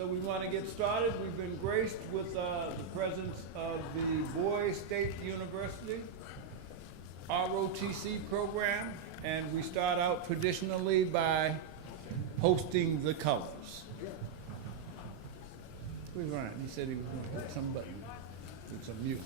So we want to get started. We've been graced with the presence of the Boy State University ROTC program, and we start out traditionally by hosting the colors. Where's Ryan? He said he was going to hit some button with some music.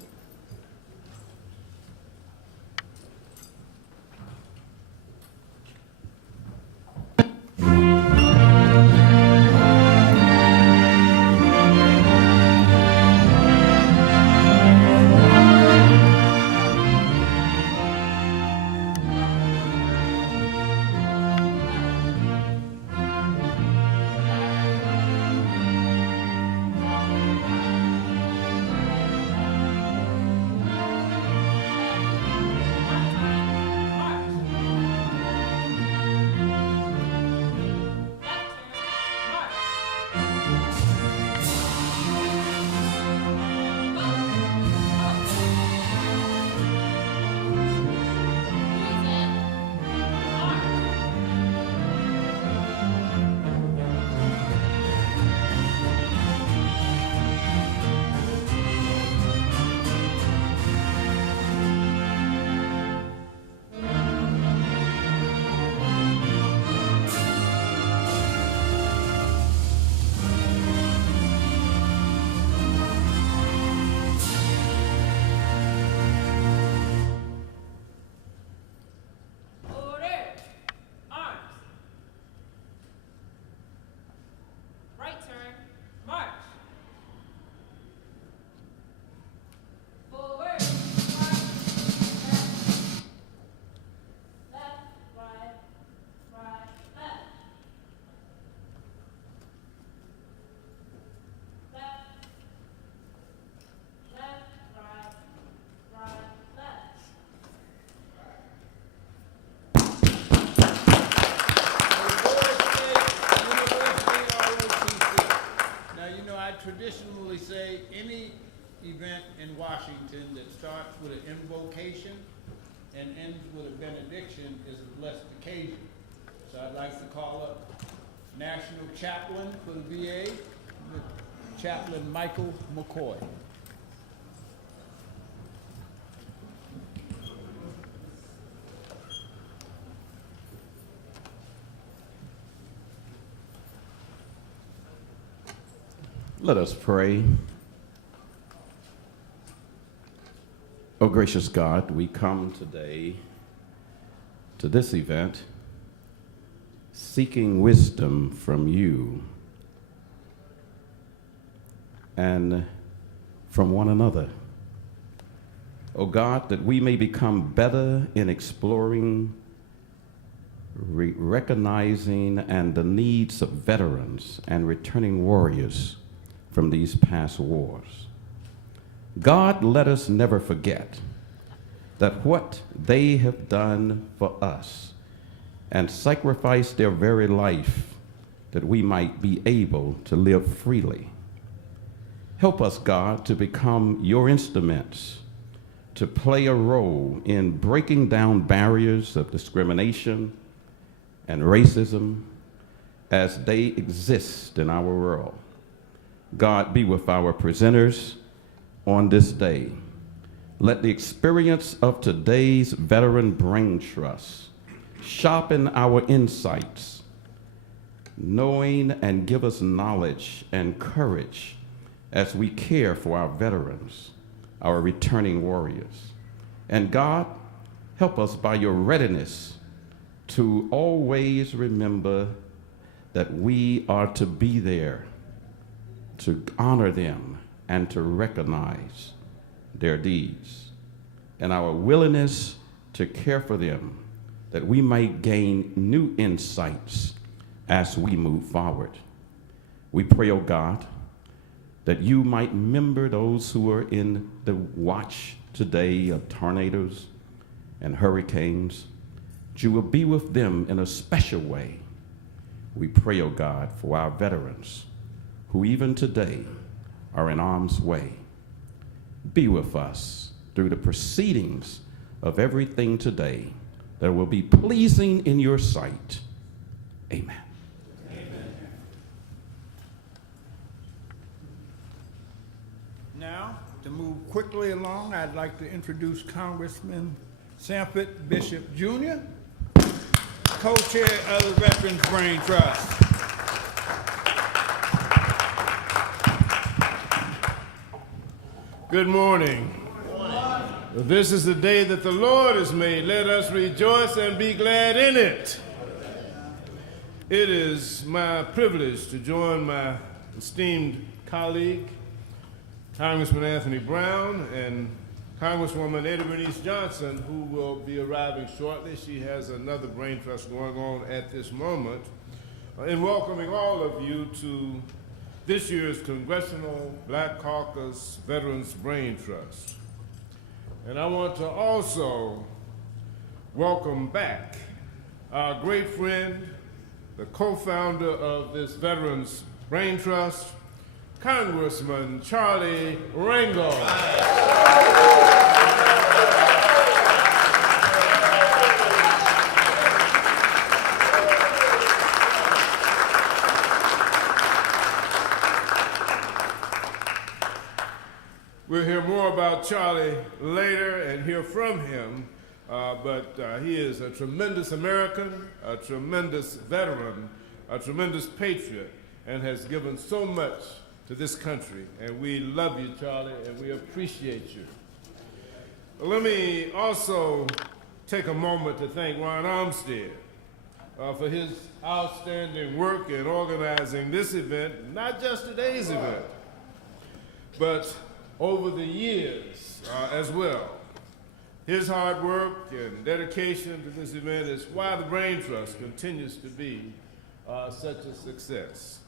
Traditionally say any event in Washington that starts with an invocation and ends with a benediction is a blessed occasion. So I'd like to call up National Chaplain for the VA, Chaplain Michael McCoy. Let us pray. Oh, gracious God, we come today to this event seeking wisdom from you and from one another. Oh God, that we may become better in exploring, recognizing and the needs of veterans and returning warriors from these past wars. God, let us never forget that what they have done for us and sacrificed their very life that we might be able to live freely. Help us, God, to become your instruments, to play a role in breaking down barriers of discrimination and racism as they exist in our world. God, be with our presenters on this day. Let the experience of today's veteran Braintrust sharpen our insights, knowing and give us knowledge and courage as we care for our veterans, our returning warriors. And God, help us by your readiness to always remember that we are to be there to honor them and to recognize their deeds, and our willingness to care for them, that we might gain new insights as we move forward. We pray, oh God, that you might remember those who are in the watch today of tornadoes and hurricanes. You will be with them in a special way. We pray, oh God, for our veterans who even today are in harm's way. Be with us through the proceedings of everything today that will be pleasing in your sight. Amen. Now, to move quickly along, I'd like to introduce Congressman Sanford Bishop Jr., co-chair of the Veterans Braintrust. Good morning. This is the day that the Lord has made. Let us rejoice and be glad in it. It is my privilege to join my esteemed colleague, Congressman Anthony Brown, and Congresswoman Eddie Bernice Johnson, who will be arriving shortly. She has another brain trust going on at this moment, in welcoming all of you to this year's Congressional Black Caucus Veterans Brain Trust. And I want to also welcome back our great friend, the co-founder of this Veterans Brain Trust, Congressman Charlie Rangel. We'll hear more about Charlie later and hear from him, but he is a tremendous American, a tremendous veteran, a tremendous patriot, and has given so much to this country. And we love you, Charlie, and we appreciate you. Let me also take a moment to thank Ron Armstead for his outstanding work in organizing this event, not just today's event, but over the years as well. His hard work and dedication to this event is why the Brain Trust continues to be such a success.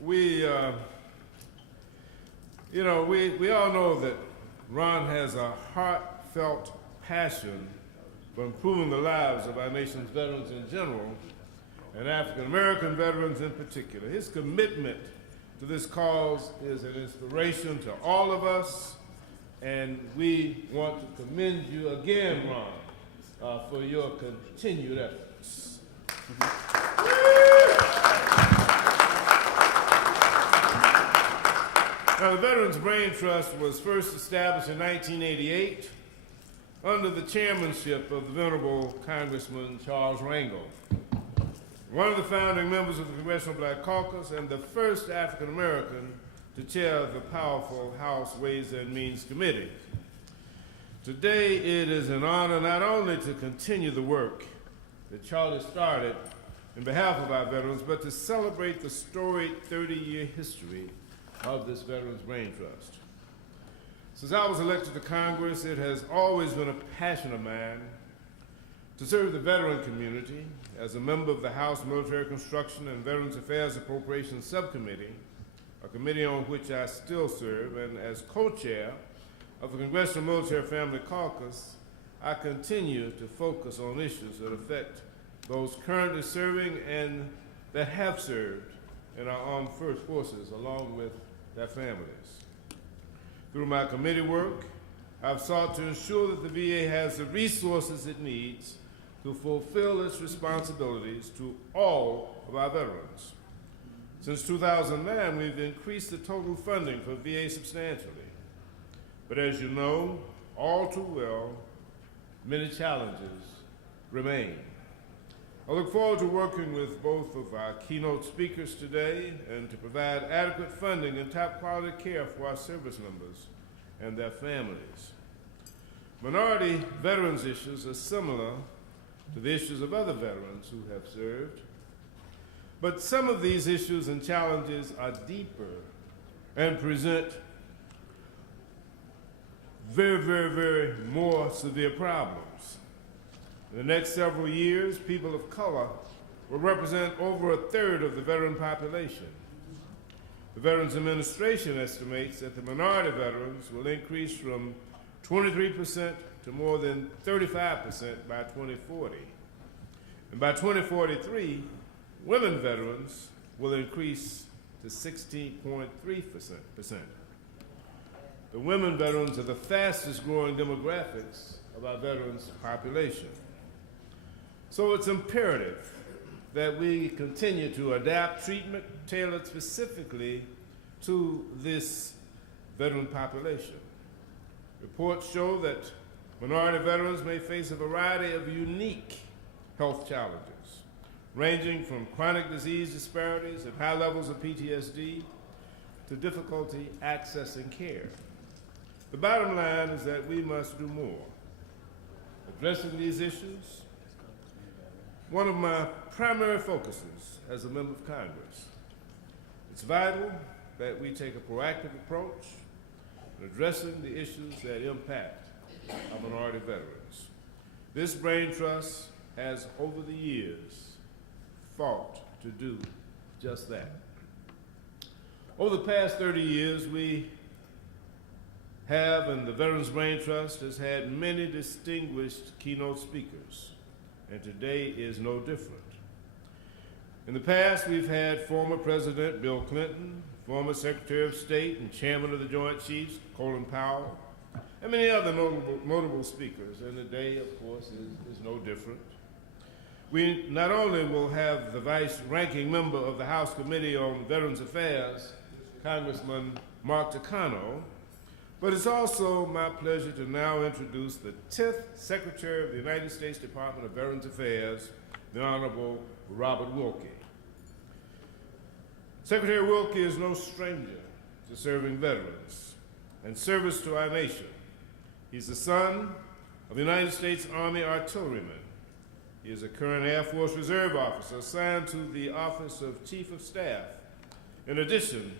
We all know that Ron has a heartfelt passion for improving the lives of our nation's veterans in general, and African American veterans in particular. His commitment to this cause is an inspiration to all of us, and we want to commend you again, Ron, for your continued efforts. Now, the Veterans Brain Trust was first established in 1988 under the chairmanship of the Venerable Congressman Charles Rangel, one of the founding members of the Congressional Black Caucus and the first African American to chair the powerful House Ways and Means Committee. Today, it is an honor not only to continue the work that Charlie started in behalf of our veterans, but to celebrate the storied 30-year history of this Veterans Brain Trust. Since I was elected to Congress, it has always been a passion of mine to serve the veteran community as a member of the House Military Construction and Veterans Affairs Appropriations Subcommittee, a committee on which I still serve, and as co-chair of the Congressional Military Family Caucus, I continue to focus on issues that affect those currently serving and that have served in our armed forces, along with their families. Through my committee work, I've sought to ensure that the VA has the resources it needs to fulfill its responsibilities to all of our veterans. Since 2009, we've increased the total funding for VA substantially. But as you know, all too well, many challenges remain. I look forward to working with both of our keynote speakers today and to provide adequate funding and top quality care for our service members and their families. Minority veterans issues are similar to the issues of other veterans who have served, but some of these issues and challenges are deeper and present very more severe problems. In the next several years, people of color will represent over a third of the veteran population. The Veterans Administration estimates that the minority veterans will increase from 23% to more than 35% by 2040. And by 2043, women veterans will increase to 16.3%. The women veterans are the fastest growing demographics of our veterans population. So it's imperative that we continue to adapt treatment tailored specifically to this veteran population. Reports show that minority veterans may face a variety of unique health challenges, ranging from chronic disease disparities and high levels of PTSD to difficulty accessing care. The bottom line is that we must do more. Addressing these issues, one of my primary focuses as a member of Congress. It's vital that we take a proactive approach in addressing the issues that impact our minority veterans. This Braintrust has, over the years, fought to do just that. Over the past 30 years, we have, and the Veterans Braintrust has had many distinguished keynote speakers, and today is no different. In the past, we've had former President Bill Clinton, former Secretary of State and Chairman of the Joint Chiefs, Colin Powell, and many other notable speakers, and today, of course, is no different. We not only will have the vice-ranking member of the House Committee on Veterans Affairs, Congressman Mark Takano, but it's also my pleasure to now introduce the 10th Secretary of the United States Department of Veterans Affairs, the Honorable Robert Wilkie. Secretary Wilkie is no stranger to serving veterans and service to our nation. He's the son of a United States Army artilleryman. He is a current Air Force Reserve officer assigned to the Office of Chief of Staff, in addition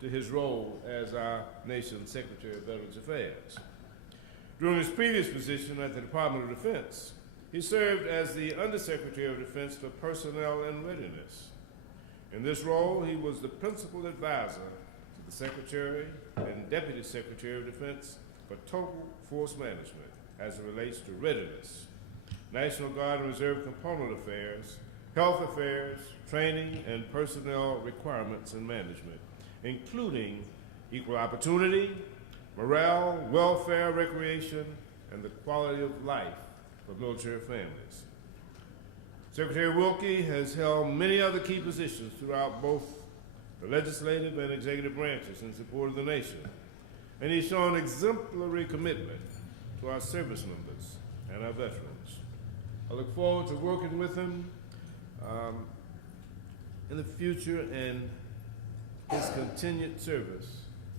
to his role as our nation's Secretary of Veterans Affairs. During his previous position at the Department of Defense, he served as the Undersecretary of Defense for Personnel and Readiness. In this role, he was the principal advisor to the Secretary and Deputy Secretary of Defense for Total Force Management as it relates to readiness, National Guard and Reserve Component Affairs, Health Affairs, Training, and Personnel Requirements and Management, including equal opportunity, morale, welfare, recreation, and the quality of life for military families. Secretary Wilkie has held many other key positions throughout both the legislative and executive branches in support of the nation, and he's shown exemplary commitment to our service members and our veterans. I look forward to working with him in the future and his continued service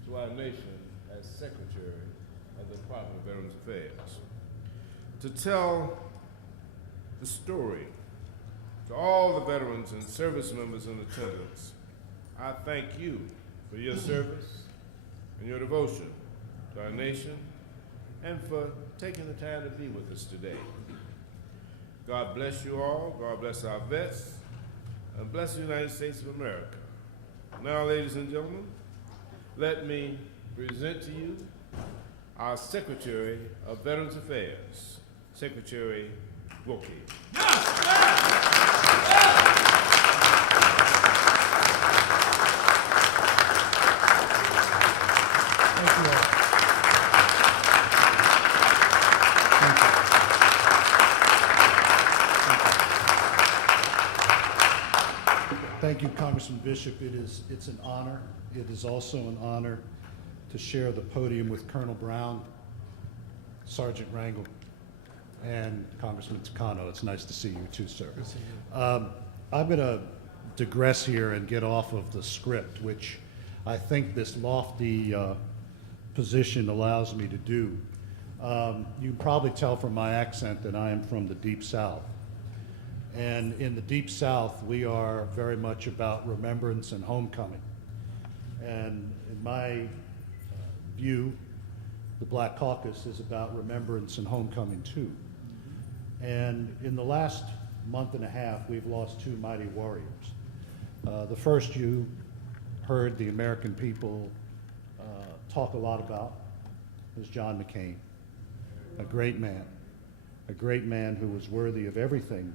to our nation as Secretary of the Department of Veterans Affairs. To tell the story to all the veterans and service members in attendance, I thank you for your service and your devotion to our nation and for taking the time to be with us today. God bless you all, God bless our vets, and bless the United States of America. Now, ladies and gentlemen, let me present to you our Secretary of Veterans Affairs, Secretary Wilkie. Thank you all. Thank you, Congressman Bishop. It's an honor. It is also an honor to share the podium with Colonel Brown, Sergeant Rangel, and Congressman Takano. It's nice to see you too, sir. Good to see you. I'm going to digress here and get off of the script, which I think this lofty position allows me to do. You can probably tell from my accent that I am from the Deep South. And in the Deep South, we are very much about remembrance and homecoming. And in my view, the Black Caucus is about remembrance and homecoming too. And in the last month and a half, we've lost two mighty warriors. The first you heard the American people talk a lot about was John McCain, a great man who was worthy of everything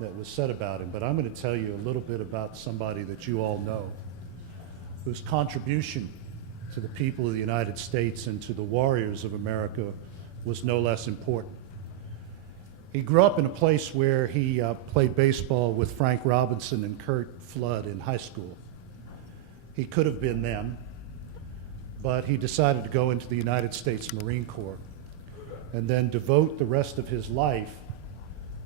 that was said about him. But I'm going to tell you a little bit about somebody that you all know, whose contribution to the people of the United States and to the warriors of America was no less important. He grew up in a place where he played baseball with Frank Robinson and Kurt Flood in high school. He could have been them, but he decided to go into the United States Marine Corps and then devote the rest of his life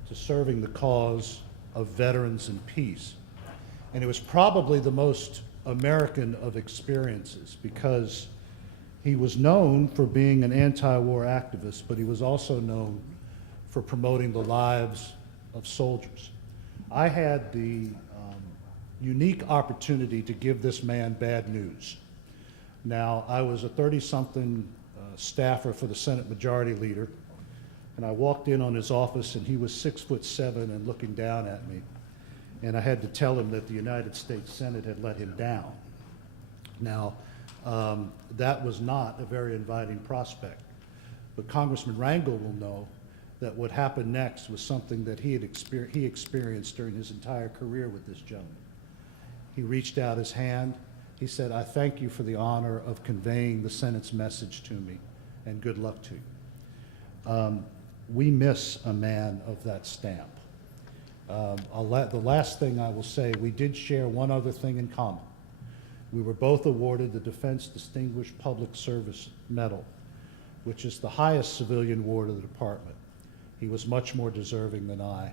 to serving the cause of veterans and peace. And it was probably the most American of experiences because he was known for being an anti-war activist, but he was also known for promoting the lives of soldiers. I had the unique opportunity to give this man bad news. Now, I was a 30-something staffer for the Senate Majority Leader, and I walked in on his office, and he was 6'7" and looking down at me. And I had to tell him that the United States Senate had let him down. Now, that was not a very inviting prospect. But Congressman Rangel will know that what happened next was something that he experienced during his entire career with this gentleman. He reached out his hand. He said, "I thank you for the honor of conveying the Senate's message to me, and good luck to you." We miss a man of that stamp. The last thing I will say, we did share one other thing in common. We were both awarded the Defense Distinguished Public Service Medal, which is the highest civilian award of the department. He was much more deserving than I.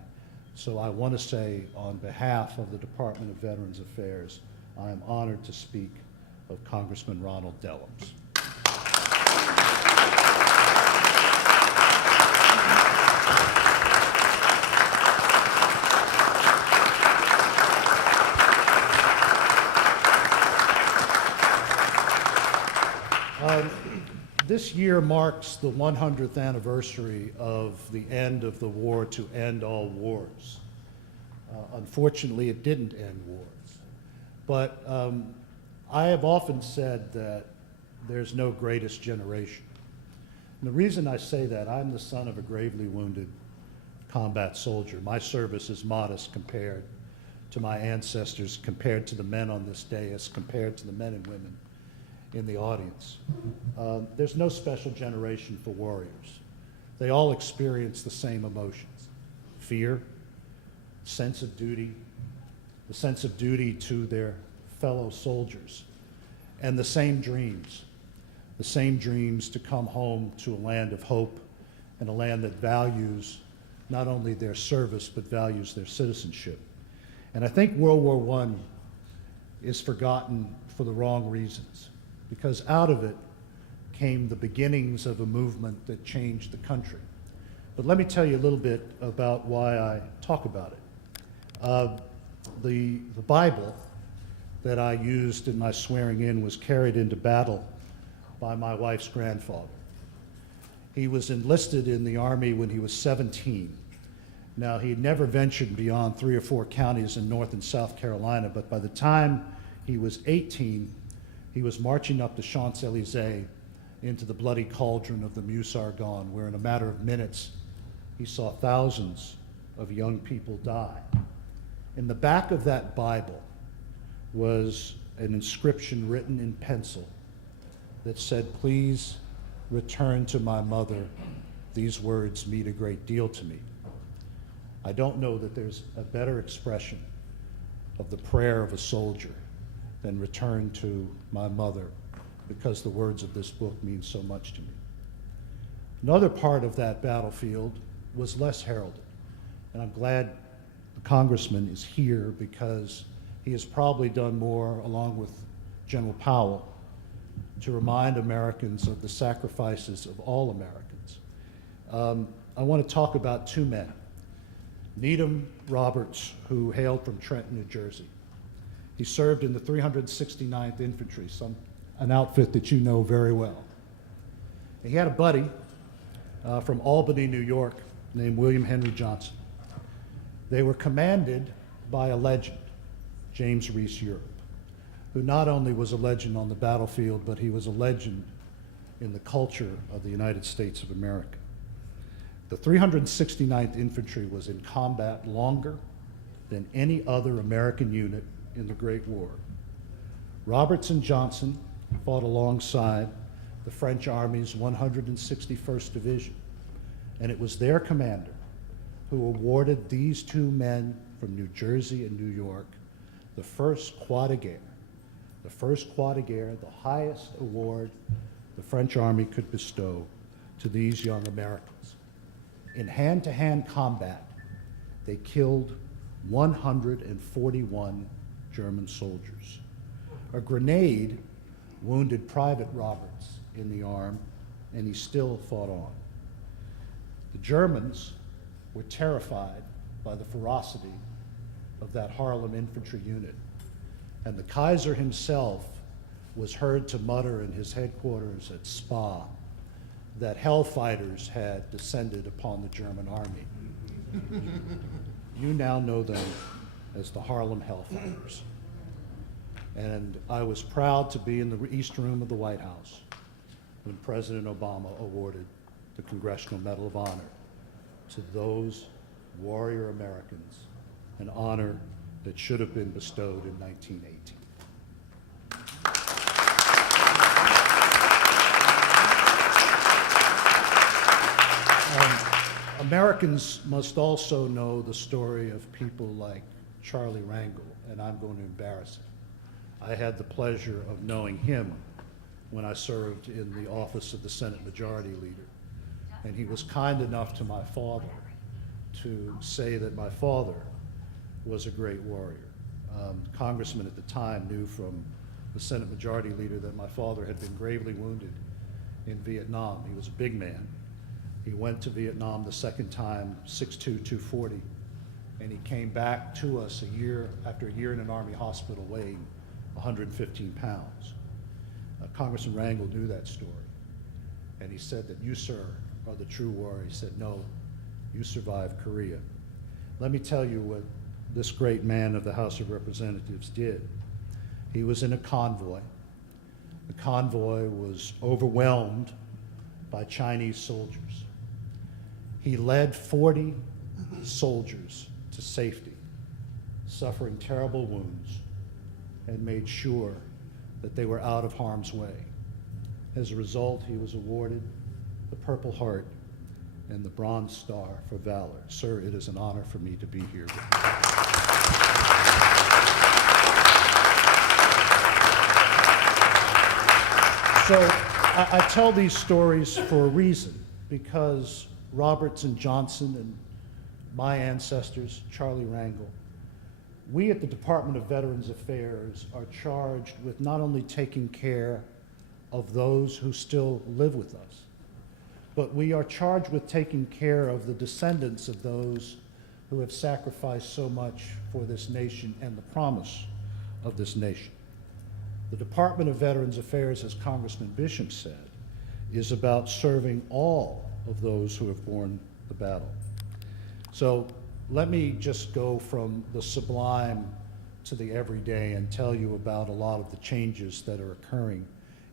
So I want to say, on behalf of the Department of Veterans Affairs, I am honored to speak of Congressman Ronald Dellums. This year marks the 100th anniversary of the end of the war to end all wars. Unfortunately, it didn't end wars. But I have often said that there's no greatest generation. And the reason I say that, I'm the son of a gravely wounded combat soldier. My service is modest compared to my ancestors, compared to the men on this dais, compared to the men and women in the audience. There's no special generation for warriors. They all experience the same emotions: fear, sense of duty, the sense of duty to their fellow soldiers, and the same dreams to come home to a land of hope and a land that values not only their service, but values their citizenship. And I think World War I is forgotten for the wrong reasons, because out of it came the beginnings of a movement that changed the country. But let me tell you a little bit about why I talk about it. The Bible that I used in my swearing in was carried into battle by my wife's grandfather. He was enlisted in the Army when he was 17. Now, he had never ventured beyond 3 or 4 counties in North and South Carolina, but by the time he was 18, he was marching up the Champs-Élysées into the bloody cauldron of the Meuse-Argonne, where in a matter of minutes, he saw thousands of young people die. In the back of that Bible was an inscription written in pencil that said, "Please return to my mother. These words mean a great deal to me." I don't know that there's a better expression of the prayer of a soldier than "return to my mother," because the words of this book mean so much to me. Another part of that battlefield was less heralded, and I'm glad the congressman is here because he has probably done more, along with General Powell, to remind Americans of the sacrifices of all Americans. I want to talk about 2 men. Needham Roberts, who hailed from Trenton, New Jersey. He served in the 369th Infantry, an outfit that you know very well. And he had a buddy from Albany, New York, named William Henry Johnson. They were commanded by a legend, James Reese Europe, who not only was a legend on the battlefield, but he was a legend in the culture of the United States of America. The 369th Infantry was in combat longer than any other American unit in the Great War. Roberts and Johnson fought alongside the French Army's 161st Division, and it was their commander, who awarded these two men from New Jersey and New York the first Croix de Guerre. The first Croix de Guerre, the highest award the French Army could bestow to these young Americans. In hand-to-hand combat, they killed 141 German soldiers. A grenade wounded Private Roberts in the arm, and he still fought on. The Germans were terrified by the ferocity of that Harlem infantry unit, and the Kaiser himself was heard to mutter in his headquarters at Spa that hellfighters had descended upon the German army. You now know them as the Harlem Hellfighters. And I was proud to be in the East Room of the White House when President Obama awarded the Congressional Medal of Honor to those warrior Americans, an honor that should have been bestowed in 1918. Americans must also know the story of people like Charlie Rangel, and I'm going to embarrass him. I had the pleasure of knowing him when I served in the office of the Senate Majority Leader, and he was kind enough to my father to say that my father was a great warrior. The congressman at the time knew from the Senate Majority Leader that my father had been gravely wounded in Vietnam. He was a big man. He went to Vietnam the second time, 6'2", 240, and he came back to us after a year in an Army hospital weighing 115 pounds. Congressman Rangel knew that story, and he said that you, sir, are the true warrior. He said, no, you survived Korea. Let me tell you what this great man of the House of Representatives did. He was in a convoy. The convoy was overwhelmed by Chinese soldiers. He led 40 soldiers to safety, suffering terrible wounds, and made sure that they were out of harm's way. As a result, he was awarded the Purple Heart and the Bronze Star for Valor. Sir, it is an honor for me to be here with you. So I tell these stories for a reason, because Roberts and Johnson and my ancestors, Charlie Rangel, we at the Department of Veterans Affairs are charged with not only taking care of those who still live with us, but we are charged with taking care of the descendants of those who have sacrificed so much for this nation and the promise of this nation. The Department of Veterans Affairs, as Congressman Bishop said, is about serving all of those who have borne the battle. So let me just go from the sublime to the everyday and tell you about a lot of the changes that are occurring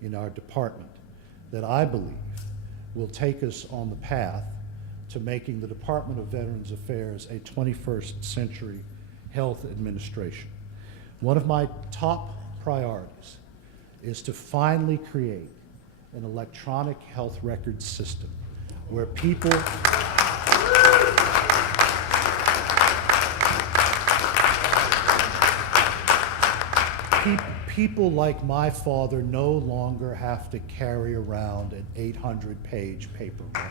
in our department that I believe will take us on the path to making the Department of Veterans Affairs a 21st century health administration. One of my top priorities is to finally create an electronic health record system where people like my father no longer have to carry around an 800-page paper record.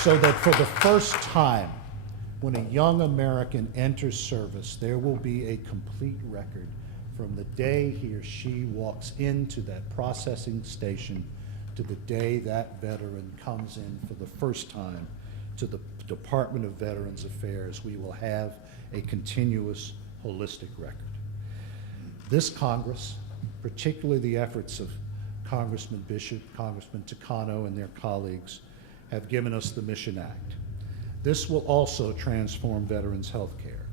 So that for the first time, when a young American enters service, there will be a complete record from the day he or she walks into that processing station to the day that veteran comes in for the first time to the Department of Veterans Affairs. We will have a continuous, holistic record. This Congress, particularly the efforts of Congressman Bishop, Congressman Takano, and their colleagues, have given us the Mission Act. This will also transform veterans' health care.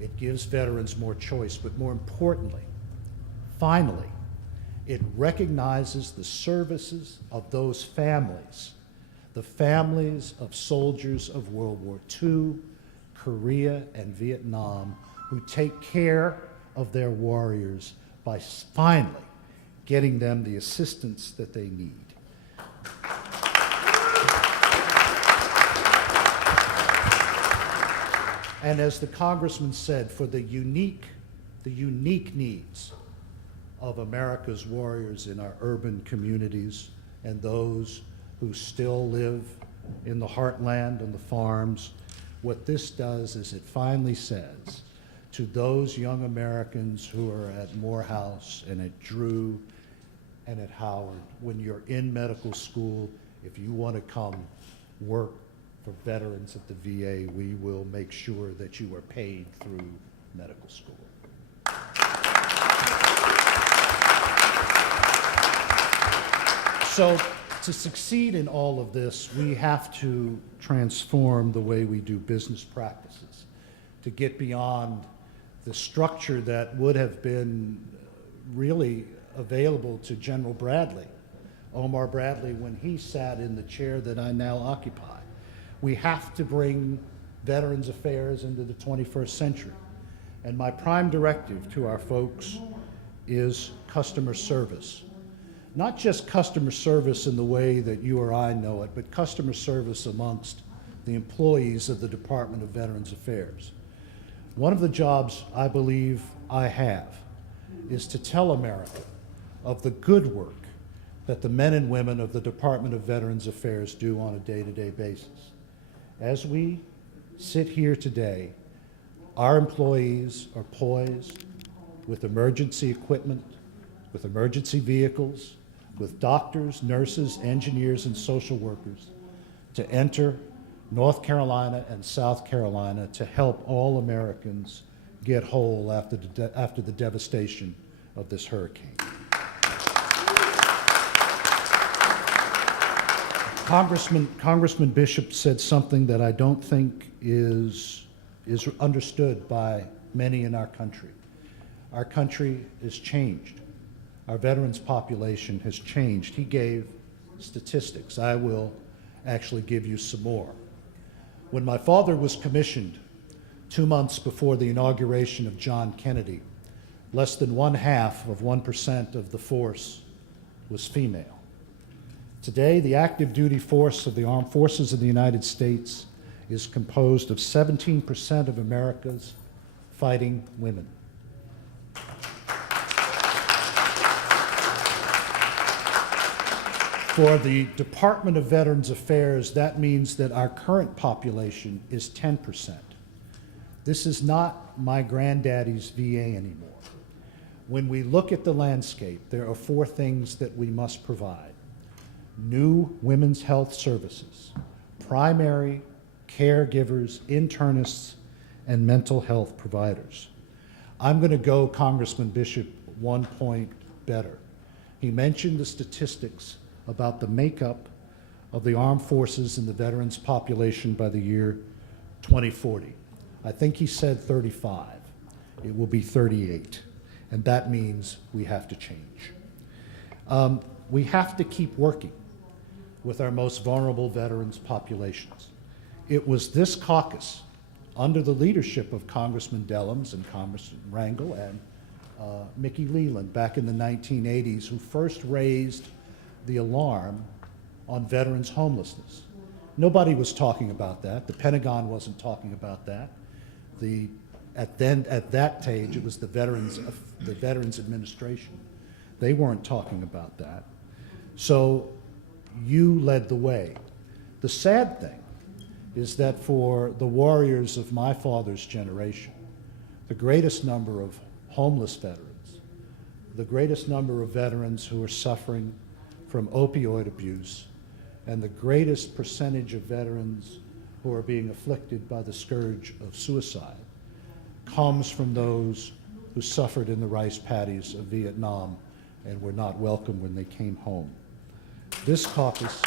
It gives veterans more choice, but more importantly, finally, it recognizes the services of those families, the families of soldiers of World War II, Korea, and Vietnam, who take care of their warriors by finally getting them the assistance that they need. And as the congressman said, for the unique needs of America's warriors in our urban communities and those who still live in the heartland and the farms, what this does is it finally says to those young Americans who are at Morehouse and at Drew and at Howard, when you're in medical school, if you want to come work for veterans at the VA, we will make sure that you are paid through medical school. So to succeed in all of this, we have to transform the way we do business practices, to get beyond the structure that would have been really available to General Bradley, Omar Bradley, when he sat in the chair that I now occupy. We have to bring Veterans Affairs into the 21st century. And my prime directive to our folks is customer service. Not just customer service in the way that you or I know it, but customer service amongst the employees of the Department of Veterans Affairs. One of the jobs I believe I have is to tell America of the good work that the men and women of the Department of Veterans Affairs do on a day-to-day basis. As we sit here today, our employees are poised with emergency equipment, with emergency vehicles, with doctors, nurses, engineers, and social workers to enter North Carolina and South Carolina to help all Americans get whole after the devastation of this hurricane. Congressman Bishop said something that I don't think is understood by many in our country. Our country has changed. Our veterans population has changed. He gave statistics. I will actually give you some more. When my father was commissioned 2 months before the inauguration of John Kennedy, less than 0.5% of the force was female. Today, the active duty force of the armed forces of the United States is composed of 17% of America's fighting women. For the Department of Veterans Affairs, that means that our current population is 10%. This is not my granddaddy's VA anymore. When we look at the landscape, there are 4 things that we must provide. New women's health services, primary caregivers, internists, and mental health providers. I'm going to go, Congressman Bishop, 1 point better. He mentioned the statistics about the makeup of the armed forces and the veterans population by the year 2040. I think he said 35. It will be 38. And that means we have to change. We have to keep working with our most vulnerable veterans populations. It was this caucus, under the leadership of Congressman Dellums and Congressman Rangel and Mickey Leland back in the 1980s, who first raised the alarm on veterans' homelessness. Nobody was talking about that. The Pentagon wasn't talking about that. At that stage, it was the Veterans Administration. They weren't talking about that. So you led the way. The sad thing is that for the warriors of my father's generation, the greatest number of homeless veterans, the greatest number of veterans who are suffering from opioid abuse, and the greatest percentage of veterans who are being afflicted by the scourge of suicide comes from those who suffered in the rice paddies of Vietnam and were not welcome when they came home. This caucus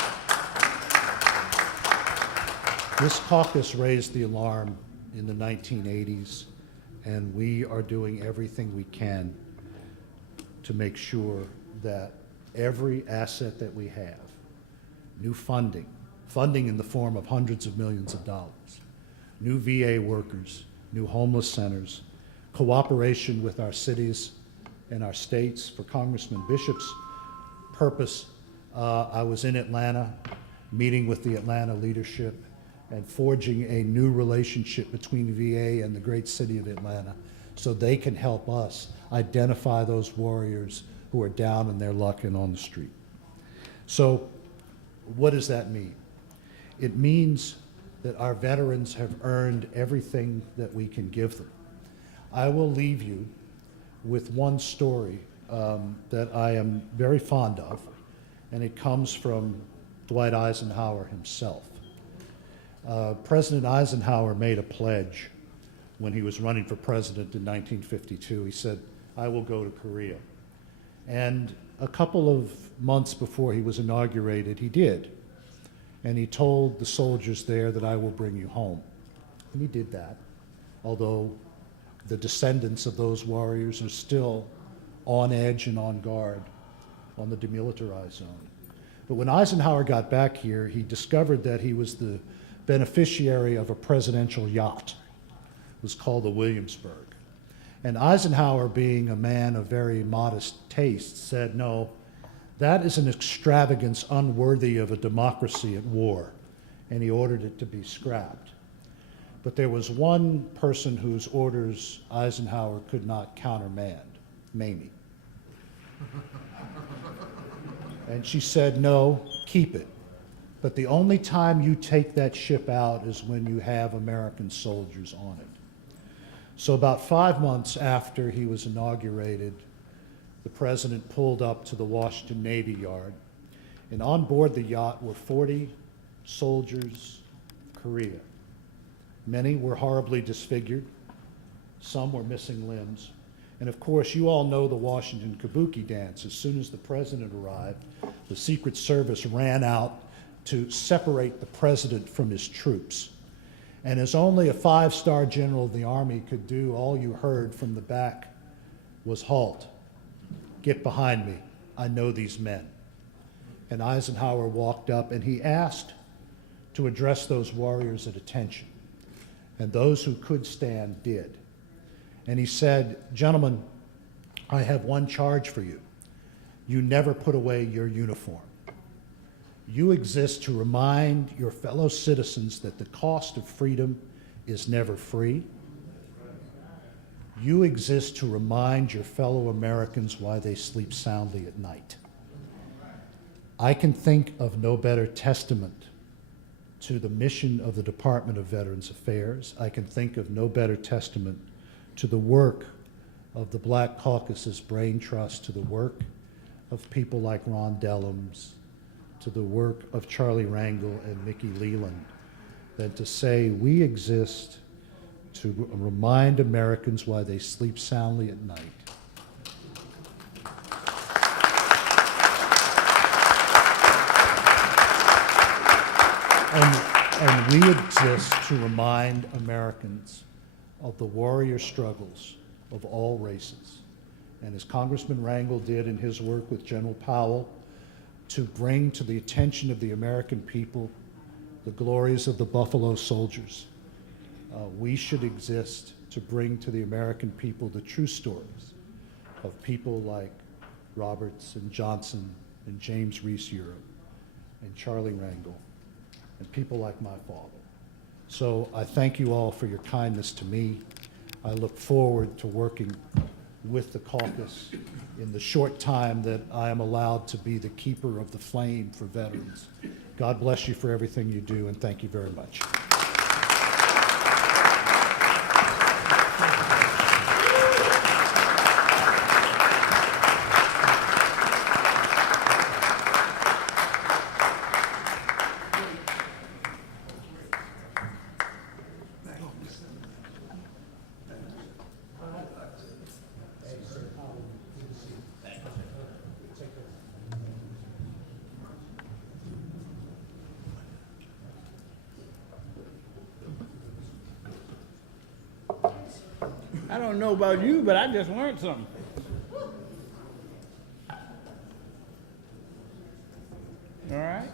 raised the alarm in the 1980s, and we are doing everything we can to make sure that every asset that we have, new funding in the form of hundreds of millions of dollars, new VA workers, new homeless centers, cooperation with our cities and our states. For Congressman Bishop's purpose, I was in Atlanta meeting with the Atlanta leadership, and forging a new relationship between VA and the great city of Atlanta so they can help us identify those warriors who are down in their luck and on the street. So what does that mean? It means that our veterans have earned everything that we can give them. I will leave you with one story that I am very fond of, and it comes from Dwight Eisenhower himself. President Eisenhower made a pledge when he was running for president in 1952. He said, "I will go to Korea." And a couple of months before he was inaugurated, he did. And he told the soldiers there that I will bring you home. And he did that, although the descendants of those warriors are still on edge and on guard on the demilitarized zone. But when Eisenhower got back here, he discovered that he was the beneficiary of a presidential yacht. It was called the Williamsburg. And Eisenhower, being a man of very modest taste, said, "No, that is an extravagance unworthy of a democracy at war," and he ordered it to be scrapped. But there was one person whose orders Eisenhower could not countermand, Mamie. And she said, "No, keep it. But the only time you take that ship out is when you have American soldiers on it." So about 5 months after he was inaugurated, the president pulled up to the Washington Navy Yard, and on board the yacht were 40 soldiers of Korea. Many were horribly disfigured. Some were missing limbs. And of course, you all know the Washington Kabuki dance. As soon as the president arrived, the Secret Service ran out to separate the president from his troops. And as only a 5-star general of the Army could do, all you heard from the back was, "Halt. Get behind me. I know these men." And Eisenhower walked up and he asked to address those warriors at attention. And those who could stand did. And he said, "Gentlemen, I have one charge for you. You never put away your uniform. You exist to remind your fellow citizens that the cost of freedom is never free. You exist to remind your fellow Americans why they sleep soundly at night." I can think of no better testament to the mission of the Department of Veterans Affairs. I can think of no better testament to the work of the Black Caucus's Braintrust, to the work of people like Ron Dellums, to the work of Charlie Rangel and Mickey Leland, than to say we exist to remind Americans why they sleep soundly at night. And we exist to remind Americans of the warrior struggles of all races. And as Congressman Rangel did in his work with General Powell, to bring to the attention of the American people the glories of the Buffalo Soldiers, we should exist to bring to the American people the true stories of people like Roberts and Johnson and James Reese Europe and Charlie Rangel and people like my father. So I thank you all for your kindness to me. I look forward to working with the caucus in the short time that I am allowed to be the keeper of the flame for veterans. God bless you for everything you do, and thank you very much. I don't know about you, but I just learned something. All right?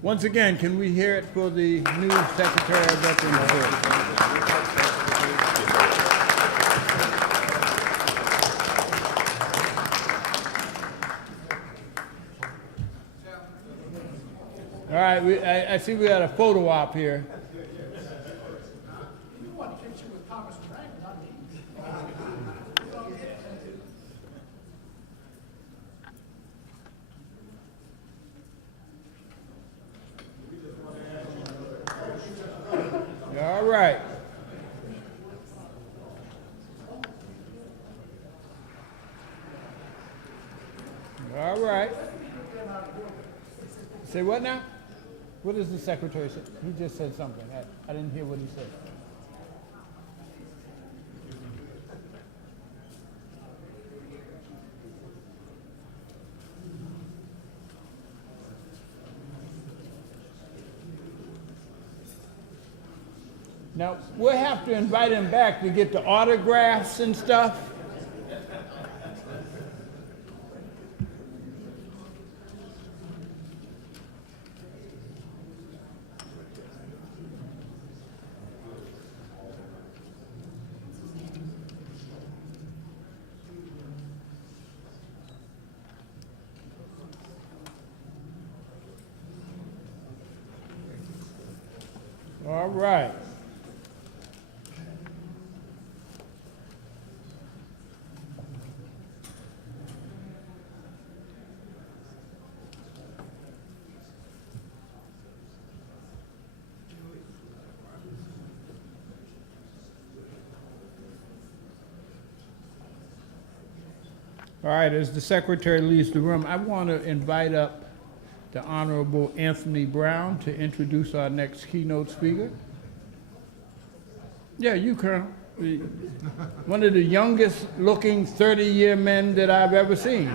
Once again, can we hear it for the new Secretary of Veterans Affairs? right, I see we got a photo op here. You want a picture with Congressman Rankin, not me. All right. All right. Say what now? What does the secretary say? He just said something. I didn't hear what he said. Now, we'll have to invite him back to get the autographs and stuff. All right. All right, as the secretary leaves the room, I want to invite up the Honorable Anthony Brown to introduce our next keynote speaker. Yeah, you, Colonel. One of the youngest looking 30-year men that I've ever seen.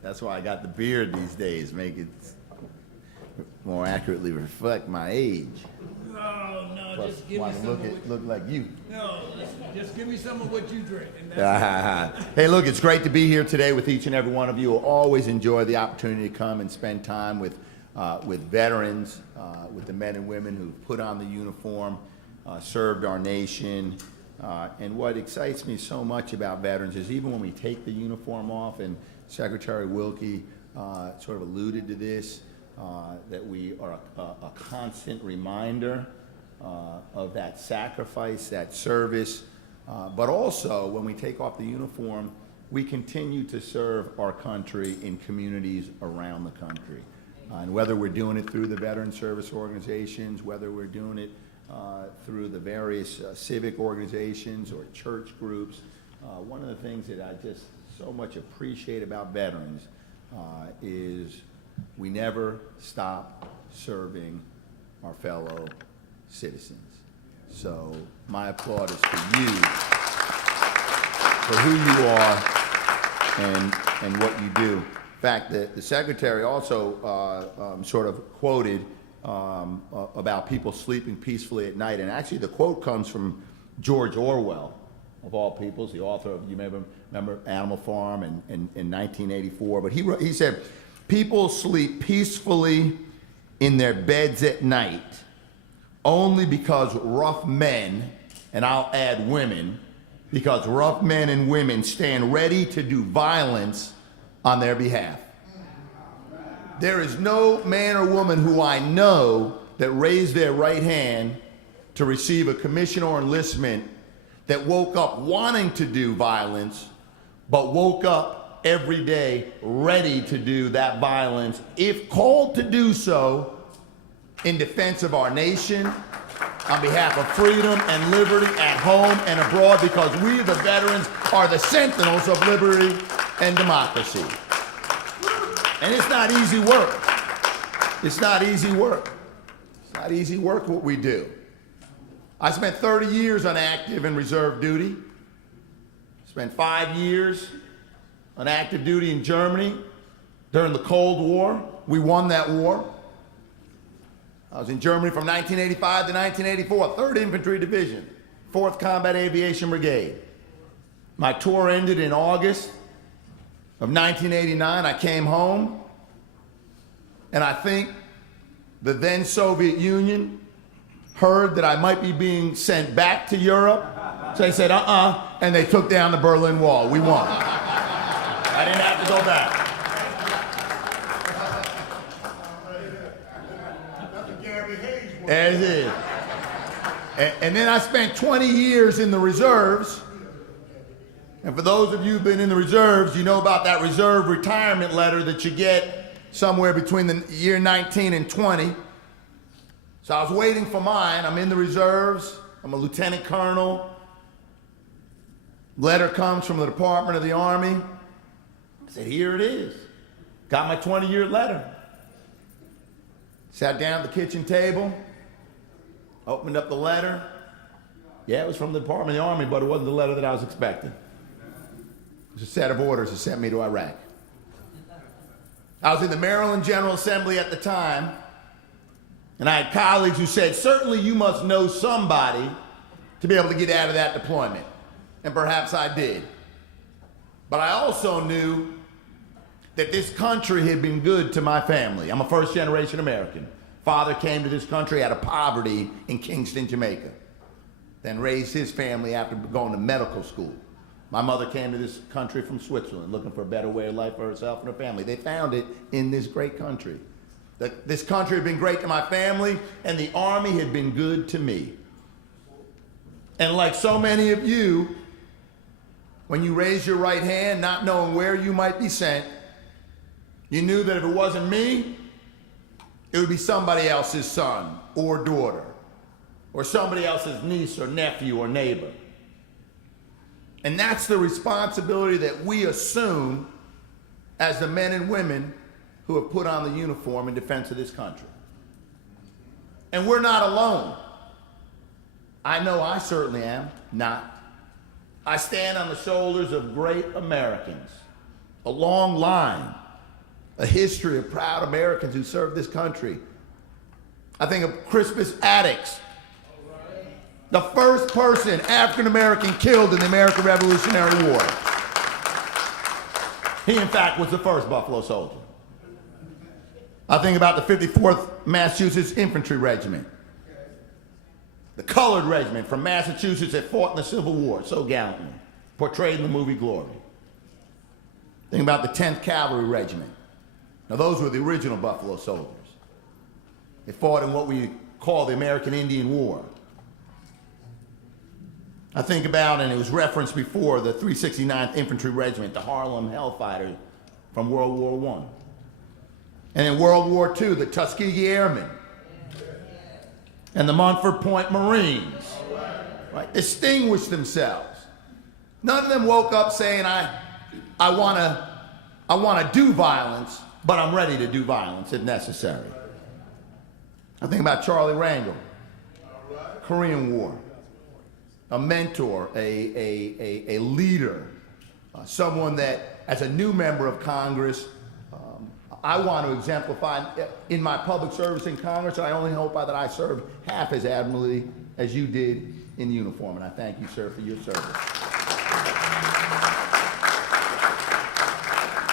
That's why I got the beard these days, make it more accurately reflect my age. No, no, Plus, just give me want some to of what, look like you. no, listen, just give me some of what you drink. And that's Hey, look, it's great to be here today with each and every one of you. I always enjoy the opportunity to come and spend time with veterans, with the men and women who put on the uniform, served our nation. And what excites me so much about veterans is even when we take the uniform off, and Secretary Wilkie sort of alluded to this, that we are a constant reminder of that sacrifice, that service, but also when we take off the uniform, we continue to serve our country in communities around the country. And whether we're doing it through the veteran service organizations, whether we're doing it through the various civic organizations or church groups, one of the things that I just so much appreciate about veterans is we never stop serving our fellow citizens. So my applaud is for you, for who you are and what you do. In fact, the Secretary also sort of quoted about people sleeping peacefully at night. And actually the quote comes from George Orwell, of all peoples, the author of, you may remember Animal Farm in 1984. But he said, people sleep peacefully in their beds at night only because rough men, and I'll add women, because rough men and women stand ready to do violence on their behalf. There is no man or woman who I know that raised their right hand to receive a commission or enlistment that woke up wanting to do violence, but woke up every day ready to do that violence, if called to do so, in defense of our nation, on behalf of freedom and liberty at home and abroad, because we, the veterans, are the sentinels of liberty and democracy. And it's not easy work. It's not easy work. It's not easy work what we do. I spent 30 years on active and reserve duty. Spent 5 years on active duty in Germany during the Cold War. We won that war. I was in Germany from 1985 to 1984, 3rd Infantry Division, 4th Combat Aviation Brigade. My tour ended in August of 1989. I came home, and I think the then Soviet Union heard that I might be being sent back to Europe. So they said, and they took down the Berlin Wall. We won. I didn't have to go back. As it is. And then I spent 20 years in the reserves. And for those of you who've been in the reserves, you know about that reserve retirement letter that you get somewhere between the year 19 and 20. So I was waiting for mine. I'm in the reserves. I'm a lieutenant colonel. Letter comes from the Department of the Army. I said, here it is. Got my 20-year letter. Sat down at the kitchen table. Opened up the letter. Yeah, it was from the Department of the Army, but it wasn't the letter that I was expecting. It was a set of orders that sent me to Iraq. I was in the Maryland General Assembly at the time, and I had colleagues who said, certainly you must know somebody to be able to get out of that deployment. And perhaps I did. But I also knew that this country had been good to my family. I'm a first-generation American. Father came to this country out of poverty in Kingston, Jamaica, then raised his family after going to medical school. My mother came to this country from Switzerland looking for a better way of life for herself and her family. They found it in this great country. This country had been great to my family, and the Army had been good to me. And like so many of you, when you raised your right hand, not knowing where you might be sent, you knew that if it wasn't me, it would be somebody else's son or daughter, or somebody else's niece or nephew or neighbor. And that's the responsibility that we assume as the men and women who have put on the uniform in defense of this country. And we're not alone. I know I certainly am not. I stand on the shoulders of great Americans, a long line, a history of proud Americans who served this country. I think of Crispus Attucks, the first person African-American killed in the American Revolutionary War. He, in fact, was the first Buffalo Soldier. I think about the 54th Massachusetts Infantry Regiment, the colored regiment from Massachusetts that fought in the Civil War so gallantly, portrayed in the movie Glory. Think about the 10th Cavalry Regiment. Now, those were the original Buffalo Soldiers. They fought in what we call the American Indian War. I think about, and it was referenced before, the 369th Infantry Regiment, the Harlem Hellfighters from World War I. And in World War II, the Tuskegee Airmen and the Montford Point Marines, right, distinguished themselves. None of them woke up saying, I want to do violence, but I'm ready to do violence if necessary. I think about Charlie Rangel, Korean War, a mentor, a leader, someone that, as a new member of Congress, I want to exemplify in my public service in Congress. I only hope that I served half as admirably as you did in uniform, and I thank you, sir, for your service.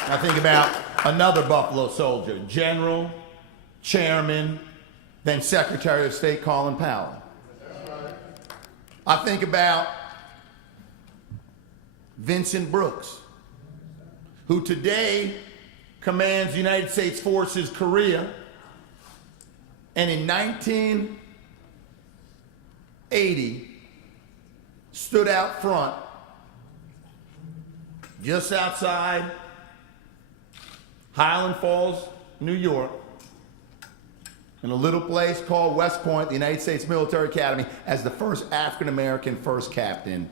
I think about another Buffalo Soldier, General, Chairman, then Secretary of State Colin Powell. I think about Vincent Brooks, who today commands United States Forces Korea, and in 1980 stood out front just outside Highland Falls, New York, in a little place called West Point, the United States Military Academy, as the first African-American first captain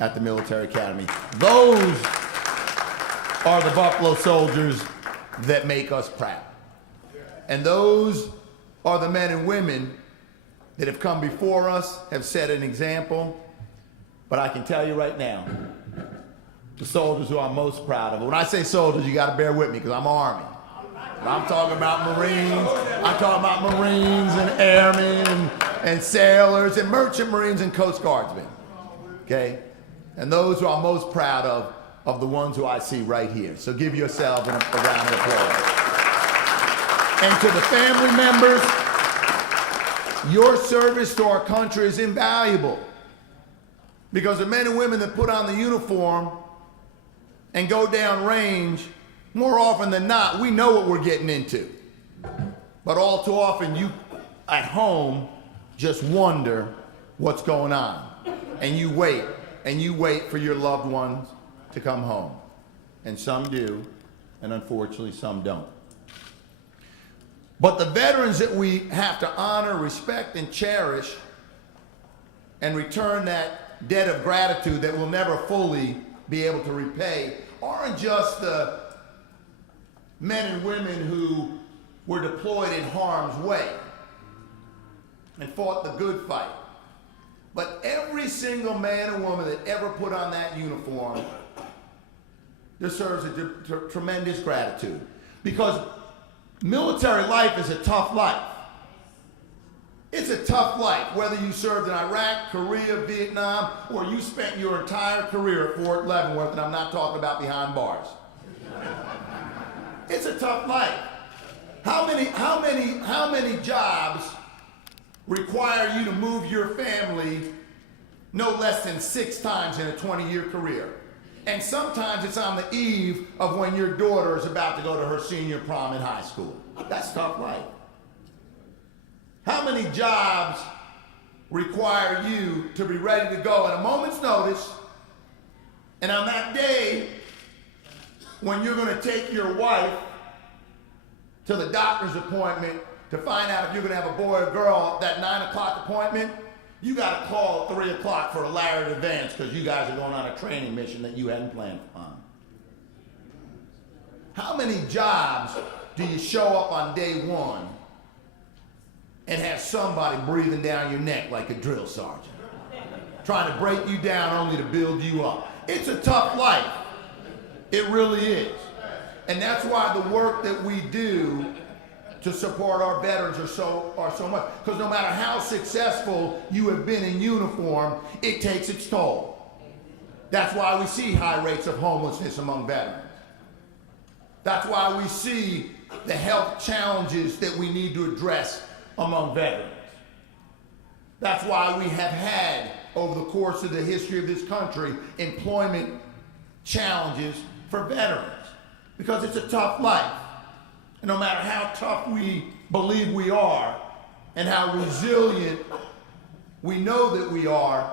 at the military academy. Those are the Buffalo Soldiers that make us proud. And those are the men and women that have come before us, have set an example. But I can tell you right now, the soldiers who I'm most proud of. When I say soldiers, you got to bear with me because I'm Army. But I'm talking about Marines. I'm talking about Marines and Airmen and sailors and Merchant Marines and Coast Guardsmen. Okay? And those who I'm most proud of the ones who I see right here. So give yourselves a round of applause. And to the family members, your service to our country is invaluable. Because the men and women that put on the uniform and go down range, more often than not, we know what we're getting into. But all too often, you at home just wonder what's going on. And you wait for your loved ones to come home. And some do, and unfortunately, some don't. But the veterans that we have to honor, respect, and cherish, and return that debt of gratitude that we'll never fully be able to repay, aren't just the men and women who were deployed in harm's way and fought the good fight, but every single man and woman that ever put on that uniform deserves a tremendous gratitude, because military life is a tough life. It's a tough life, whether you served in Iraq, Korea, Vietnam, or you spent your entire career at Fort Leavenworth, and I'm not talking about behind bars. It's a tough life. How many jobs require you to move your family no less than 6 times in a 20-year career? And sometimes it's on the eve of when your daughter is about to go to her senior prom in high school. That's tough life. How many jobs require you to be ready to go at a moment's notice, and on that day when you're going to take your wife to the doctor's appointment to find out if you're going to have a boy or girl, that 9 o'clock appointment, you got to call at 3 o'clock for a layered advance because you guys are going on a training mission that you hadn't planned on. How many jobs do you show up on day one and have somebody breathing down your neck like a drill sergeant, trying to break you down only to build you up? It's a tough life. It really is. And that's why the work that we do to support our veterans are so much. Because no matter how successful you have been in uniform, it takes its toll. That's why we see high rates of homelessness among veterans. That's why we see the health challenges that we need to address among veterans. That's why we have had, over the course of the history of this country, employment challenges for veterans. Because it's a tough life. And no matter how tough we believe we are and how resilient we know that we are,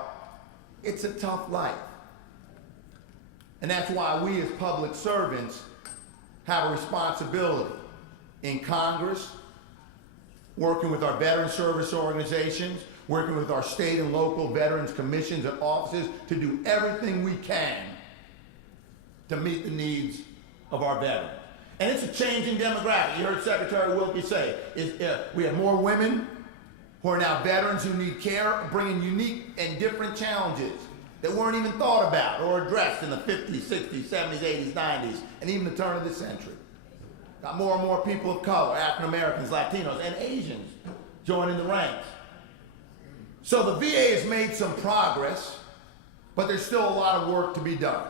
it's a tough life. And that's why we as public servants have a responsibility in Congress, working with our veteran service organizations, working with our state and local veterans commissions and offices to do everything we can to meet the needs of our veterans. And it's a changing demographic. You heard Secretary Wilkie say, we have more women who are now veterans who need care, bringing unique and different challenges that weren't even thought about or addressed in the 50s, 60s, 70s, 80s, 90s, and even the turn of the century. Got more and more people of color, African Americans, Latinos, and Asians joining the ranks. So the VA has made some progress, but there's still a lot of work to be done.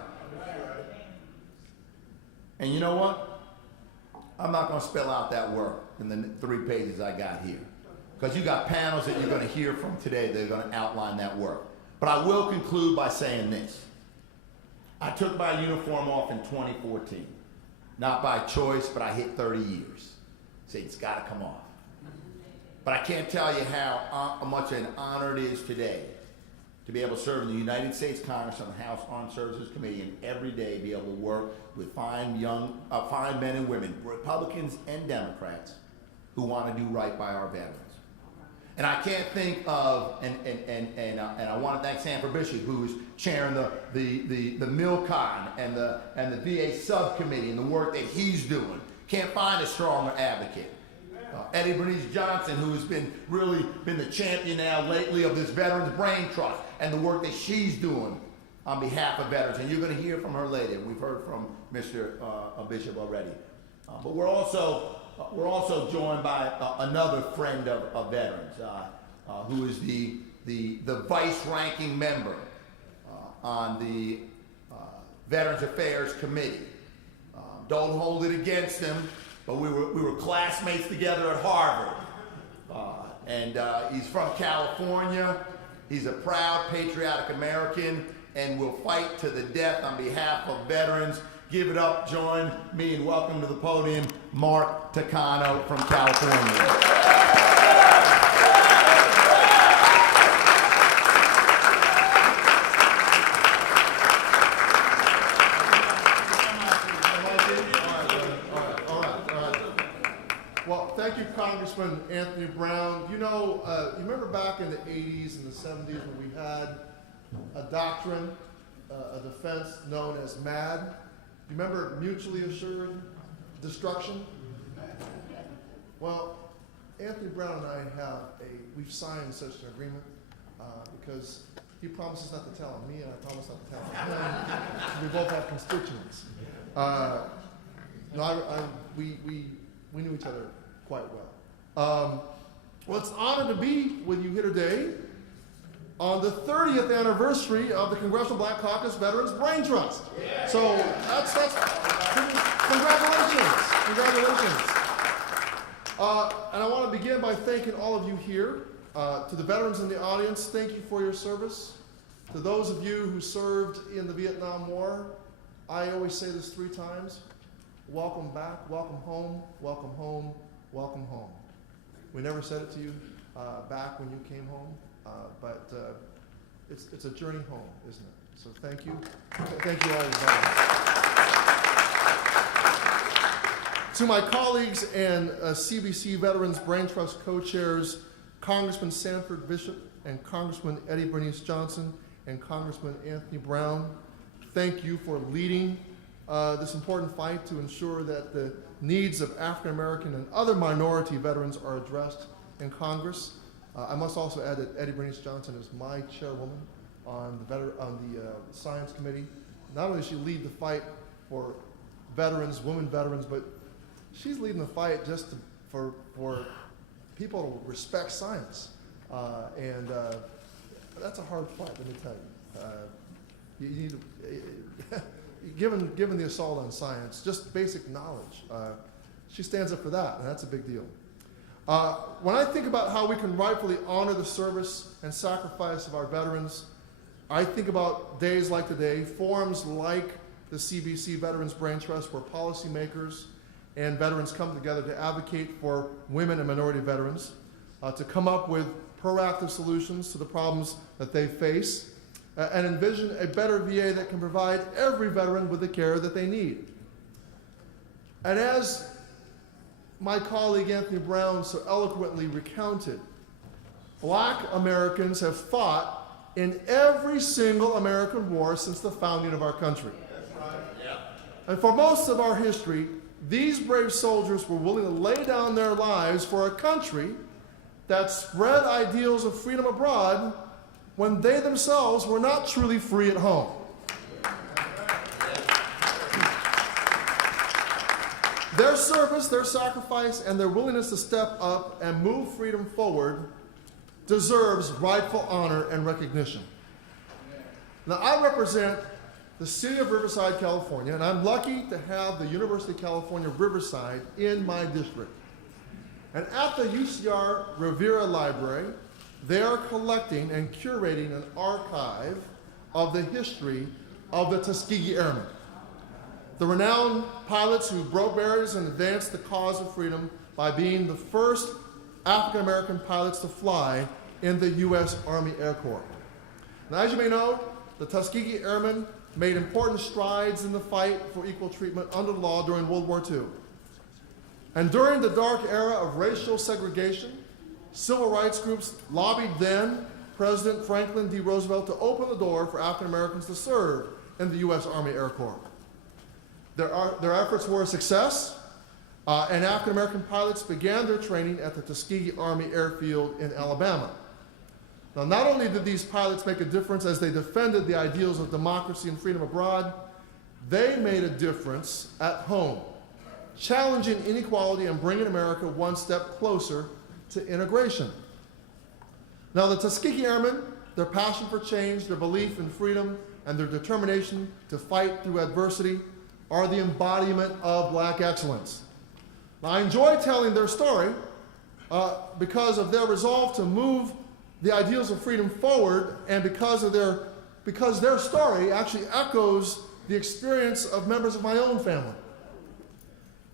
And you know what? I'm not going to spell out that work in the 3 pages I got here, because you got panels that you're going to hear from today that are going to outline that work. But I will conclude by saying this. I took my uniform off in 2014. Not by choice, but I hit 30 years. See, it's got to come off. But I can't tell you how much an honor it is today to be able to serve in the United States Congress on the House Armed Services Committee and every day be able to work with fine men and women, Republicans and Democrats, who want to do right by our veterans. And I can't think of, and I want to thank Sanford Bishop, who's chairing the MilCon and the VA subcommittee and the work that he's doing. Can't find a stronger advocate. Eddie Bernice Johnson, who has been the champion now lately of this Veterans Braintrust and the work that she's doing on behalf of veterans. And you're going to hear from her later. We've heard from Mr. Bishop already. But we're also joined by another friend of veterans, who is the vice-ranking member on the Veterans Affairs Committee. Don't hold it against him, but we were classmates together at Harvard. And he's from California. He's a proud, patriotic American and will fight to the death on behalf of veterans. give it up, join me in welcome to the podium, Mark Takano from California. Well, thank you, Congressman Anthony Brown. You know, you remember back in the 80s and the 70s when we had a doctrine, a defense known as MAD? You remember mutually assured destruction? Well, Anthony Brown and I we've signed such an agreement because he promises not to tell on me and I promise not to tell on him. We both have constituents. We knew each other quite well. Well, it's an honor to be with you here today on the 30th anniversary of the Congressional Black Caucus Veterans Braintrust. Yeah. So that's congratulations. And I want to begin by thanking all of you here. To the veterans in the audience, thank you for your service. To those of you who served in the Vietnam War, I always say this 3 times. Welcome back, welcome home, welcome home, welcome home. We never said it to you back when you came home, but it's a journey home, isn't it? So thank you. Thank you all. To my colleagues and CBC Veterans Braintrust co-chairs, Congressman Sanford Bishop and Congressman Eddie Bernice Johnson and Congressman Anthony Brown, thank you for leading this important fight to ensure that the needs of African American and other minority veterans are addressed in Congress. I must also add that Eddie Bernice Johnson is my chairwoman on the Science Committee. Not only does she lead the fight for veterans, women veterans, but she's leading the fight just for people to respect science. And that's a hard fight, let me tell you. You need to, Given the assault on science, just basic knowledge, she stands up for that, and that's a big deal. When I think about how we can rightfully honor the service and sacrifice of our veterans, I think about days like today, forums like the CBC Veterans Braintrust, where policymakers and veterans come together to advocate for women and minority veterans, to come up with proactive solutions to the problems that they face, and envision a better VA that can provide every veteran with the care that they need. And as my colleague Anthony Brown so eloquently recounted, Black Americans have fought in every single American war since the founding of our country. That's right. Yeah. And for most of our history, these brave soldiers were willing to lay down their lives for a country that spread ideals of freedom abroad when they themselves were not truly free at home. Their service, their sacrifice, and their willingness to step up and move freedom forward deserves rightful honor and recognition. Now, I represent the city of Riverside, California, and I'm lucky to have the University of California, Riverside in my district. And at the UCR Rivera Library, they are collecting and curating an archive of the history of the Tuskegee Airmen, the renowned pilots who broke barriers and advanced the cause of freedom by being the first African-American pilots to fly in the U.S. Army Air Corps. Now, as you may know, the Tuskegee Airmen made important strides in the fight for equal treatment under the law during World War II. And during the dark era of racial segregation, civil rights groups lobbied then President Franklin D. Roosevelt to open the door for African Americans to serve in the U.S. Army Air Corps. Their efforts were a success, and African American pilots began their training at the Tuskegee Army Airfield in Alabama. Now, not only did these pilots make a difference as they defended the ideals of democracy and freedom abroad, they made a difference at home, challenging inequality and bringing America one step closer to integration. Now, the Tuskegee Airmen, their passion for change, their belief in freedom, and their determination to fight through adversity are the embodiment of Black excellence. Now, I enjoy telling their story because of their resolve to move the ideals of freedom forward, and because their story actually echoes the experience of members of my own family.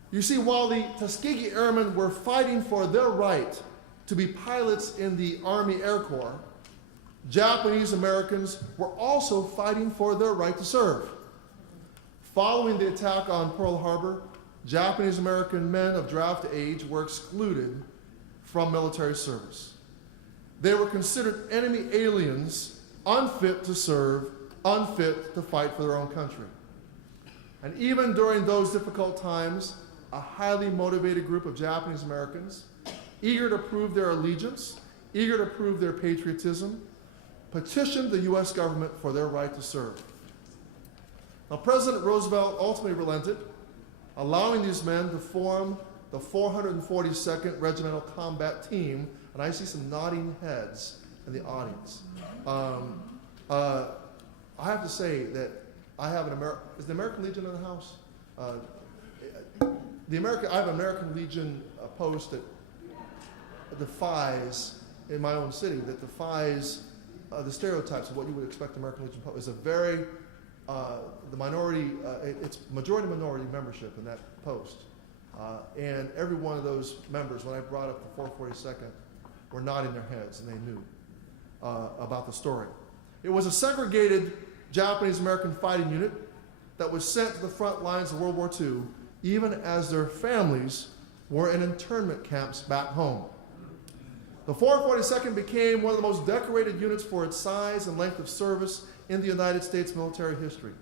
You see, while the Tuskegee Airmen were fighting for their right to be pilots in the Army Air Corps, Japanese Americans were also fighting for their right to serve. Following the attack on Pearl Harbor, Japanese American men of draft age were excluded from military service. They were considered enemy aliens, unfit to serve, unfit to fight for their own country. And even during those difficult times, a highly motivated group of Japanese Americans, eager to prove their allegiance, eager to prove their patriotism, petitioned the U.S. government for their right to serve. Now, President Roosevelt ultimately relented, allowing these men to form the 442nd Regimental Combat Team, and I see some nodding heads in the audience. I have to say that I have is the American Legion in the house? I have an American Legion post that defies, in my own city, that defies the stereotypes of what you would expect American Legion post. It's a very, the minority, it's majority minority membership in that post. And every one of those members, when I brought up the 442nd, were nodding their heads, and they knew about the story. It was a segregated Japanese-American fighting unit that was sent to the front lines of World War II, even as their families were in internment camps back home. The 442nd became one of the most decorated units for its size and length of service in the United States military history.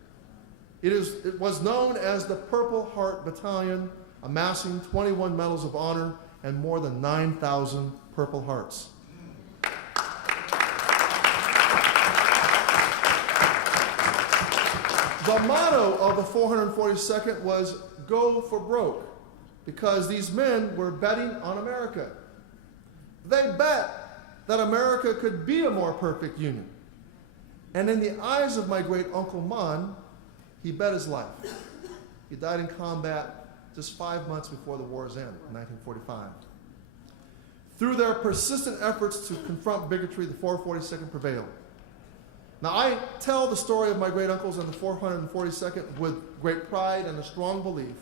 It was known as the Purple Heart Battalion, amassing 21 Medals of Honor and more than 9,000 Purple Hearts. The motto of the 442nd was "Go for broke," because these men were betting on America. They bet that America could be a more perfect union. And in the eyes of my great Uncle Mon, he bet his life. He died in combat just 5 months before the war's end, in 1945. Through their persistent efforts to confront bigotry, the 442nd prevailed. Now, I tell the story of my great uncles and the 442nd with great pride and a strong belief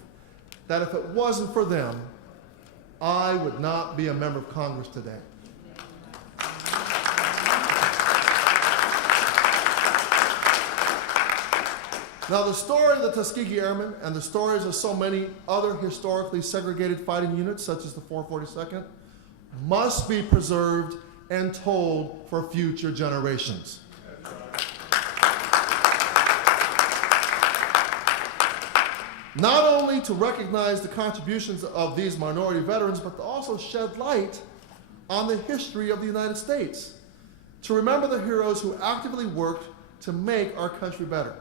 that if it wasn't for them, I would not be a member of Congress today. Now, the story of the Tuskegee Airmen and the stories of so many other historically segregated fighting units, such as the 442nd, must be preserved and told for future generations. Not only to recognize the contributions of these minority veterans, but to also shed light on the history of the United States, to remember the heroes who actively worked to make our country better,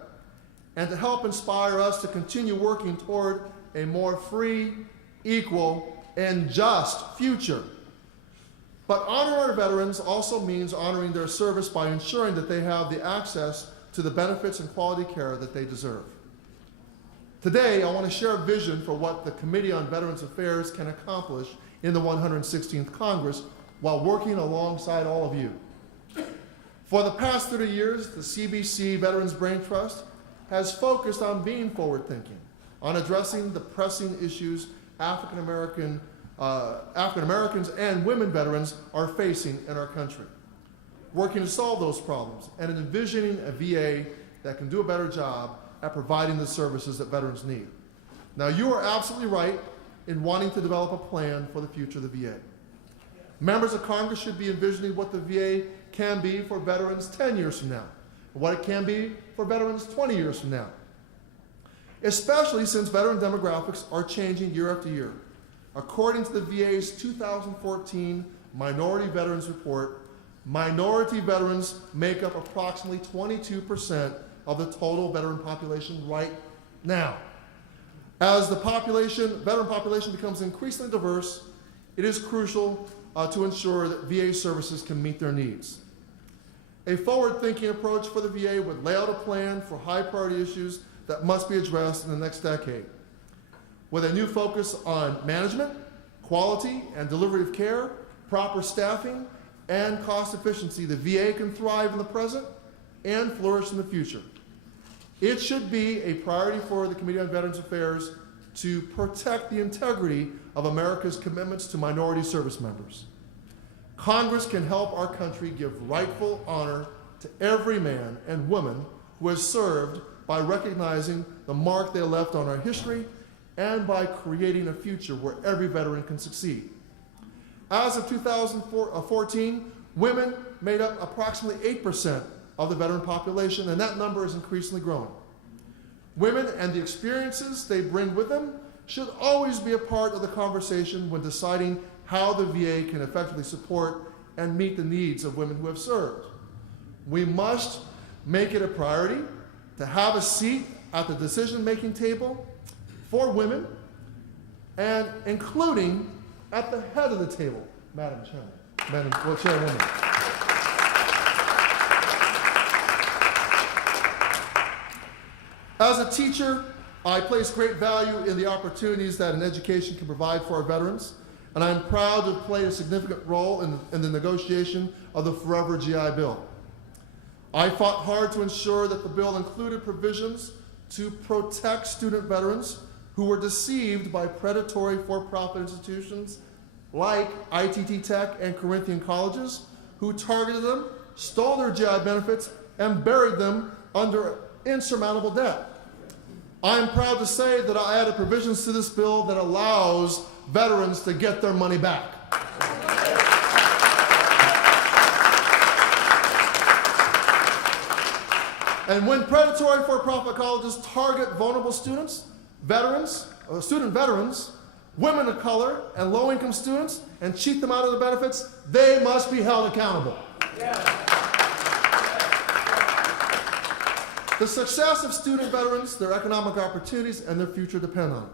and to help inspire us to continue working toward a more free, equal, and just future. But honoring our veterans also means honoring their service by ensuring that they have the access to the benefits and quality care that they deserve. Today, I want to share a vision for what the Committee on Veterans Affairs can accomplish in the 116th Congress while working alongside all of you. For the past 30 years, the CBC Veterans Braintrust has focused on being forward-thinking, on addressing the pressing issues African Americans and women veterans are facing in our country, working to solve those problems and envisioning a VA that can do a better job at providing the services that veterans need. Now, you are absolutely right in wanting to develop a plan for the future of the VA. Members of Congress should be envisioning what the VA can be for veterans 10 years from now, what it can be for veterans 20 years from now, especially since veteran demographics are changing year after year. According to the VA's 2014 Minority Veterans Report, minority veterans make up approximately 22% of the total veteran population right now. As the veteran population becomes increasingly diverse, it is crucial to ensure that VA services can meet their needs. A forward-thinking approach for the VA would lay out a plan for high-priority issues that must be addressed in the next decade, with a new focus on management, quality and delivery of care, proper staffing, and cost efficiency. The VA can thrive in the present and flourish in the future. It should be a priority for the Committee on Veterans Affairs to protect the integrity of America's commitments to minority service members. Congress can help our country give rightful honor to every man and woman who has served by recognizing the mark they left on our history and by creating a future where every veteran can succeed. As of 2014, women made up approximately 8% of the veteran population, and that number is increasingly growing. Women and the experiences they bring with them should always be a part of the conversation when deciding how the VA can effectively support and meet the needs of women who have served. We must make it a priority to have a seat at the decision-making table for women, and including at the head of the table, Madam Chairwoman. As a teacher, I place great value in the opportunities that an education can provide for our veterans, and I'm proud to have played a significant role in the negotiation of the Forever GI Bill. I fought hard to ensure that the bill included provisions to protect student veterans who were deceived by predatory for-profit institutions like ITT Tech and Corinthian colleges, who targeted them, stole their GI benefits, and buried them under insurmountable debt. I am proud to say that I added provisions to this bill that allows veterans to get their money back. And when predatory for-profit colleges target vulnerable students, student veterans, women of color, and low-income students, and cheat them out of the benefits, they must be held accountable. The success of student veterans, their economic opportunities, and their future depend on it.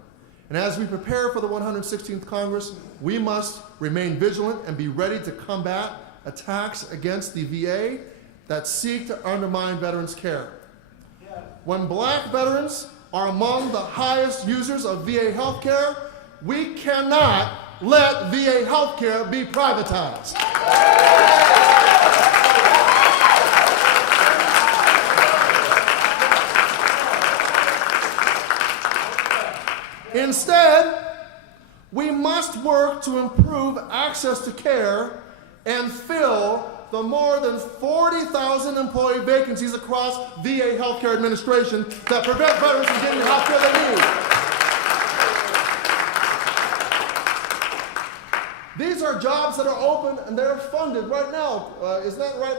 And as we prepare for the 116th Congress, we must remain vigilant and be ready to combat attacks against the VA that seek to undermine veterans' care. When black veterans are among the highest users of VA health care, we cannot let VA health care be privatized. Instead, we must work to improve access to care and fill the more than 40,000 employee vacancies across VA healthcare administration that prevent veterans from getting the health care they need. These are jobs that are open and they're funded right now. Isn't that right,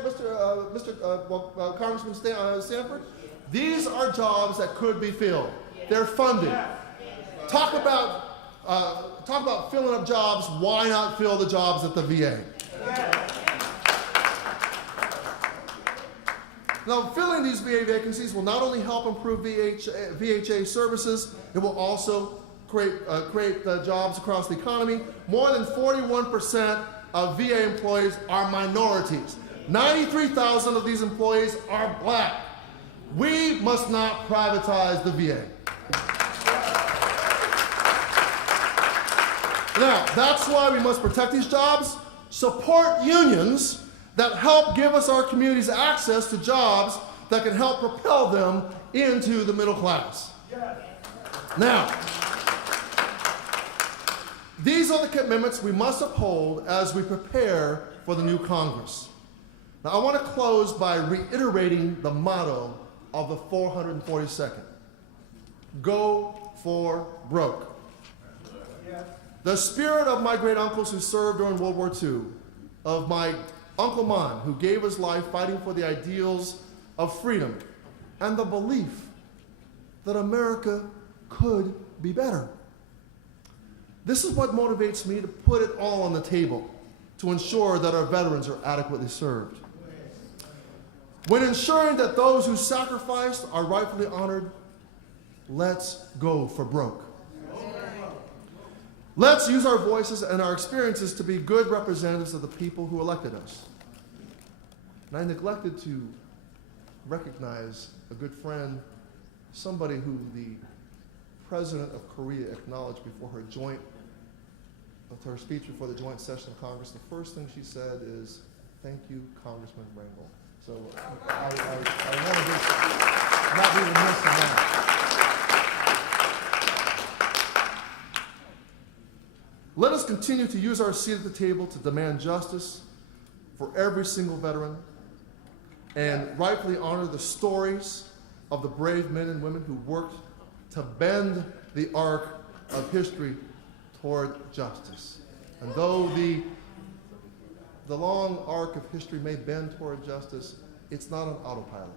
Congressman Sanford? These are jobs that could be filled. They're funded. Talk about filling up jobs. Why not fill the jobs at the VA? Now, filling these VA vacancies will not only help improve VHA services, it will also create jobs across the economy. More than 41% of VA employees are minorities. 93,000 of these employees are black. We must not privatize the VA. Now, that's why we must protect these jobs, support unions that help give us our communities access to jobs that can help propel them into the middle class. Now, these are the commitments we must uphold as we prepare for the new Congress. Now, I want to close by reiterating the motto of the 442nd. Go for broke. The spirit of my great uncles who served during World War II, of my Uncle Mon, who gave his life fighting for the ideals of freedom, and the belief that America could be better. This is what motivates me to put it all on the table to ensure that our veterans are adequately served. When ensuring that those who sacrificed are rightfully honored, let's go for broke. Let's use our voices and our experiences to be good representatives of the people who elected us. And I neglected to recognize a good friend, somebody who the President of Korea acknowledged before her speech before the joint session of Congress. The first thing she said is, "Thank you, Congressman Rangel." So I want to not be remiss in that. Let us continue to use our seat at the table to demand justice for every single veteran and rightfully honor the stories of the brave men and women who worked to bend the arc of history toward justice. And though the long arc of history may bend toward justice, it's not on autopilot.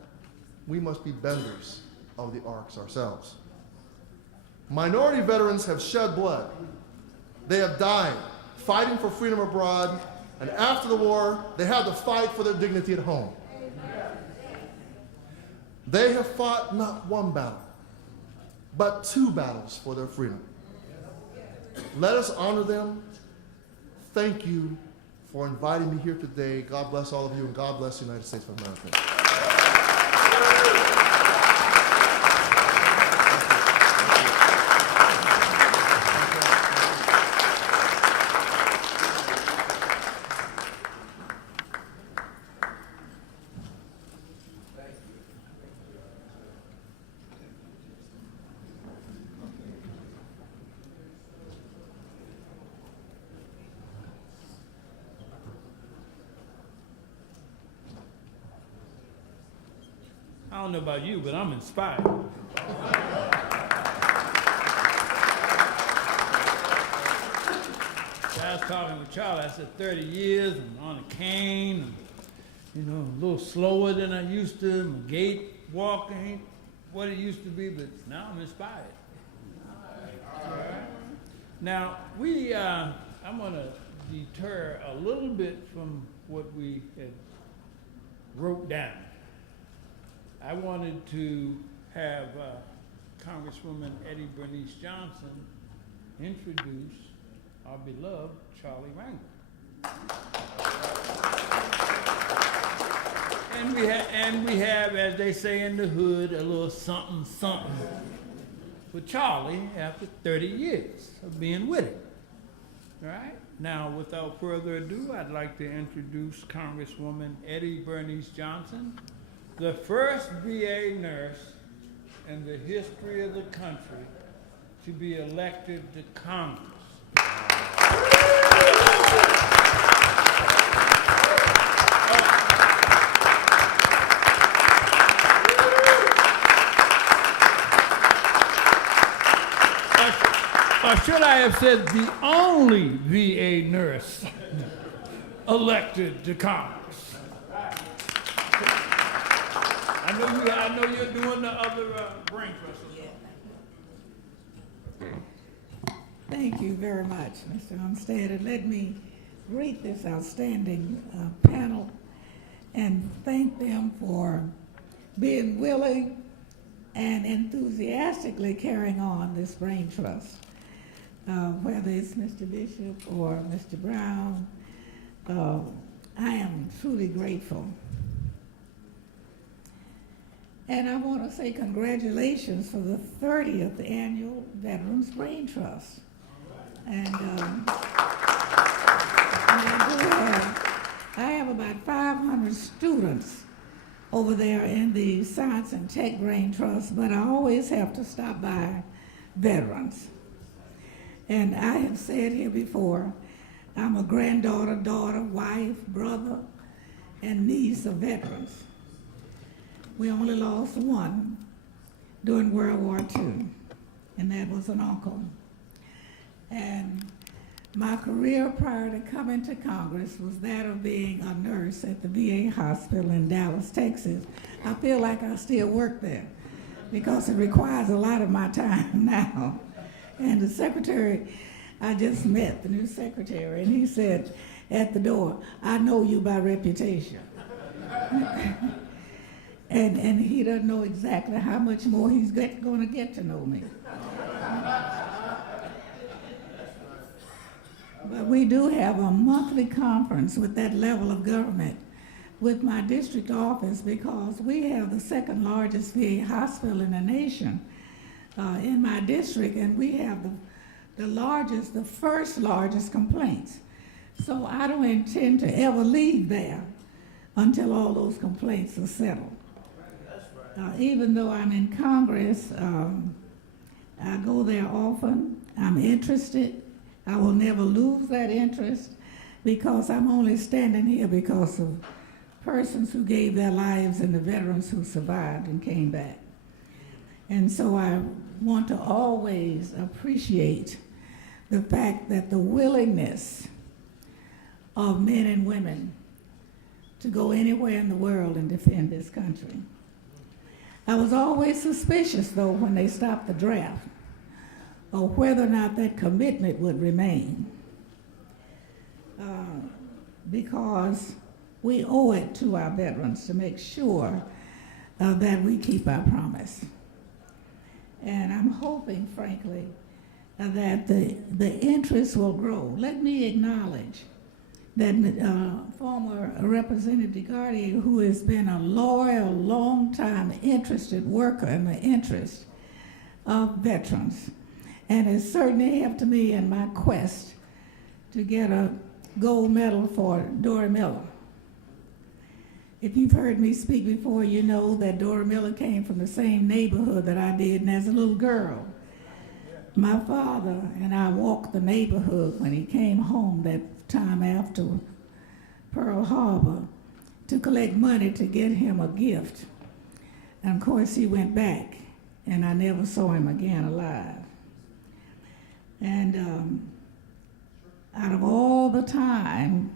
We must be benders of the arcs ourselves. Minority veterans have shed blood. They have died fighting for freedom abroad, and after the war, they had to fight for their dignity at home. They have fought not one battle, but 2 battles for their freedom. Let us honor them. Thank you for inviting me here today. God bless all of you, and God bless the United States of America. I don't know about you, but I'm inspired. I was talking with Charlie. I said 30 years, I'm on a cane, and, a little slower than I used to. My gait, walking ain't what it used to be, but now I'm inspired. All right. Now, I'm going to deter a little bit from what we had wrote down. I wanted to have Congresswoman Eddie Bernice Johnson introduce our beloved Charlie Rangel. And we have, as they say in the hood, a little something, something for Charlie after 30 years of being with him. All right? Now, without further ado, I'd like to introduce Congresswoman Eddie Bernice Johnson, the first VA nurse in the history of the country to be elected to Congress. Or should I have said the only VA nurse elected to Congress? I know you're doing the other Braintrust. Thank you very much, Mr. Umstead. And let me greet this outstanding panel and thank them for being willing and enthusiastically carrying on this Braintrust. Whether it's Mr. Bishop or Mr. Brown, I am truly grateful. And I want to say congratulations for the 30th annual Veterans Brain Trust. And I have about 500 students over there in the Science and Tech Brain Trust, but I always have to stop by veterans. And I have said here before, I'm a granddaughter, daughter, wife, brother, and niece of veterans. We only lost one during World War II, and that was an uncle. And my career prior to coming to Congress was that of being a nurse at the VA hospital in Dallas, Texas. I feel like I still work there because it requires a lot of my time now. And the secretary, I just met the new secretary, and he said at the door, "I know you by reputation." And he doesn't know exactly how much more he's going to get to know me. But we do have a monthly conference with that level of government with my district office because we have the second largest VA hospital in the nation in my district, and we have the first largest complaints. So I don't intend to ever leave there until all those complaints are settled. Even though I'm in Congress, I go there often. I'm interested. I will never lose that interest because I'm only standing here because of persons who gave their lives and the veterans who survived and came back. And so I want to always appreciate the fact that the willingness of men and women to go anywhere in the world and defend this country. I was always suspicious, though, when they stopped the draft, of whether or not that commitment would remain. Because we owe it to our veterans to make sure that we keep our promise. And I'm hoping, frankly, that the interest will grow. Let me acknowledge that former Representative DeGardia, who has been a loyal, long-time interested worker in the interest of veterans, and has certainly helped me in my quest to get a gold medal for Dora Miller. If you've heard me speak before, you know that Dora Miller came from the same neighborhood that I did, and as a little girl, my father and I walked the neighborhood when he came home that time after Pearl Harbor to collect money to get him a gift. And of course he went back, and I never saw him again alive. And out of all the time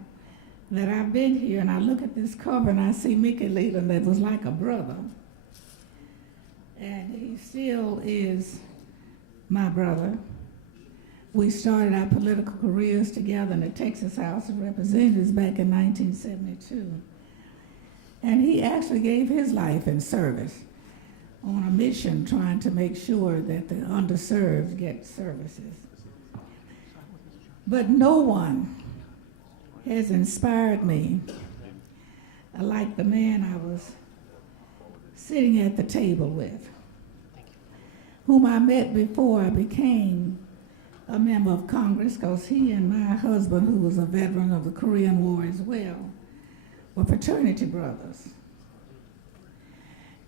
that I've been here, and I look at this cover and I see Mickey Leland that was like a brother, and he still is my brother. We started our political careers together in the Texas House of Representatives back in 1972. And he actually gave his life in service on a mission trying to make sure that the underserved get services. But no one has inspired me like the man I was sitting at the table with, whom I met before I became a member of Congress, because he and my husband, who was a veteran of the Korean War as well, were fraternity brothers.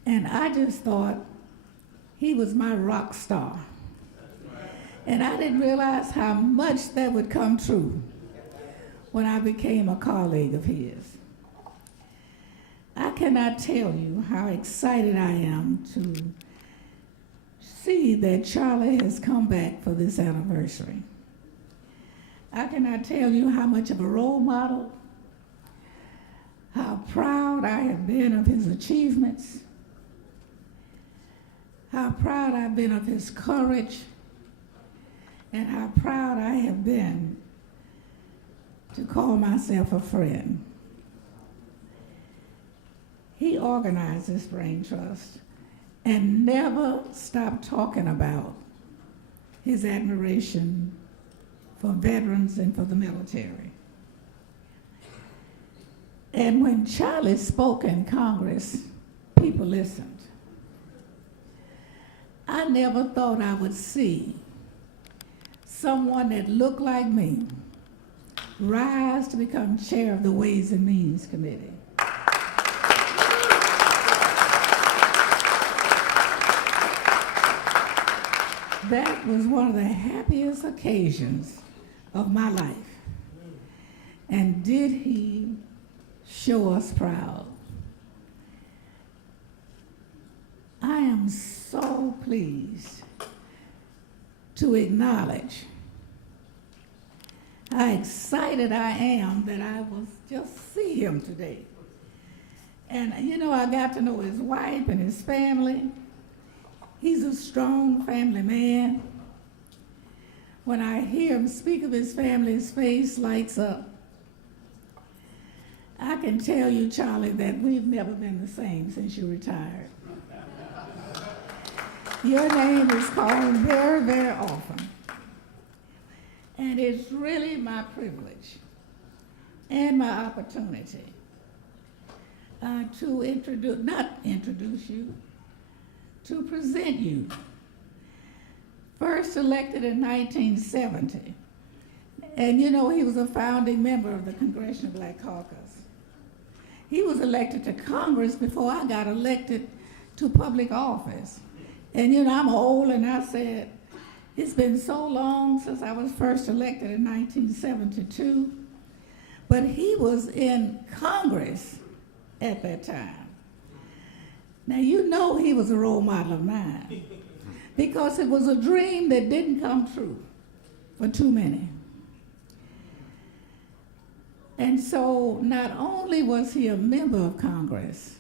And I just thought he was my rock star. And I didn't realize how much that would come true when I became a colleague of his. I cannot tell you how excited I am to see that Charlie has come back for this anniversary. I cannot tell you how much of a role model, how proud I have been of his achievements, how proud I've been of his courage, and how proud I have been to call myself a friend. He organized this Braintrust and never stopped talking about his admiration for veterans and for the military. And when Charlie spoke in Congress, people listened. I never thought I would see someone that looked like me rise to become chair of the Ways and Means Committee. That was one of the happiest occasions of my life. And did he show us proud? I am so pleased to acknowledge how excited I am that I will just see him today. And you know, I got to know his wife and his family. He's a strong family man. When I hear him speak of his family, his face lights up. I can tell you, Charlie, that we've never been the same since you retired. Your name is called very, very often. And it's really my privilege and my opportunity to present you. First elected in 1970. And you know, he was a founding member of the Congressional Black Caucus. he was elected to Congress before I got elected to public office. And you know, I'm old, and I said, it's been so long since I was first elected in 1972, but he was in Congress at that time. Now, you know he was a role model of mine because it was a dream that didn't come true for too many. And so not only was he a member of Congress,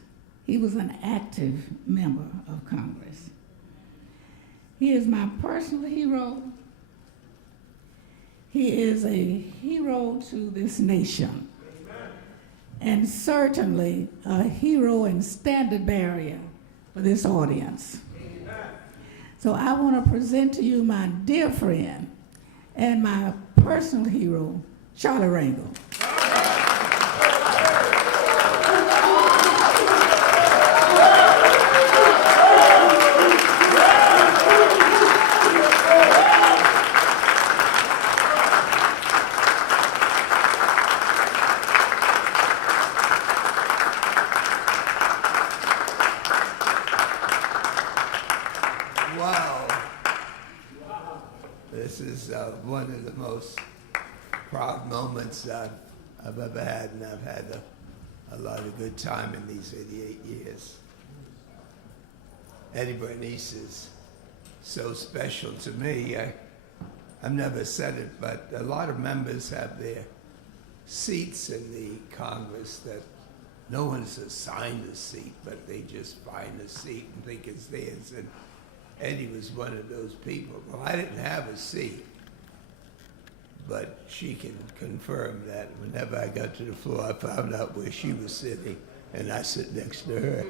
he was an active member of Congress. He is my personal hero. He is a hero to this nation, and certainly a hero and standard bearer for this audience. So I want to present to you my dear friend and my personal hero, Charlie Rangel. This is one of the most proud moments I've ever had, and I've had a lot of good time in these 88 years. Eddie Bernice is so special to me. I've never said it, but a lot of members have their seats in the Congress that no one's assigned a seat, but they just find a seat and think it's theirs. And Eddie was one of those people. Well, I didn't have a seat, but she can confirm that whenever I got to the floor, I found out where she was sitting, and I sit next to her.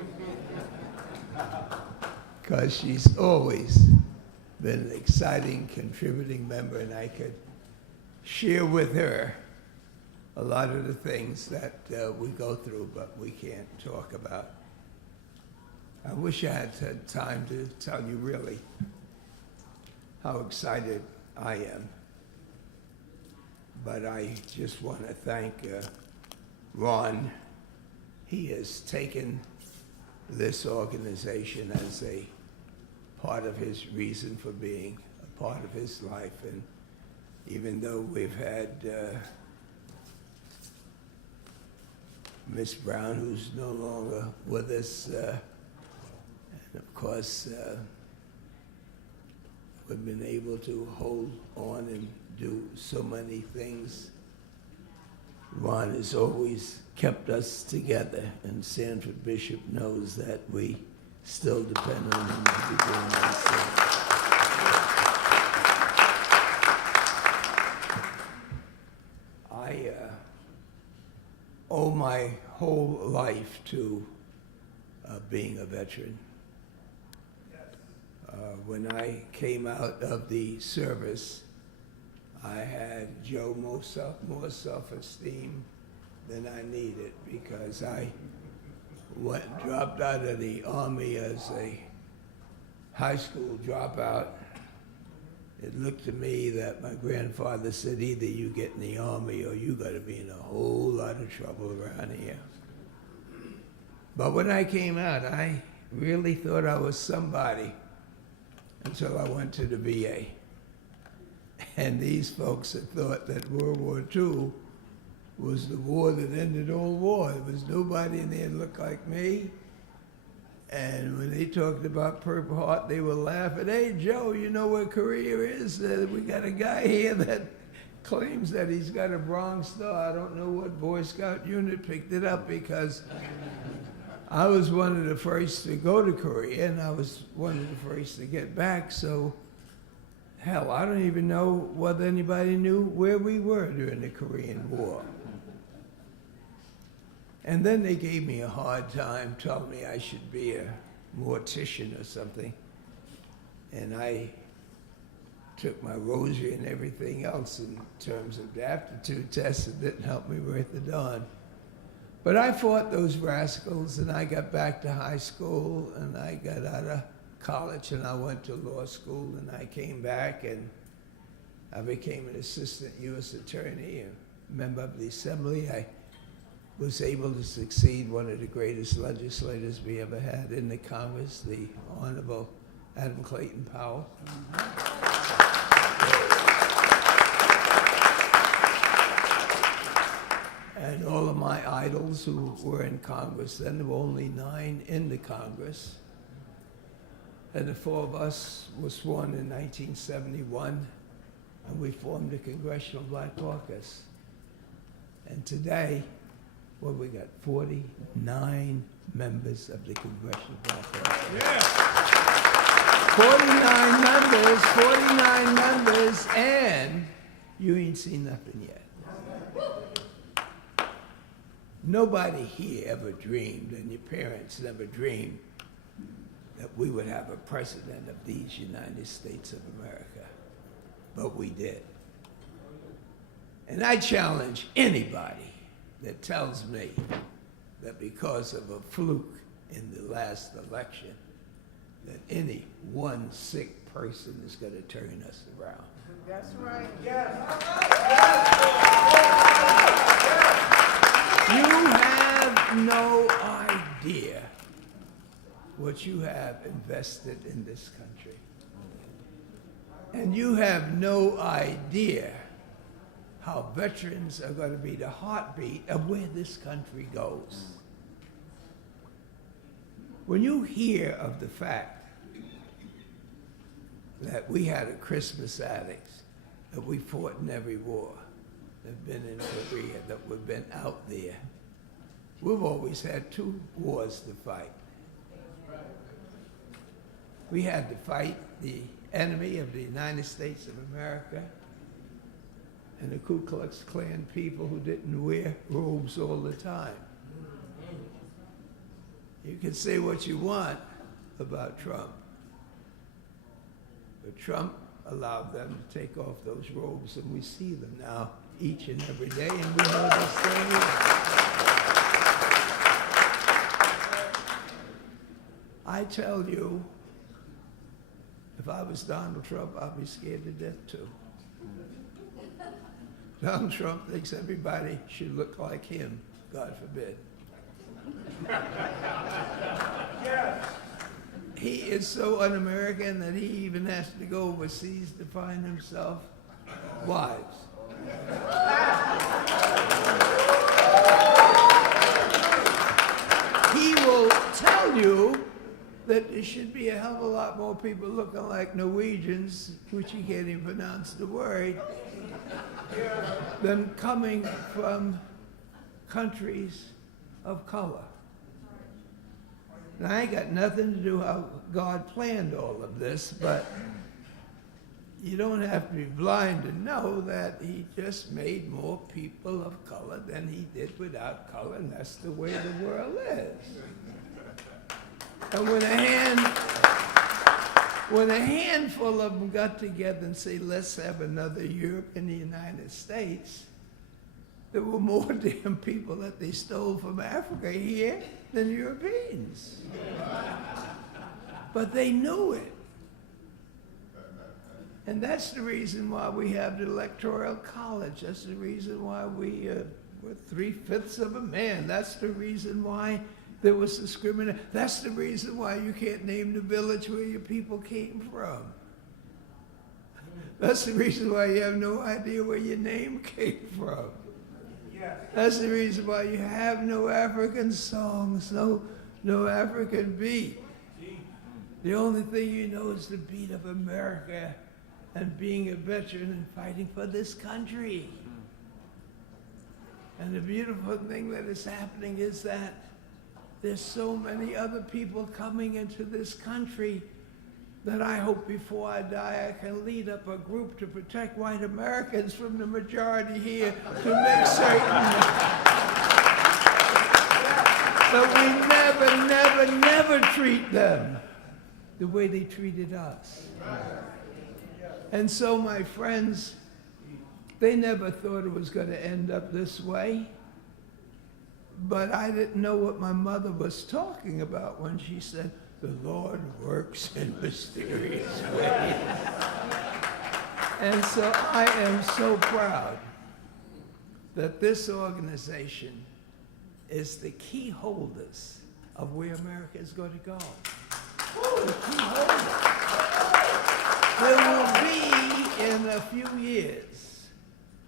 Because she's always been an exciting, contributing member, and I could share with her a lot of the things that we go through, but we can't talk about. I wish I had time to tell you really how excited I am. But I just want to thank Ron. He has taken this organization as a part of his reason for being, a part of his life. And even though we've had Miss Brown, who's no longer with us, and of course, we've been able to hold on and do so many things. Ron has always kept us together, and Sanford Bishop knows that we still depend on him to be doing this. I owe my whole life to being a veteran. When I came out of the service, I had more self-esteem than I needed because I dropped out of the Army as a high school dropout. It looked to me that my grandfather said, either you get in the Army or you got to be in a whole lot of trouble around here. But when I came out, I really thought I was somebody until I went to the VA. And these folks had thought that World War II was the war that ended all war. There was nobody in there that looked like me. And when they talked about Purple Heart, they were laughing. Hey, Joe, you know where Korea is? We got a guy here that claims that he's got a Bronze Star. I don't know what Boy Scout unit picked it up because I was one of the first to go to Korea, and I was one of the first to get back. So, hell, I don't even know whether anybody knew where we were during the Korean War. And then they gave me a hard time, telling me I should be a mortician or something. And I took my rosary and everything else in terms of the aptitude tests. It didn't help me worth the darn. But I fought those rascals, and I got back to high school, and I got out of college, and I went to law school, and I came back, and I became an assistant U.S. attorney, a member of the assembly. I was able to succeed one of the greatest legislators we ever had in the Congress, the Honorable Adam Clayton Powell. And all of my idols who were in Congress then, there were only 9 in the Congress. And the 4 of us were sworn in 1971, and we formed the Congressional Black Caucus. And today, well, we got 49 members of the Congressional Black Caucus. Yeah. 49 members, and you ain't seen nothing yet. Nobody here ever dreamed, and your parents never dreamed, that we would have a president of these United States of America. But we did. And I challenge anybody that tells me that because of a fluke in the last election, that any one sick person is going to turn us around. That's right. You have no idea what you have invested in this country. And you have no idea how veterans are going to be the heartbeat of where this country goes. When you hear of the fact that we had a Christmas addict, that we fought in every war, that have been in Korea, that we've been out there, we've always had 2 wars to fight. We had to fight the enemy of the United States of America and the Ku Klux Klan people who didn't wear robes all the time. You can say what you want about Trump, but Trump allowed them to take off those robes, and we see them now each and every day, and we know they're still here. I tell you, if I was Donald Trump, I'd be scared to death too. Donald Trump thinks everybody should look like him, God forbid. He is so un-American that he even has to go overseas to find himself wives. He will tell you that there should be a hell of a lot more people looking like Norwegians, which he can't even pronounce the word, than coming from countries of color. Now, I ain't got nothing to do how God planned all of this, but you don't have to be blind to know that he just made more people of color than he did without color, and that's the way the world is. And when a handful of them got together and say, let's have another Europe in the United States, there were more damn people that they stole from Africa here than Europeans. But they knew it. And that's the reason why we have the Electoral College. That's the reason why we're 3/5 of a man. That's the reason why there was discrimination. That's the reason why you can't name the village where your people came from. That's the reason why you have no idea where your name came from. That's the reason why you have no African songs, no African beat. The only thing you know is the beat of America and being a veteran and fighting for this country. And the beautiful thing that is happening is that there's so many other people coming into this country that I hope before I die I can lead up a group to protect white Americans from the majority here to make certain that we never treat them the way they treated us. And so, my friends, they never thought it was going to end up this way. But I didn't know what my mother was talking about when she said, the Lord works in mysterious ways. And so I am so proud that this organization is the key holders of where America is going to go. The key holders. There will be, in a few years,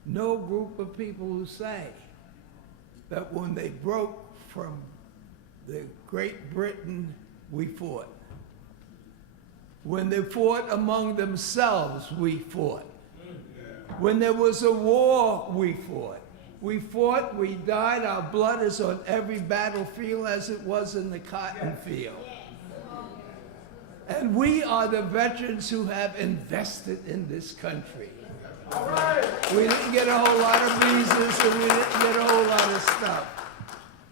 no group of people who say that when they broke from the Great Britain, we fought. When they fought among themselves, we fought. When there was a war, we fought. We fought, we died, our blood is on every battlefield as it was in the cotton field. And we are the veterans who have invested in this country. We didn't get a whole lot of visas and we didn't get a whole lot of stuff.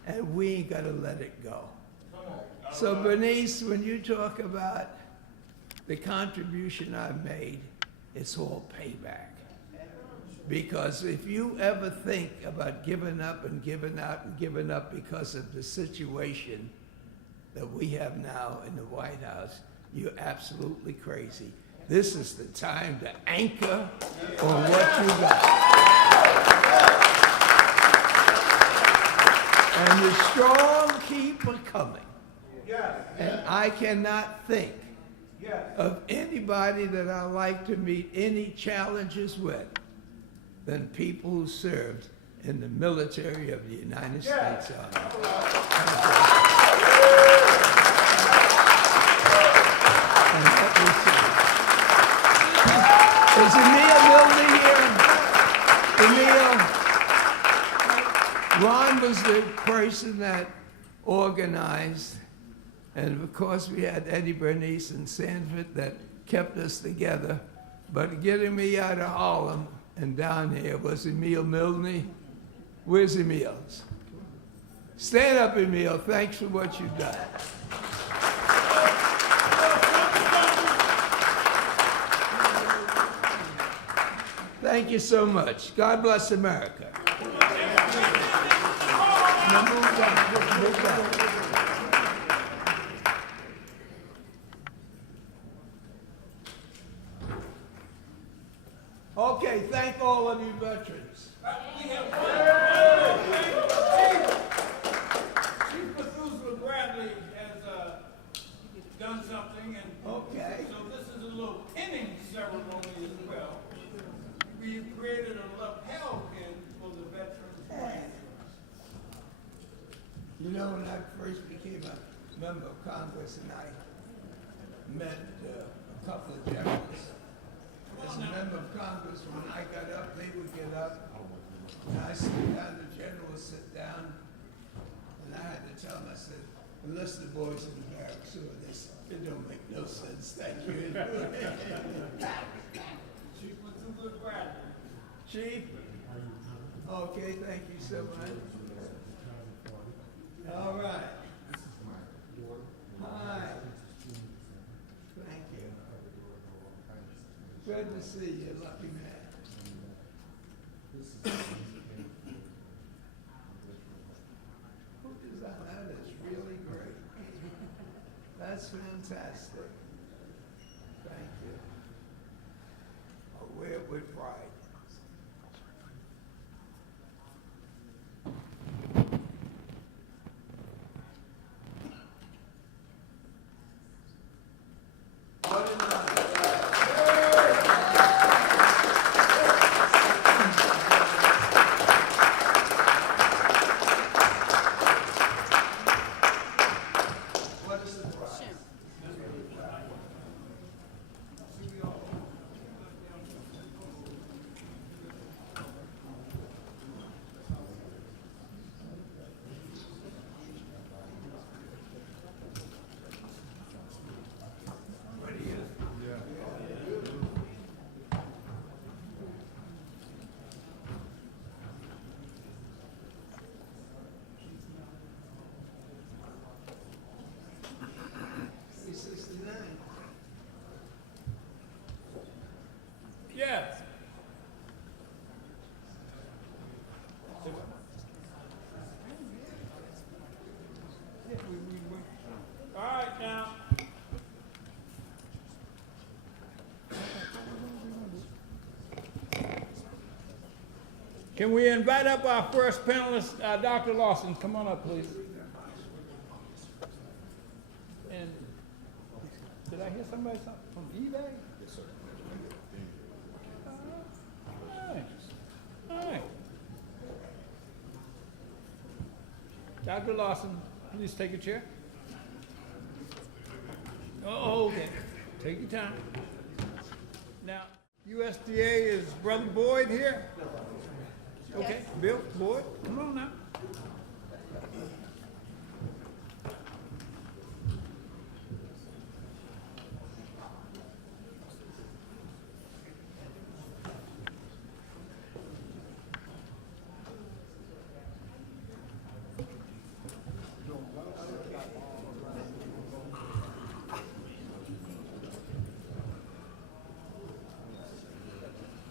And we ain't gotta let it go. So Bernice, when you talk about the contribution I've made, it's all payback. Because if you ever think about giving up and giving out and giving up because of the situation that we have now in the White House, you're absolutely crazy. This is the time to anchor on what you got. And the strong keep coming. And I cannot think of anybody that I like to meet any challenges with than people who served in the military of the United States Army. And let me see. Is Emil Milne here? Emil, Ron was the person that organized, and of course we had Eddie Bernice and Sanford that kept us together, but getting me out of Harlem and down here was Emil Milne. Where's Emil? Stand up, Emil. Thanks for what you've done. Thank you so much. God bless America. Now move down. Move down. Okay, thank all of you veterans. Chief Methuselah Bradley has done something, and Okay. so this is a little pinning ceremony as well. We've created a lapel pin for the veterans. You know, when I first became a member of Congress and I met a couple of generals, as a member of Congress, when I got up, they would get up, and I sit down, the general would sit down, and I had to tell them, I said, unless the boys in the barracks do it, they said, it don't make no sense, thank you. Chief Methuselah Bradley. Chief? Okay, thank you so much. All right. Hi. Thank you. Good to see you, lucky man. Who designed that? Is really great. That's fantastic. Thank you. I'll wear it with pride. What an honor. What a surprise. Can we invite up our first panelist, Dr. Lawson? Come on up, please. And did I hear somebody from eBay? Yes, sir. All right. Dr. Lawson, please take a chair. Oh, okay. Take your time. Now, USDA is Brother Boyd here? Okay, Bill, Boyd, come on now.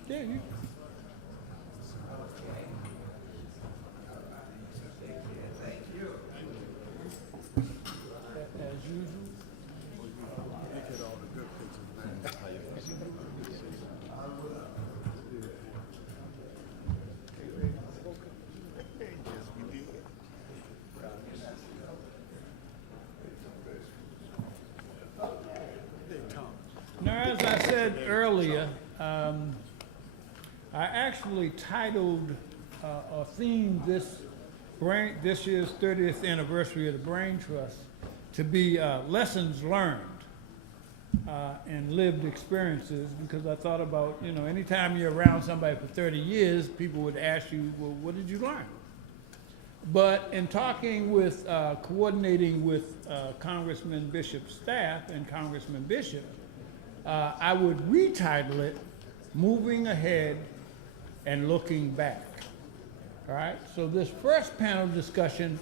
Yeah, you. As usual. Now, as I said earlier, I actually titled a theme this year's 30th anniversary of the Braintrust to be lessons learned and lived experiences, because I thought about, you know, anytime you're around somebody for 30 years, people would ask you, well, what did you learn? But in talking with, coordinating with Congressman Bishop's staff and Congressman Bishop, I would retitle it, Moving Ahead and Looking Back. All right, so this first panel discussion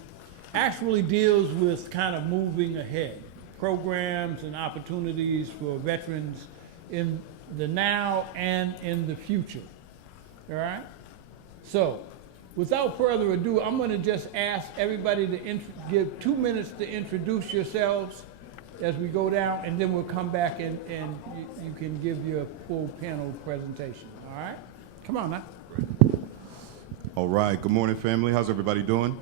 actually deals with kind of moving ahead, programs and opportunities for veterans in the now and in the future. All right, so without further ado, I'm going to just ask everybody to give 2 minutes to introduce yourselves as we go down, and then we'll come back and you can give your full panel presentation. All right, come on now. All right, good morning, family. How's everybody doing?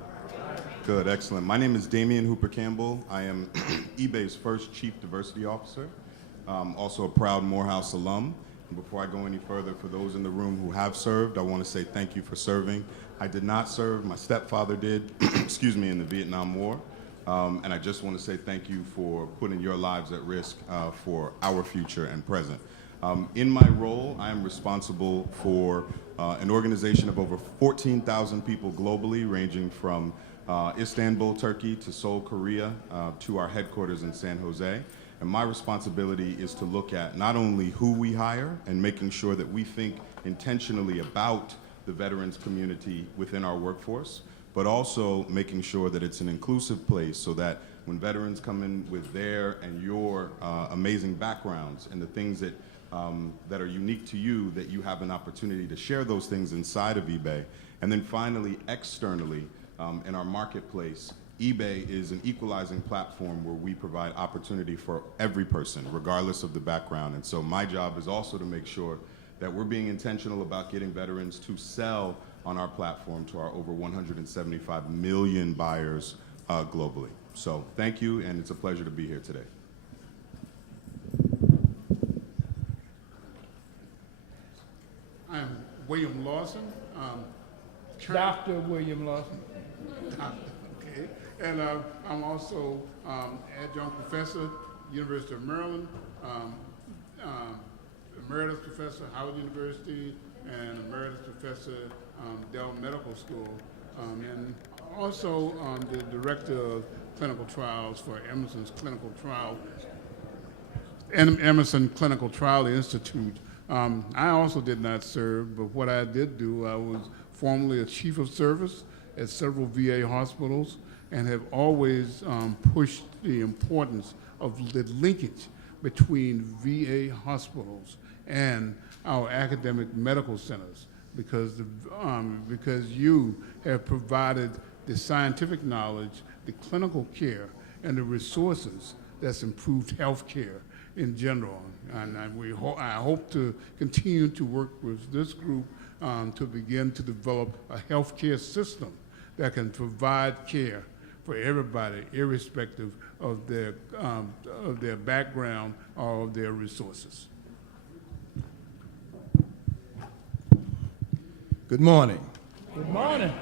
Good, excellent. My name is Damian Hooper Campbell. I am eBay's first Chief Diversity Officer, also a proud Morehouse alum. And before I go any further, for those in the room who have served, I want to say thank you for serving. I did not serve, my stepfather did, excuse me, in the Vietnam War. And I just want to say thank you for putting your lives at risk for our future and present. In my role, I am responsible for an organization of over 14,000 people globally, ranging from Istanbul, Turkey, to Seoul, Korea, to our headquarters in San Jose. And my responsibility is to look at not only who we hire and making sure that we think intentionally about the veterans community within our workforce, but also making sure that it's an inclusive place so that when veterans come in with their and your amazing backgrounds and the things that that are unique to you, that you have an opportunity to share those things inside of eBay. And then finally, externally, in our marketplace, eBay is an equalizing platform where we provide opportunity for every person, regardless of the background. And so my job is also to make sure that we're being intentional about getting veterans to sell on our platform to our over 175 million buyers globally. So thank you, and it's a pleasure to be here today. I'm William Lawson. Dr. William Lawson. Okay, and I'm also adjunct professor, University of Maryland, emeritus professor, Howard University, and emeritus professor, Dell Medical School, and also the director of clinical trials for Emerson's Clinical Trial, Emerson Clinical Trial Institute. I also did not serve, but what I did do, I was formerly a chief of service at several VA hospitals and have always pushed the importance of the linkage between VA hospitals and our academic medical centers, because you have provided the scientific knowledge, the clinical care, and the resources that's improved health care in general. And I hope to continue to work with this group to begin to develop a healthcare system that can provide care for everybody, irrespective of their background or of their resources. Good morning. Good morning.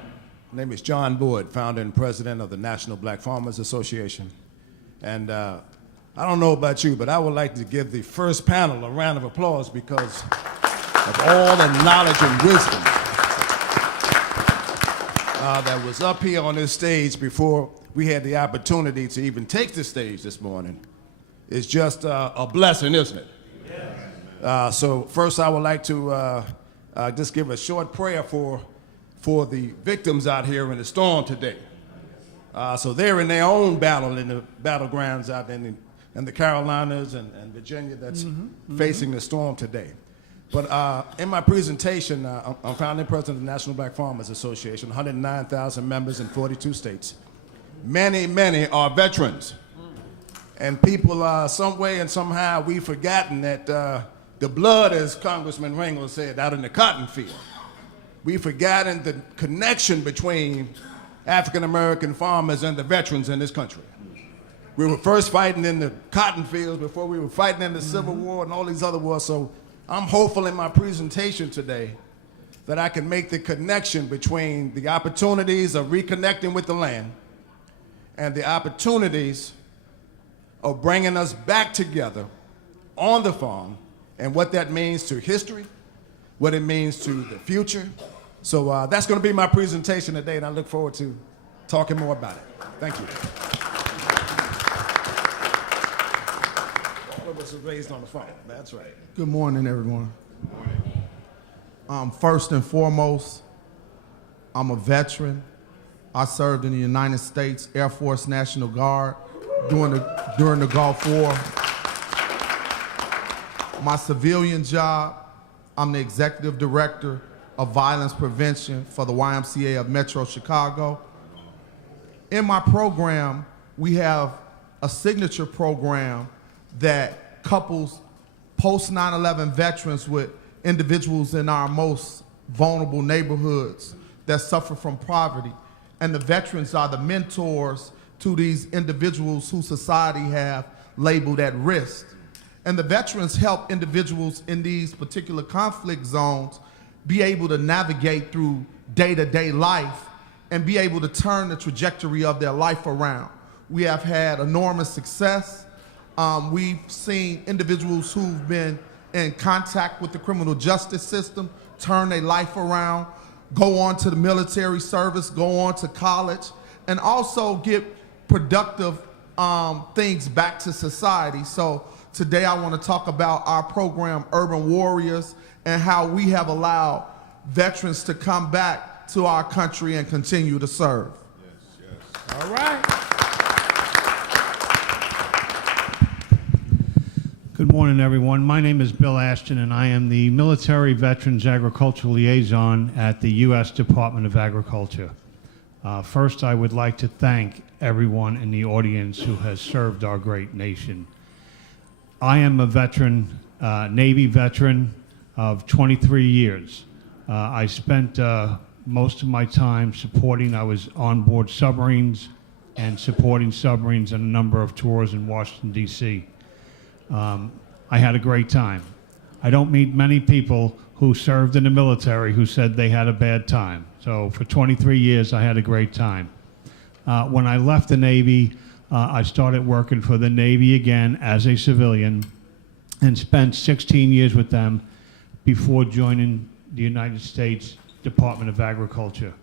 My name is John Boyd, founder and president of the National Black Farmers Association. And I don't know about you, but I would like to give the first panel a round of applause because of all the knowledge and wisdom that was up here on this stage before we had the opportunity to even take the stage this morning. It's just a blessing, isn't it? Yes. So first I would like to just give a short prayer for the victims out here in the storm today. So they're in their own battle in the battlegrounds out in the Carolinas and Virginia that's facing the storm today. But in my presentation, I'm founding president of the National Black Farmers Association, 109,000 members in 42 states. Many, many are veterans. And people, some way and somehow, we've forgotten that the blood, as Congressman Ringel said, out in the cotton field. We've forgotten the connection between African-American farmers and the veterans in this country. We were first fighting in the cotton fields before we were fighting in the Civil War and all these other wars. So I'm hopeful in my presentation today that I can make the connection between the opportunities of reconnecting with the land and the opportunities of bringing us back together on the farm and what that means to history, what it means to the future. So that's going to be my presentation today, and I look forward to talking more about it. Thank you. All of us are raised on the farm. That's right. Good morning, everyone. First and foremost, I'm a veteran. I served in the United States Air Force National Guard during the Gulf War. My civilian job, I'm the executive director of violence prevention for the YMCA of Metro Chicago. In my program, we have a signature program that couples post 9/11 veterans with individuals in our most vulnerable neighborhoods that suffer from poverty. And the veterans are the mentors to these individuals who society have labeled at risk. And the veterans help individuals in these particular conflict zones be able to navigate through day-to-day life and be able to turn the trajectory of their life around. We have had enormous success. We've seen individuals who've been in contact with the criminal justice system turn their life around, go on to the military service, go on to college, and also get productive things back to society. So today I want to talk about our program, Urban Warriors, and how we have allowed veterans to come back to our country and continue to serve. Yes, yes. All right. Good morning, everyone. My name is Bill Ashton, and I am the Military Veterans Agricultural Liaison at the U.S. Department of Agriculture. First, I would like to thank everyone in the audience who has served our great nation. I am a veteran, Navy veteran of 23 years. I spent most of my time I was on board submarines and supporting submarines on a number of tours in Washington, D.C. I had a great time. I don't meet many people who served in the military who said they had a bad time. So for 23 years, I had a great time. When I left the Navy, I started working for the Navy again as a civilian and spent 16 years with them before joining the United States Department of Agriculture.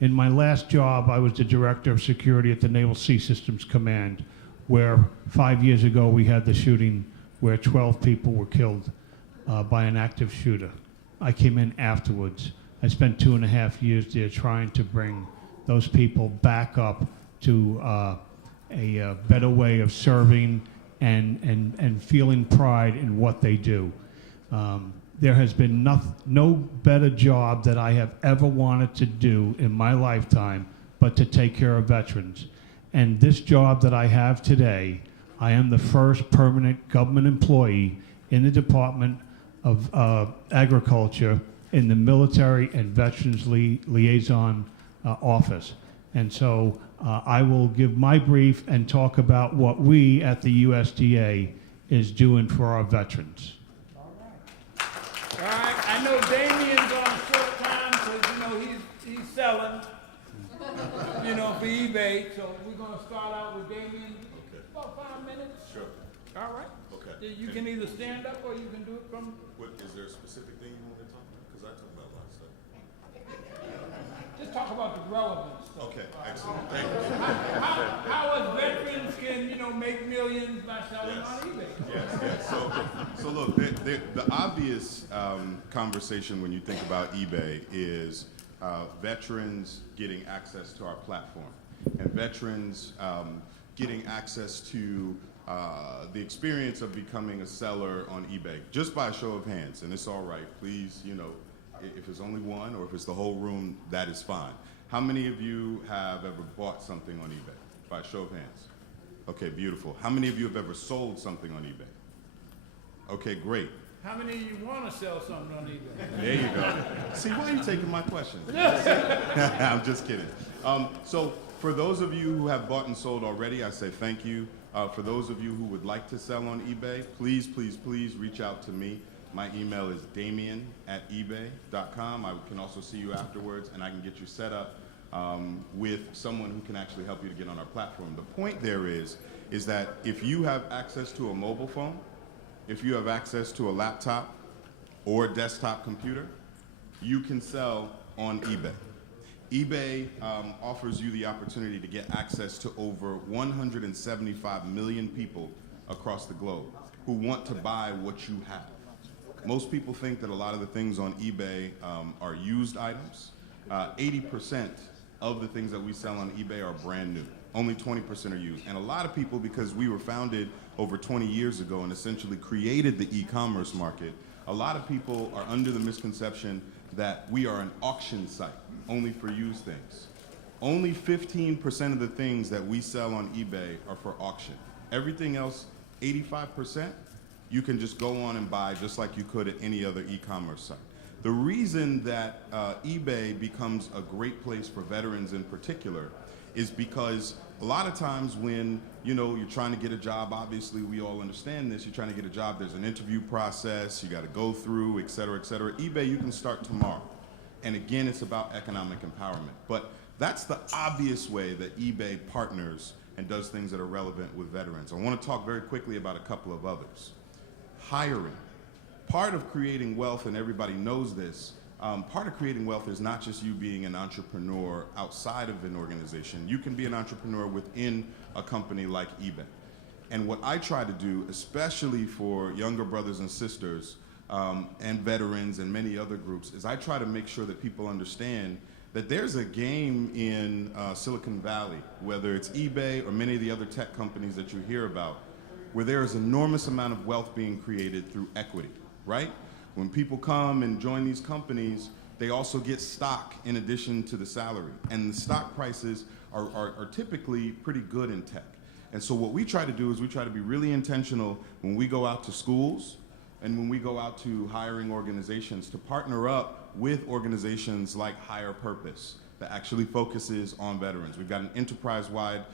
In my last job, I was the Director of Security at the Naval Sea Systems Command, where 5 years ago we had the shooting where 12 people were killed by an active shooter. I came in afterwards. I spent 2.5 years there trying to bring those people back up to a better way of serving and feeling pride in what they do. There has been no better job that I have ever wanted to do in my lifetime but to take care of veterans. And this job that I have today, I am the first permanent government employee in the Department of Agriculture in the Military and Veterans Liaison Office. And so I will give my brief and talk about what we at the USDA is doing for our veterans. All right, I know Damien's on short time, because, he's selling, for eBay, so we're gonna start out with Damien. Okay. About 5 minutes. Sure. All right. Okay. You can either stand up or you can do it from, Is there a specific thing you want to talk about? Because I talk about a lot of stuff. just talk about the relevant stuff. Okay, excellent. Thank you. How us veterans can, make millions by selling Yes. on eBay. Yes. So look, the obvious conversation when you think about eBay is veterans getting access to our platform, and veterans getting access to the experience of becoming a seller on eBay, just by a show of hands. And it's all right, please, if it's only one or if it's the whole room, that is fine. How many of you have ever bought something on eBay? By a show of hands. Okay, beautiful. How many of you have ever sold something on eBay? Okay, great. How many of you want to sell something on eBay? There you go. See, why are you taking my questions? I'm just kidding. So for those of you who have bought and sold already, I say thank you. For those of you who would like to sell on eBay, please, please, please reach out to me. My email is damien@ebay.com. I can also see you afterwards, and I can get you set up with someone who can actually help you to get on our platform. The point there is that if you have access to a mobile phone, if you have access to a laptop or a desktop computer, you can sell on eBay. eBay offers you the opportunity to get access to over 175 million people across the globe who want to buy what you have. Most people think that a lot of the things on eBay are used items. 80% of the things that we sell on eBay are brand new. Only 20% are used. And a lot of people, because we were founded over 20 years ago and essentially created the e-commerce market, a lot of people are under the misconception that we are an auction site, only for used things. Only 15% of the things that we sell on eBay are for auction. Everything else, 85%, you can just go on and buy just like you could at any other e-commerce site. The reason that eBay becomes a great place for veterans in particular is because a lot of times when you're trying to get a job, obviously we all understand this, you're trying to get a job, there's an interview process, you got to go through, et cetera, et cetera. eBay, you can start tomorrow. And again, it's about economic empowerment. But that's the obvious way that eBay partners and does things that are relevant with veterans. I want to talk very quickly about a couple of others. Hiring. Part of creating wealth, and everybody knows this, part of creating wealth is not just you being an entrepreneur outside of an organization. You can be an entrepreneur within a company like eBay. And what I try to do, especially for younger brothers and sisters and veterans and many other groups, is I try to make sure that people understand that there's a game in Silicon Valley, whether it's eBay or many of the other tech companies that you hear about, where there is enormous amount of wealth being created through equity, right? When people come and join these companies, they also get stock in addition to the salary. And the stock prices are typically pretty good in tech. And so what we try to do is we try to be really intentional when we go out to schools and when we go out to hiring organizations to partner up with organizations like Higher Purpose that actually focuses on veterans. We've got an enterprise-wide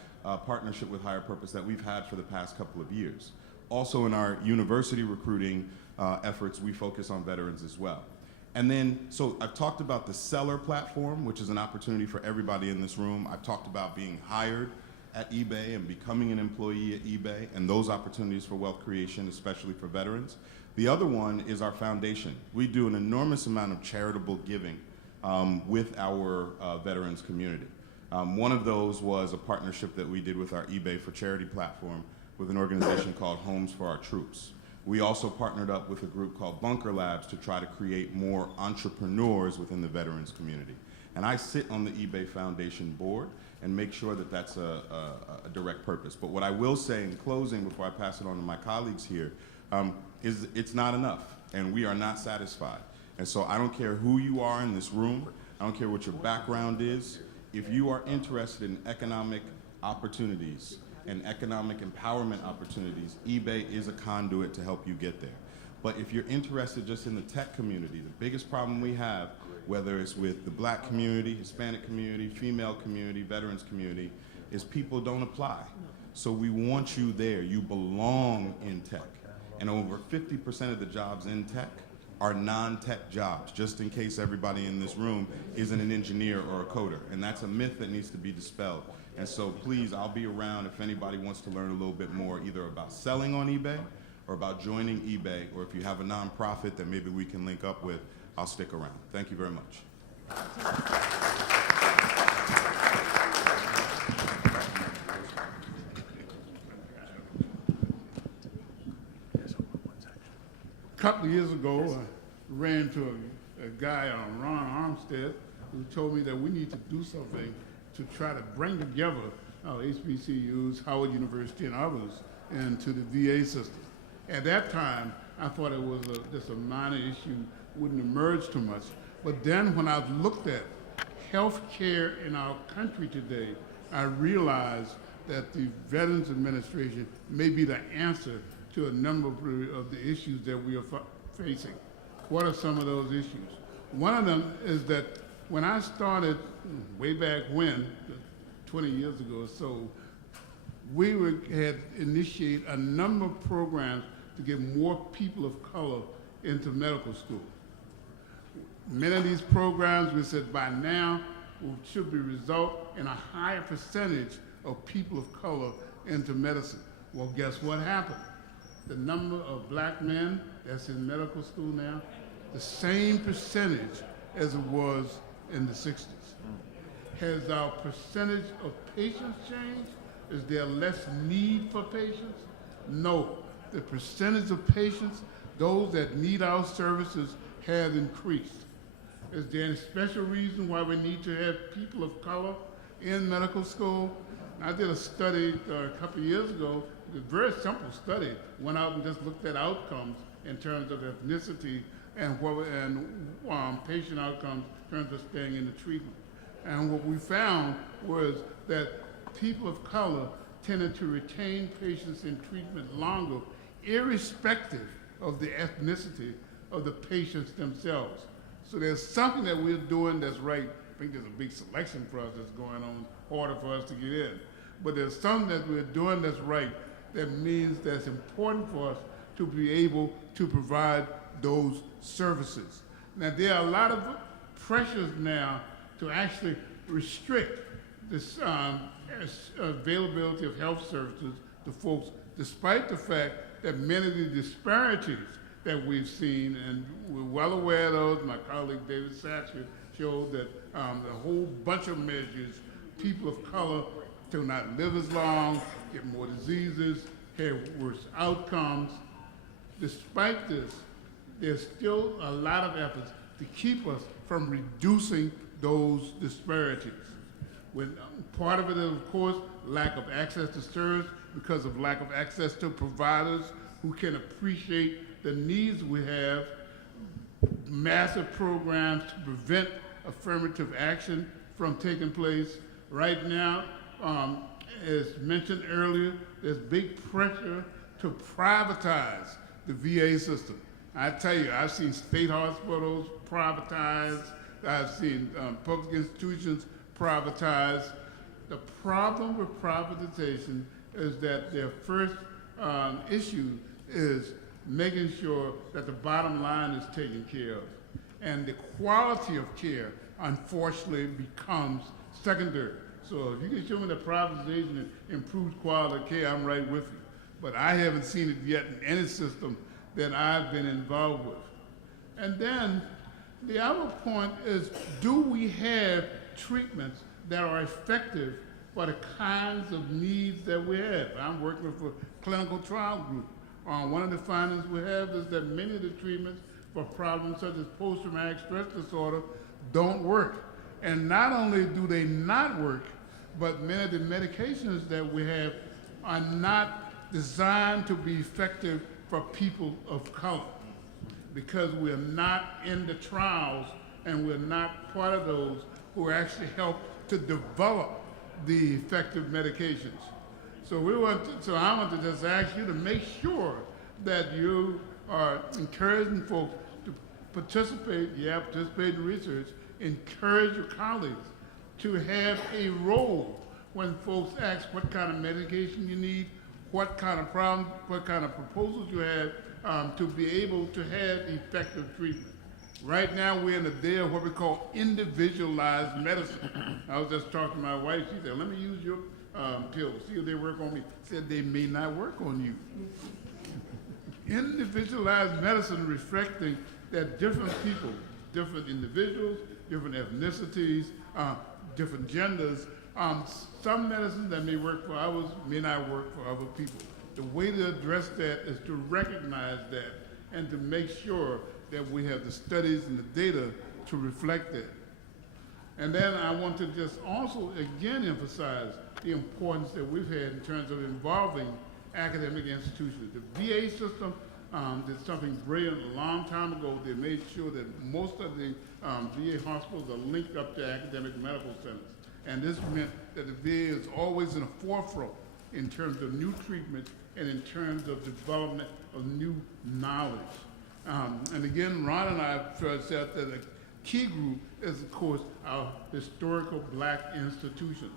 partnership with Higher Purpose that we've had for the past couple of years. Also in our university recruiting efforts, we focus on veterans as well. And then, so I've talked about the seller platform, which is an opportunity for everybody in this room. I've talked about being hired at eBay and becoming an employee at eBay and those opportunities for wealth creation, especially for veterans. The other one is our foundation. We do an enormous amount of charitable giving with our veterans community. One of those was a partnership that we did with our eBay for Charity platform with an organization called Homes for Our Troops. We also partnered up with a group called Bunker Labs to try to create more entrepreneurs within the veterans community. And I sit on the eBay Foundation board and make sure that that's a direct purpose. But what I will say in closing before I pass it on to my colleagues here is it's not enough, and we are not satisfied. And so I don't care who you are in this room, I don't care what your background is, if you are interested in economic opportunities and economic empowerment opportunities, eBay is a conduit to help you get there. But if you're interested just in the tech community, the biggest problem we have, whether it's with the black community, Hispanic community, female community, veterans community, is people don't apply. So we want you there. You belong in tech. And over 50% of the jobs in tech are non-tech jobs, just in case everybody in this room isn't an engineer or a coder. And that's a myth that needs to be dispelled. And so please, I'll be around if anybody wants to learn a little bit more, either about selling on eBay or about joining eBay, or if you have a nonprofit that maybe we can link up with, I'll stick around. Thank you very much. A couple of years ago, I ran into a guy, Ron Armstead, who told me that we need to do something to try to bring together HBCUs, Howard University, and others into the VA system. At that time, I thought it was just a minor issue, wouldn't emerge too much. But then when I've looked at health care in our country today, I realized that the Veterans Administration may be the answer to a number of the issues that we are facing. What are some of those issues? One of them is that when I started way back when, 20 years ago or so, we had initiated a number of programs to get more people of color into medical school. Many of these programs, we said by now, should be result in a higher percentage of people of color into medicine. Well, guess what happened? The number of black men that's in medical school now, the same percentage as it was in the 60s. Has our percentage of patients changed? Is there less need for patients? No. The percentage of patients, those that need our services, have increased. Is there any special reason why we need to have people of color in medical school? I did a study a couple of years ago, a very simple study, went out and just looked at outcomes in terms of ethnicity and patient outcomes in terms of staying in the treatment. And what we found was that people of color tended to retain patients in treatment longer, irrespective of the ethnicity of the patients themselves. So there's something that we're doing that's right. I think there's a big selection process going on, harder for us to get in. But there's something that we're doing that's right that means that's important for us to be able to provide those services. Now, there are a lot of pressures now to actually restrict this availability of health services to folks, despite the fact that many of the disparities that we've seen, and we're well aware of those. My colleague David Satcher showed that a whole bunch of measures, people of color do not live as long, get more diseases, have worse outcomes. Despite this, there's still a lot of efforts to keep us from reducing those disparities. Part of it is, of course, lack of access to service because of lack of access to providers who can appreciate the needs we have, massive programs to prevent affirmative action from taking place. Right now, as mentioned earlier, there's big pressure to privatize the VA system. I tell you, I've seen state hospitals privatized, I've seen public institutions privatized. The problem with privatization is that their first issue is making sure that the bottom line is taken care of. And the quality of care, unfortunately, becomes secondary. So if you can show me that privatization improves quality of care, I'm right with you. But I haven't seen it yet in any system that I've been involved with. And then the other point is, do we have treatments that are effective for the kinds of needs that we have? I'm working with a clinical trial group. One of the findings we have is that many of the treatments for problems such as post-traumatic stress disorder don't work. And not only do they not work, but many of the medications that we have are not designed to be effective for people of color, because we're not in the trials and we're not part of those who actually help to develop the effective medications. So I want to just ask you to make sure that you are encouraging folks to participate in research, encourage your colleagues to have a role when folks ask what kind of medication you need, what kind of problem, what kind of proposals you have to be able to have effective treatment. Right now, we're in a day of what we call individualized medicine. I was just talking to my wife. She said, let me use your pills, see if they work on me. Said they may not work on you. Individualized medicine reflecting that different people, different individuals, different ethnicities, different genders, some medicines that may work for others may not work for other people. The way to address that is to recognize that and to make sure that we have the studies and the data to reflect that. And then I want to just also again emphasize the importance that we've had in terms of involving academic institutions. The VA system did something brilliant a long time ago. They made sure that most of the VA hospitals are linked up to academic medical centers. And this meant that the VA is always in the forefront in terms of new treatments and in terms of development of new knowledge. And again, Ron and I said that a key group is, of course, our historical black institutions.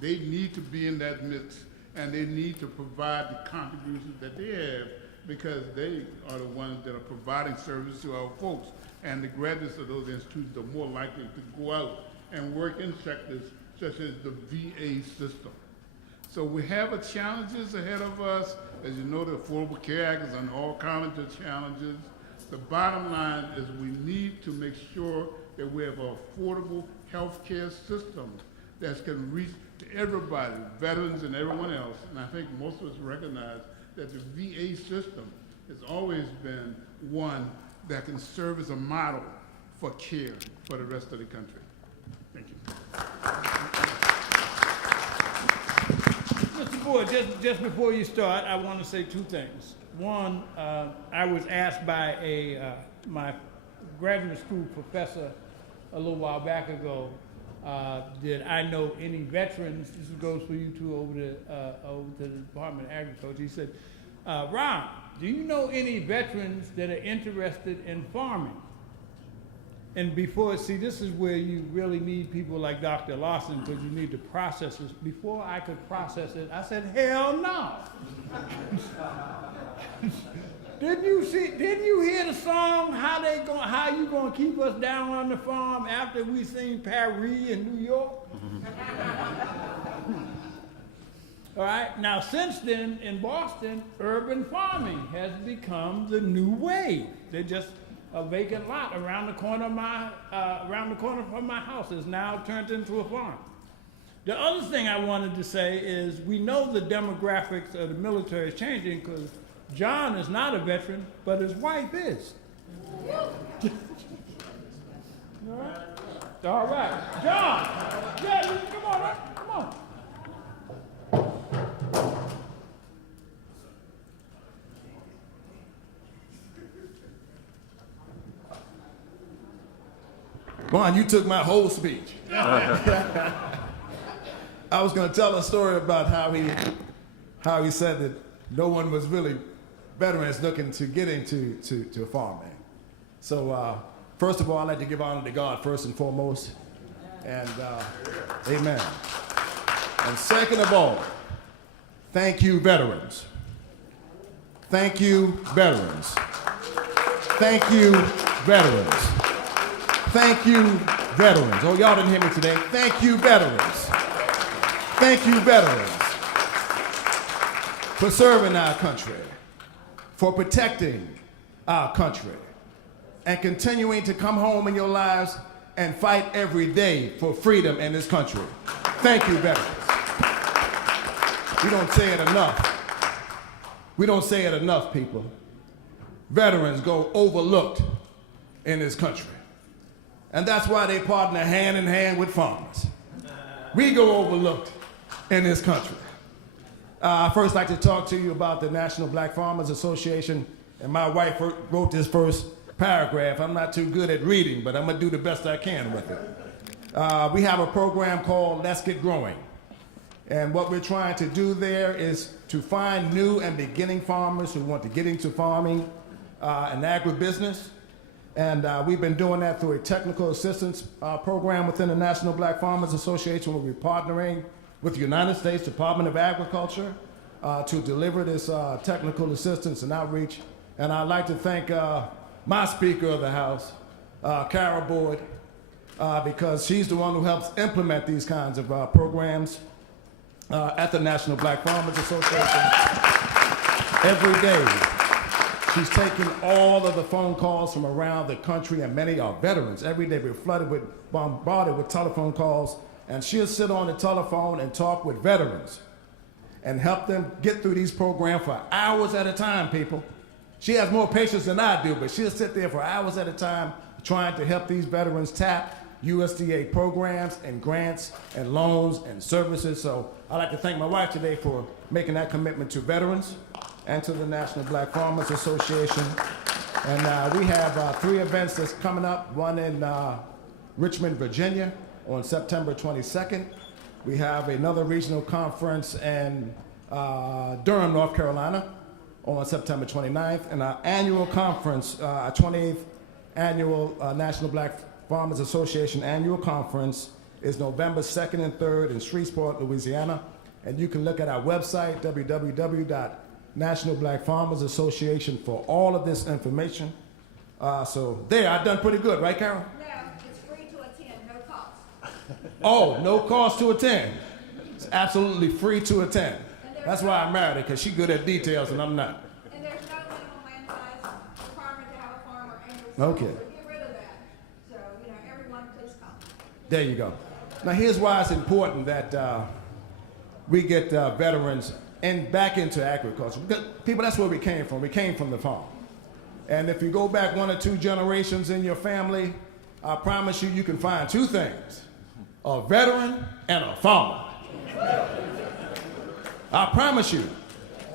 They need to be in that mix, and they need to provide the contributions that they have because they are the ones that are providing service to our folks. And the graduates of those institutions are more likely to go out and work in sectors such as the VA system. So we have challenges ahead of us. As you know, the Affordable Care Act is on all kinds of challenges. The bottom line is we need to make sure that we have an affordable health care system that can reach to everybody, veterans and everyone else. And I think most of us recognize that the VA system has always been one that can serve as a model for care for the rest of the country. Thank you. Mr. Boyd, just before you start, I want to say two things. One, I was asked by my graduate school professor a little while back ago, did I know any veterans, this goes for you too, over to the Department of Agriculture. He said, Ron, do you know any veterans that are interested in farming? And before, see, this is where you really need people like Dr. Lawson, because you need to process this. Before I could process it, I said, hell no. Didn't you hear the song, how you gonna keep us down on the farm after we seen Paris in New York? All right, now since then in Boston, urban farming has become the new wave. They're just a vacant lot around the corner from my house is now turned into a farm. The other thing I wanted to say is we know the demographics of the military is changing because John is not a veteran, but his wife is. All right. John, yeah, come on, right? Come on. Juan, you took my whole speech. I was going to tell a story about how he said that no one was really veterans looking to get into farming. So first of all, I'd like to give honor to God first and foremost, and amen. And second of all, thank you, veterans. Thank you, veterans. Thank you, veterans. Thank you, veterans. Oh, y'all didn't hear me today. Thank you, veterans. Thank you, veterans, for serving our country, for protecting our country, and continuing to come home in your lives and fight every day for freedom in this country. Thank you, veterans. We don't say it enough. We don't say it enough, people. Veterans go overlooked in this country. And that's why they partner hand in hand with farmers. We go overlooked in this country. I first like to talk to you about the National Black Farmers Association, and my wife wrote this first paragraph. I'm not too good at reading, but I'm gonna do the best I can with it. We have a program called Let's Get Growing. And what we're trying to do there is to find new and beginning farmers who want to get into farming, and agribusiness. And we've been doing that through a technical assistance program within the National Black Farmers Association, where we're partnering with the United States Department of Agriculture to deliver this technical assistance and outreach. And I'd like to thank my Speaker of the House, Carol Boyd, because she's the one who helps implement these kinds of programs at the National Black Farmers Association every day. She's taking all of the phone calls from around the country, and many are veterans. Every day we're bombarded with telephone calls, and she'll sit on the telephone and talk with veterans and help them get through these programs for hours at a time, people. She has more patience than I do, but she'll sit there for hours at a time trying to help these veterans tap USDA programs and grants and loans and services. So I'd like to thank my wife today for making that commitment to veterans and to the National Black Farmers Association. And we have 3 events that's coming up, one in Richmond, Virginia on September 22nd. We have another regional conference in Durham, North Carolina on September 29th, and our annual conference, our 28th annual National Black Farmers Association annual conference is November 2nd and 3rd in Shreveport, Louisiana. And you can look at our website, www.National Black Farmers Association, for all of this information. So there, I've done pretty good, right, Carol? No, it's free to attend, no cost. Oh, no cost to attend. It's absolutely free to attend. That's why I married her, because she's good at details and I'm not. And there's no minimum land size requirement to have a farm or annual. Okay. So get rid of that. So, everyone please come. There you go. Now here's why it's important that we get veterans back into agriculture. Because people, that's where we came from. We came from the farm. And if you go back 1 or 2 generations in your family, I promise you, you can find 2 things: a veteran and a farmer. I promise you,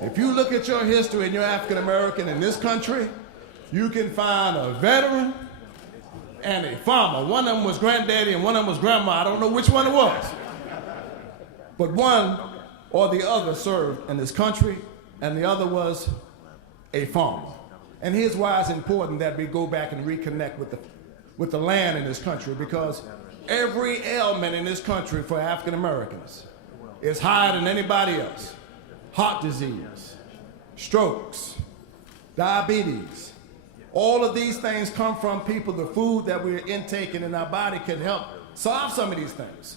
if you look at your history and you're African American in this country, you can find a veteran and a farmer. One of them was granddaddy and one of them was grandma. I don't know which one it was. But one or the other served in this country, and the other was a farmer. And here's why it's important that we go back and reconnect with the land in this country, because every ailment in this country for African Americans is higher than anybody else. Heart disease, strokes, diabetes. All of these things come from people. The food that we're intaking in our body can help solve some of these things.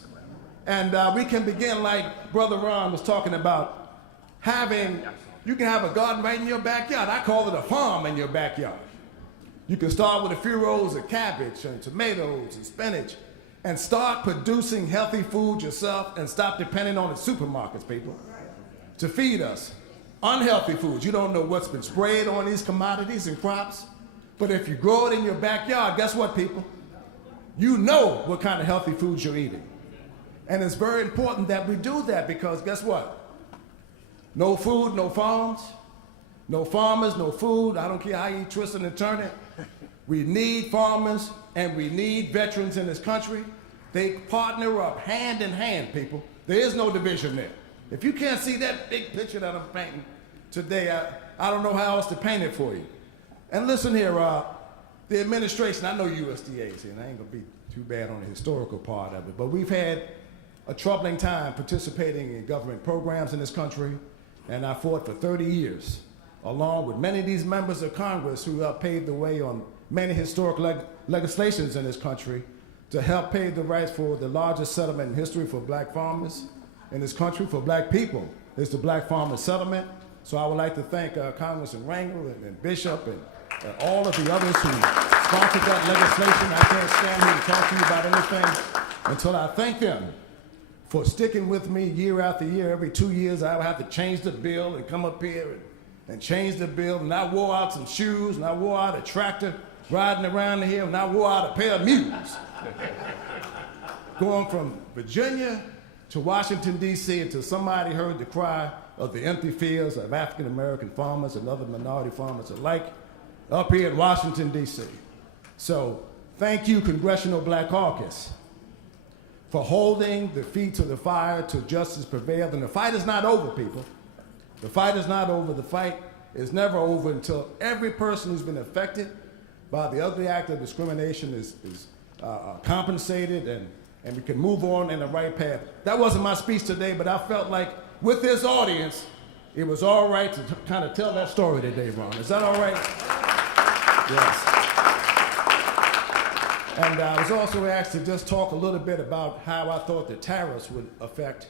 And we can begin, like Brother Ron was talking about, you can have a garden right in your backyard. I call it a farm in your backyard. You can start with a few rows of cabbage and tomatoes and spinach, and start producing healthy food yourself and stop depending on the supermarkets, people, to feed us unhealthy foods. You don't know what's been sprayed on these commodities and crops, but if you grow it in your backyard, guess what, people? You know what kind of healthy foods you're eating. And it's very important that we do that, because guess what? No food, no farms. No farmers, no food. I don't care how you twist it and turn it. We need farmers and we need veterans in this country. They partner up hand in hand, people. There is no division there. If you can't see that big picture that I'm painting today, I don't know how else to paint it for you. And listen here, the administration, I know USDA is here, and I ain't gonna be too bad on the historical part of it, but we've had a troubling time participating in government programs in this country, and I fought for 30 years, along with many of these members of Congress who helped pave the way on many historic legislations in this country to help pave the rights for the largest settlement in history for black farmers in this country, for black people. It's the Black Farmers Settlement. So I would like to thank Congressman Rangel and Bishop and all of the others who sponsored that legislation. I can't stand here to talk to you about anything until I thank them for sticking with me year after year. Every 2 years I would have to change the bill and come up here and change the bill. And I wore out some shoes, and I wore out a tractor riding around here, and I wore out a pair of mules. Going from Virginia to Washington, D.C. until somebody heard the cry of the empty fields of African American farmers and other minority farmers alike up here in Washington, D.C. So thank you, Congressional Black Caucus, for holding the feet to the fire till justice prevailed. And the fight is not over, people. The fight is not over. The fight is never over until every person who's been affected by the ugly act of discrimination is compensated and we can move on in the right path. That wasn't my speech today, but I felt like with this audience, it was all right to kind of tell that story today, Ron. Is that all right? Yes. And I was also asked to just talk a little bit about how I thought the tariffs would affect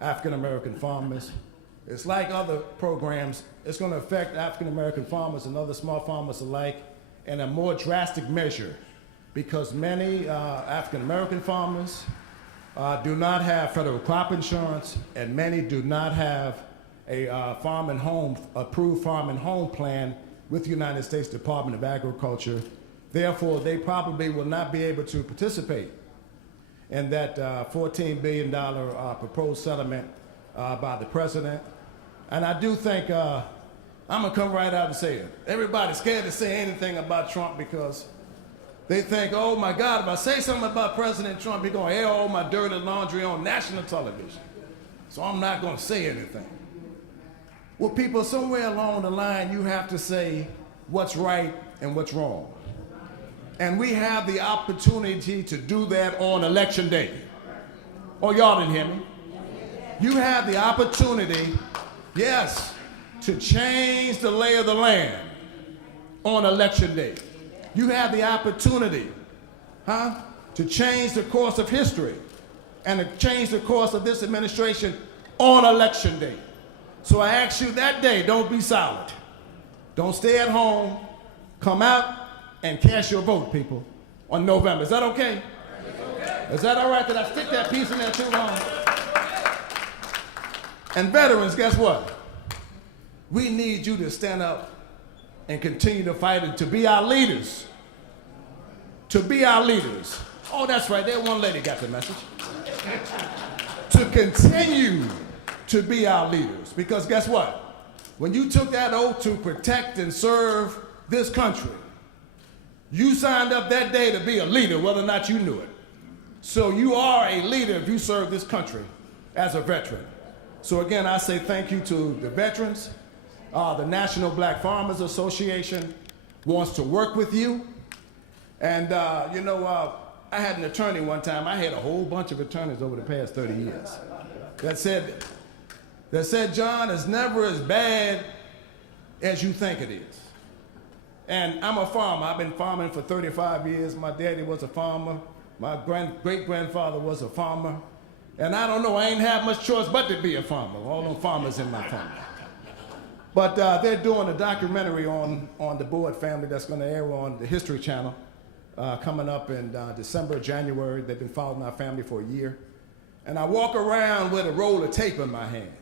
African-American farmers. It's like other programs, it's going to affect African-American farmers and other small farmers alike in a more drastic measure because many African-American farmers do not have federal crop insurance and many do not have a approved farm and home plan with the United States Department of Agriculture. Therefore, they probably will not be able to participate in that $14 billion proposed settlement by the president. And I do think, I'm gonna come right out and say it. Everybody's scared to say anything about Trump because they think, oh my God, if I say something about President Trump, he's gonna air all my dirty laundry on national television. So I'm not gonna say anything. Well, people, somewhere along the line, you have to say what's right and what's wrong. And we have the opportunity to do that on Election Day. Oh, y'all didn't hear me? You have the opportunity, yes, to change the lay of the land on Election Day. You have the opportunity, to change the course of history and to change the course of this administration on Election Day. So I ask you that day, don't be silent. Don't stay at home. Come out and cast your vote, people, on November. Is that okay? Is that all right? Did I stick that piece in there too long? And veterans, guess what? We need you to stand up and continue to fight and to be our leaders. To be our leaders. Oh, that's right. There one lady got the message. To continue to be our leaders. Because guess what? When you took that oath to protect and serve this country, you signed up that day to be a leader, whether or not you knew it. So you are a leader if you serve this country as a veteran. So again, I say thank you to the veterans. The National Black Farmers Association wants to work with you. And I had an attorney one time. I had a whole bunch of attorneys over the past 30 years that said, John, it's never as bad as you think it is. And I'm a farmer. I've been farming for 35 years. My daddy was a farmer. My great-grandfather was a farmer. And I don't know, I ain't had much choice but to be a farmer. All them farmers in my family. But they're doing a documentary on the Board family that's going to air on the History Channel coming up in December, January. They've been following our family for a year. And I walk around with a roll of tape in my hand.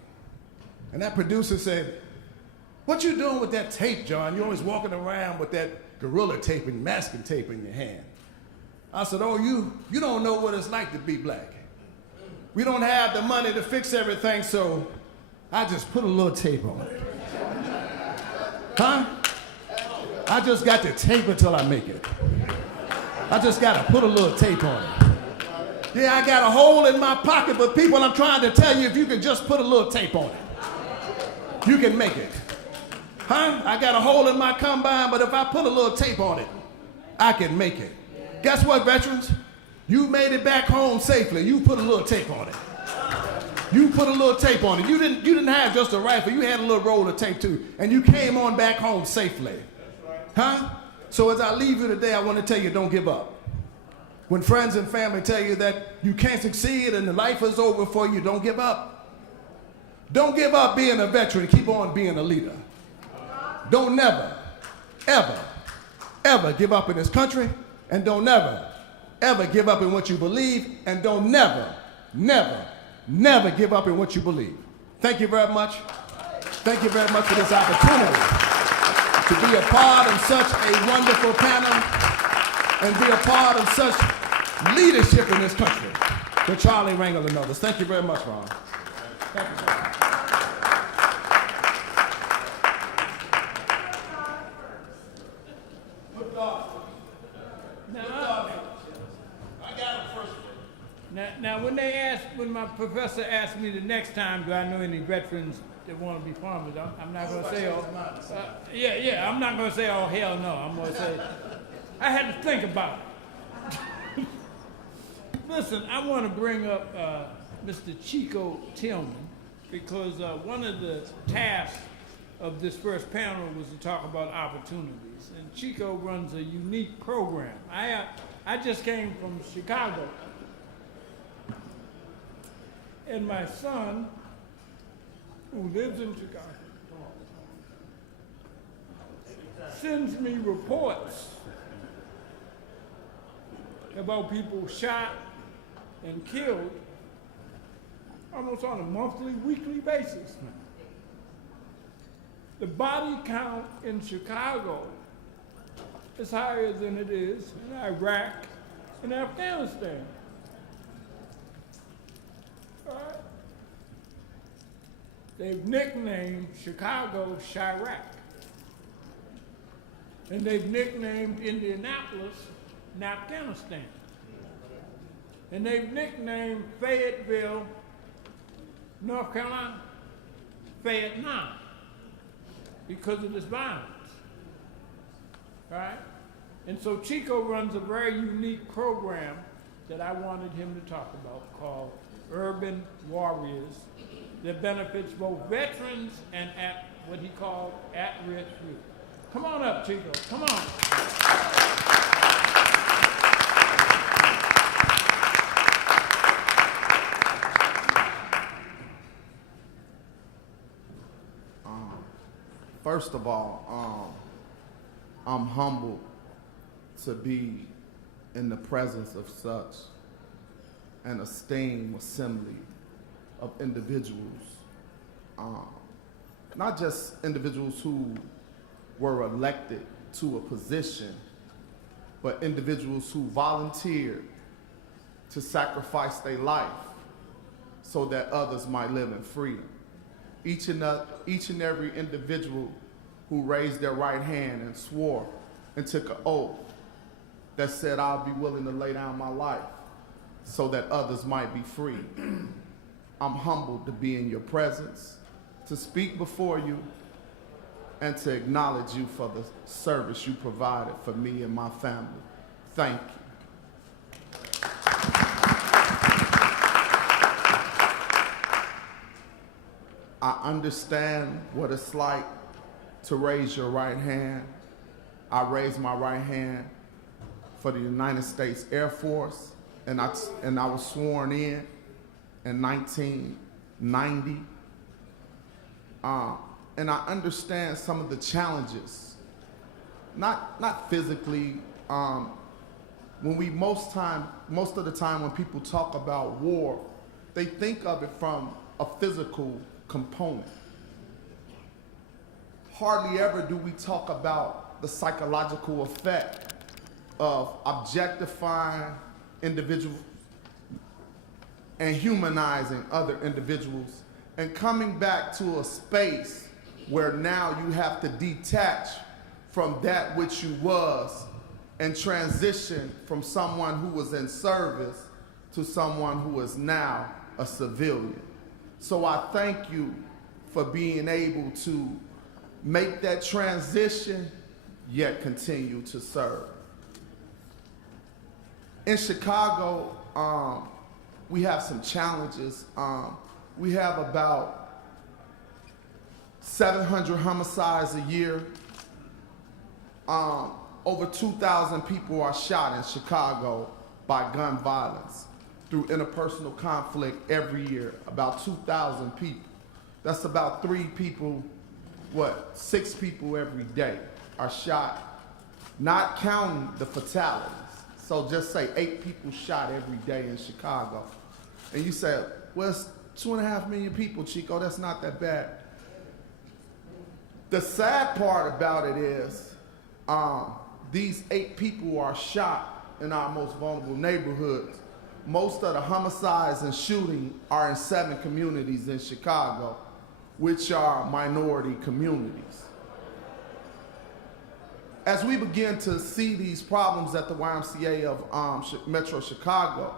And that producer said, what you doing with that tape, John? You're always walking around with that gorilla tape and masking tape in your hand. I said, oh, you don't know what it's like to be black. We don't have the money to fix everything, so I just put a little tape on it. I just got to tape it till I make it. I just got to put a little tape on it. Yeah, I got a hole in my pocket, but people, I'm trying to tell you, if you can just put a little tape on it, you can make it. I got a hole in my combine, but if I put a little tape on it, I can make it. Guess what, veterans? You made it back home safely. You put a little tape on it. You put a little tape on it. You didn't have just a rifle. You had a little roll of tape too, and you came on back home safely. So as I leave you today, I want to tell you, don't give up. When friends and family tell you that you can't succeed and the life is over for you, don't give up. Don't give up being a veteran. Keep on being a leader. Don't never, ever, ever give up in this country, and don't never, ever give up in what you believe, and don't never, never, never give up in what you believe. Thank you very much. Thank you very much for this opportunity to be a part of such a wonderful panel and be a part of such leadership in this country. To Charlie Rangel and others. Thank you very much, Ron. Thank you, sir. Now, when my professor asked me the next time, do I know any veterans that want to be farmers. I'm not going to say, I'm not going to say, oh, hell no. I'm going to say, I had to think about it. Listen, I want to bring up Mr. Chico Tillman, because one of the tasks of this first panel was to talk about opportunities. And Chico runs a unique program. I just came from Chicago. And my son, who lives in Chicago, sends me reports about people shot and killed almost on a monthly, weekly basis. The body count in Chicago is higher than it is in Iraq and Afghanistan. All right? They've nicknamed Chicago Chirac. And they've nicknamed Indianapolis Afghanistan. And they've nicknamed Fayetteville, North Carolina, Vietnam, because of this violence. Right? And so Chico runs a very unique program that I wanted him to talk about called Urban Warriors that benefits both veterans and what he called at-risk youth. Come on up, Chico. Come on. First of all, I'm humbled to be in the presence of such an esteemed assembly of individuals, not just individuals who were elected to a position, but individuals who volunteered to sacrifice their life so that others might live in freedom. Each and every individual who raised their right hand and swore and took an oath that said, I'll be willing to lay down my life so that others might be free. I'm humbled to be in your presence, to speak before you, and to acknowledge you for the service you provided for me and my family. Thank you. I understand what it's like to raise your right hand. I raised my right hand for the United States Air Force, and I was sworn in 1990. And I understand some of the challenges, not physically. Most of the time when people talk about war, they think of it from a physical component. Hardly ever do we talk about the psychological effect of objectifying individuals and humanizing other individuals, and coming back to a space where now you have to detach from that which you was and transition from someone who was in service to someone who is now a civilian. So I thank you for being able to make that transition, yet continue to serve. In Chicago, we have some challenges. We have about 700 homicides a year. Over 2,000 people are shot in Chicago by gun violence through interpersonal conflict every year, about 2,000 people. That's about 6 people every day are shot, not counting the fatalities. So just say 8 people shot every day in Chicago. And you say, well, it's 2.5 million people, Chico, that's not that bad. The sad part about it is these 8 people are shot in our most vulnerable neighborhoods. Most of the homicides and shooting are in 7 communities in Chicago, which are minority communities. As we begin to see these problems at the YMCA of Metro Chicago,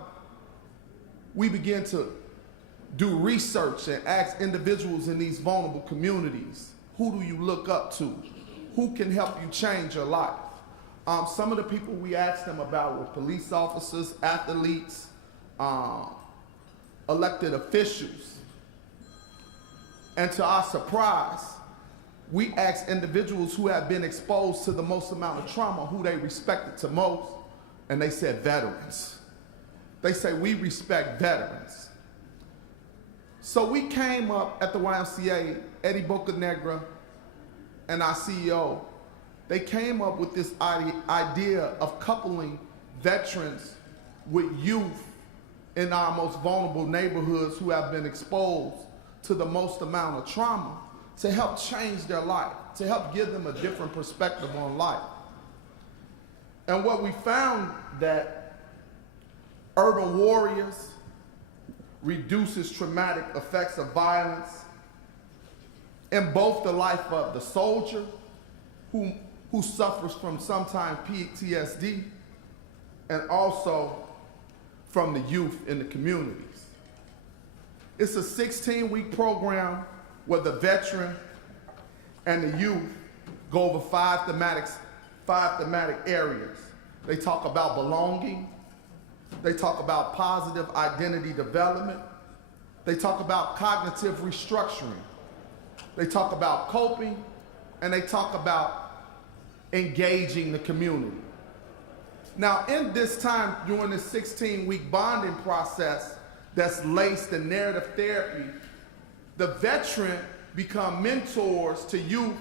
we begin to do research and ask individuals in these vulnerable communities, who do you look up to? Who can help you change your life? Some of the people we asked them about were police officers, athletes, elected officials. And to our surprise, we asked individuals who have been exposed to the most amount of trauma who they respected the most, and they said veterans. They say, we respect veterans. So we came up at the YMCA, Eddie Bocanegra and our CEO, they came up with this idea of coupling veterans with youth in our most vulnerable neighborhoods who have been exposed to the most amount of trauma to help change their life, to help give them a different perspective on life. And what we found that urban warriors reduces traumatic effects of violence in both the life of the soldier who suffers from sometimes PTSD and also from the youth in the communities. It's a 16-week program where the veteran and the youth go over five thematic areas. They talk about belonging, they talk about positive identity development, they talk about cognitive restructuring, they talk about coping, and they talk about engaging the community. Now, in this time, during this 16-week bonding process that's laced in narrative therapy, the veteran become mentors to youth,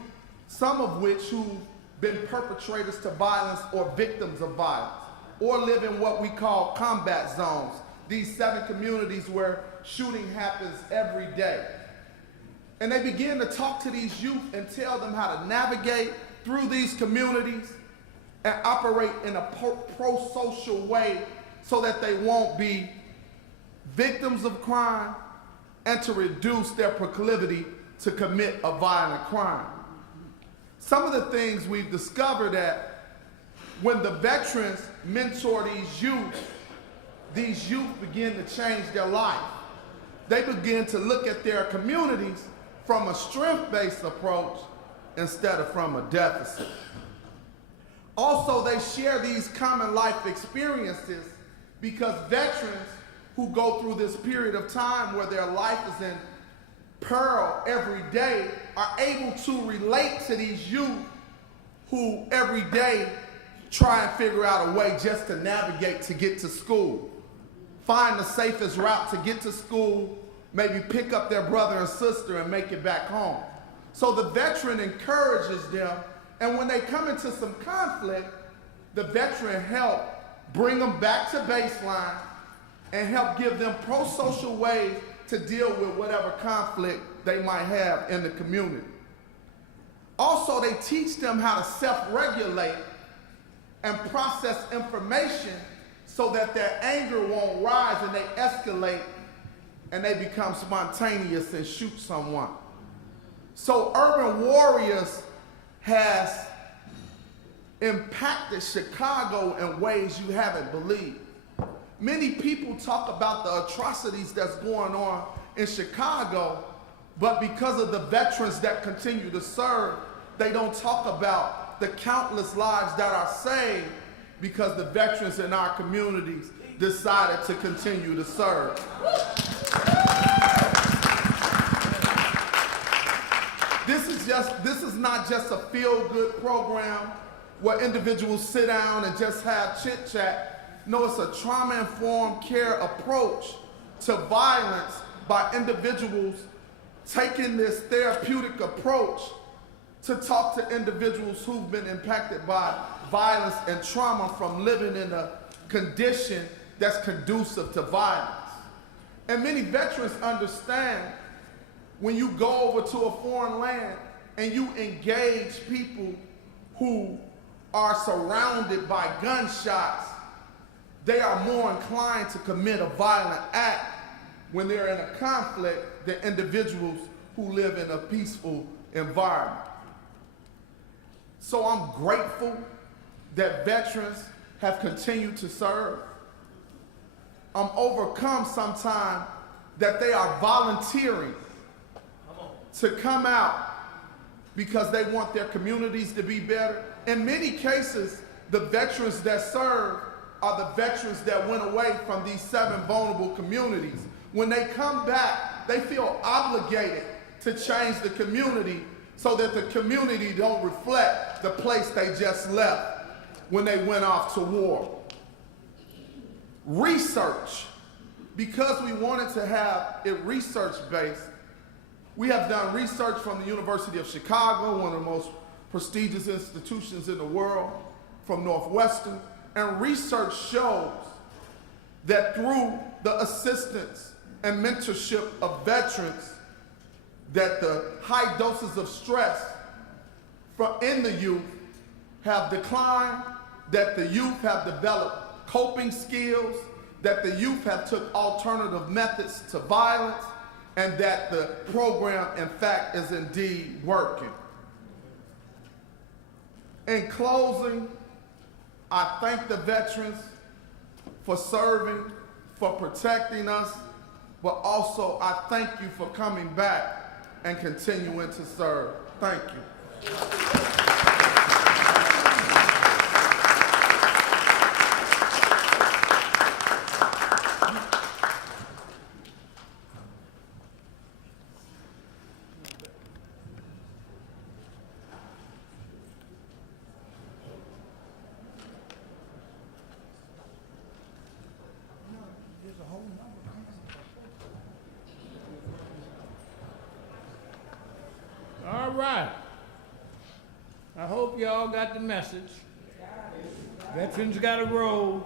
some of which who've been perpetrators to violence or victims of violence, or live in what we call combat zones, these 7 communities where shooting happens every day. And they begin to talk to these youth and tell them how to navigate through these communities and operate in a pro-social way so that they won't be victims of crime and to reduce their proclivity to commit a violent crime. Some of the things we've discovered that when the veterans mentor these youth begin to change their life. They begin to look at their communities from a strength-based approach instead of from a deficit. Also, they share these common life experiences because veterans who go through this period of time where their life is in peril every day are able to relate to these youth who every day try and figure out a way just to navigate to get to school, find the safest route to get to school, maybe pick up their brother and sister and make it back home. So the veteran encourages them, and when they come into some conflict, the veteran help bring them back to baseline and help give them pro-social ways to deal with whatever conflict they might have in the community. Also, they teach them how to self-regulate and process information so that their anger won't rise and they escalate and they become spontaneous and shoot someone. So Urban Warriors has impacted Chicago in ways you haven't believed. Many people talk about the atrocities that's going on in Chicago, but because of the veterans that continue to serve, they don't talk about the countless lives that are saved because the veterans in our communities decided to continue to serve. This is not just a feel-good program where individuals sit down and just have chit-chat. No, it's a trauma-informed care approach to violence by individuals taking this therapeutic approach to talk to individuals who've been impacted by violence and trauma from living in a condition that's conducive to violence. And many veterans understand when you go over to a foreign land and you engage people who are surrounded by gunshots, they are more inclined to commit a violent act when they're in a conflict than individuals who live in a peaceful environment. So I'm grateful that veterans have continued to serve. I'm overcome sometimes that they are volunteering to come out because they want their communities to be better. In many cases, the veterans that serve are the veterans that went away from these 7 vulnerable communities. When they come back, they feel obligated to change the community so that the community don't reflect the place they just left when they went off to war. Research. Because we wanted to have it research-based, we have done research from the University of Chicago, one of the most prestigious institutions in the world, from Northwestern, and research shows that through the assistance and mentorship of veterans, that the high doses of stress in the youth have declined, that the youth have developed coping skills, that the youth have took alternative methods to violence, and that the program, in fact, is indeed working. In closing, I thank the veterans for serving, for protecting us, but also I thank you for coming back and continuing to serve. Thank you. All right. I hope y'all got the message. Veterans got a role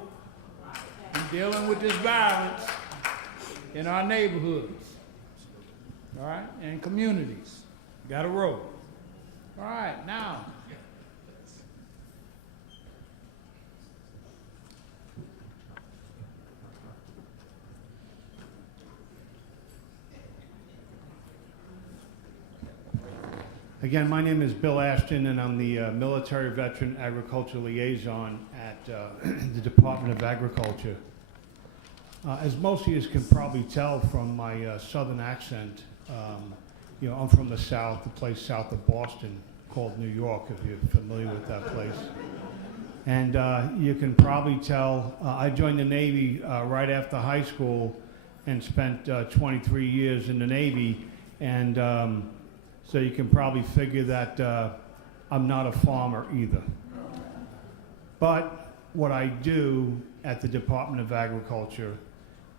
in dealing with this violence in our neighborhoods, all right, and communities. Got a role. All right, now. Again, my name is Bill Ashton, and I'm the Military Veteran Agriculture Liaison at the Department of Agriculture. As most of you can probably tell from my southern accent, you know, I'm from the South, the place south of Boston called New York, if you're familiar with that place. And you can probably tell, I joined the Navy right after high school and spent 23 years in the Navy, and so you can probably figure that I'm not a farmer either. But what I do at the Department of Agriculture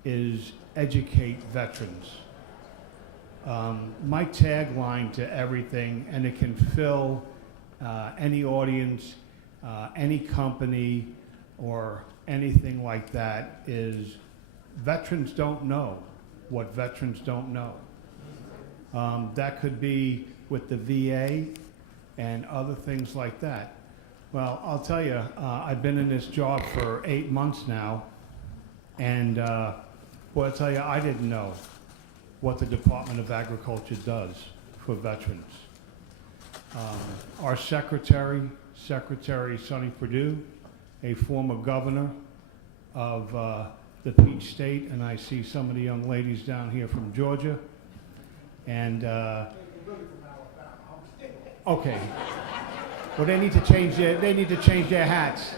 is educate veterans. My tagline to everything, and it can fill any audience, any company, or anything like that, is veterans don't know what veterans don't know. That could be with the VA and other things like that. Well, I'll tell you, I've been in this job for 8 months now, and well, I'll tell you, I didn't know what the Department of Agriculture does for veterans. Our Secretary Sonny Perdue, a former governor of the Peach State, and I see some of the young ladies down here from Georgia. And, okay. Well, they need to change their hats.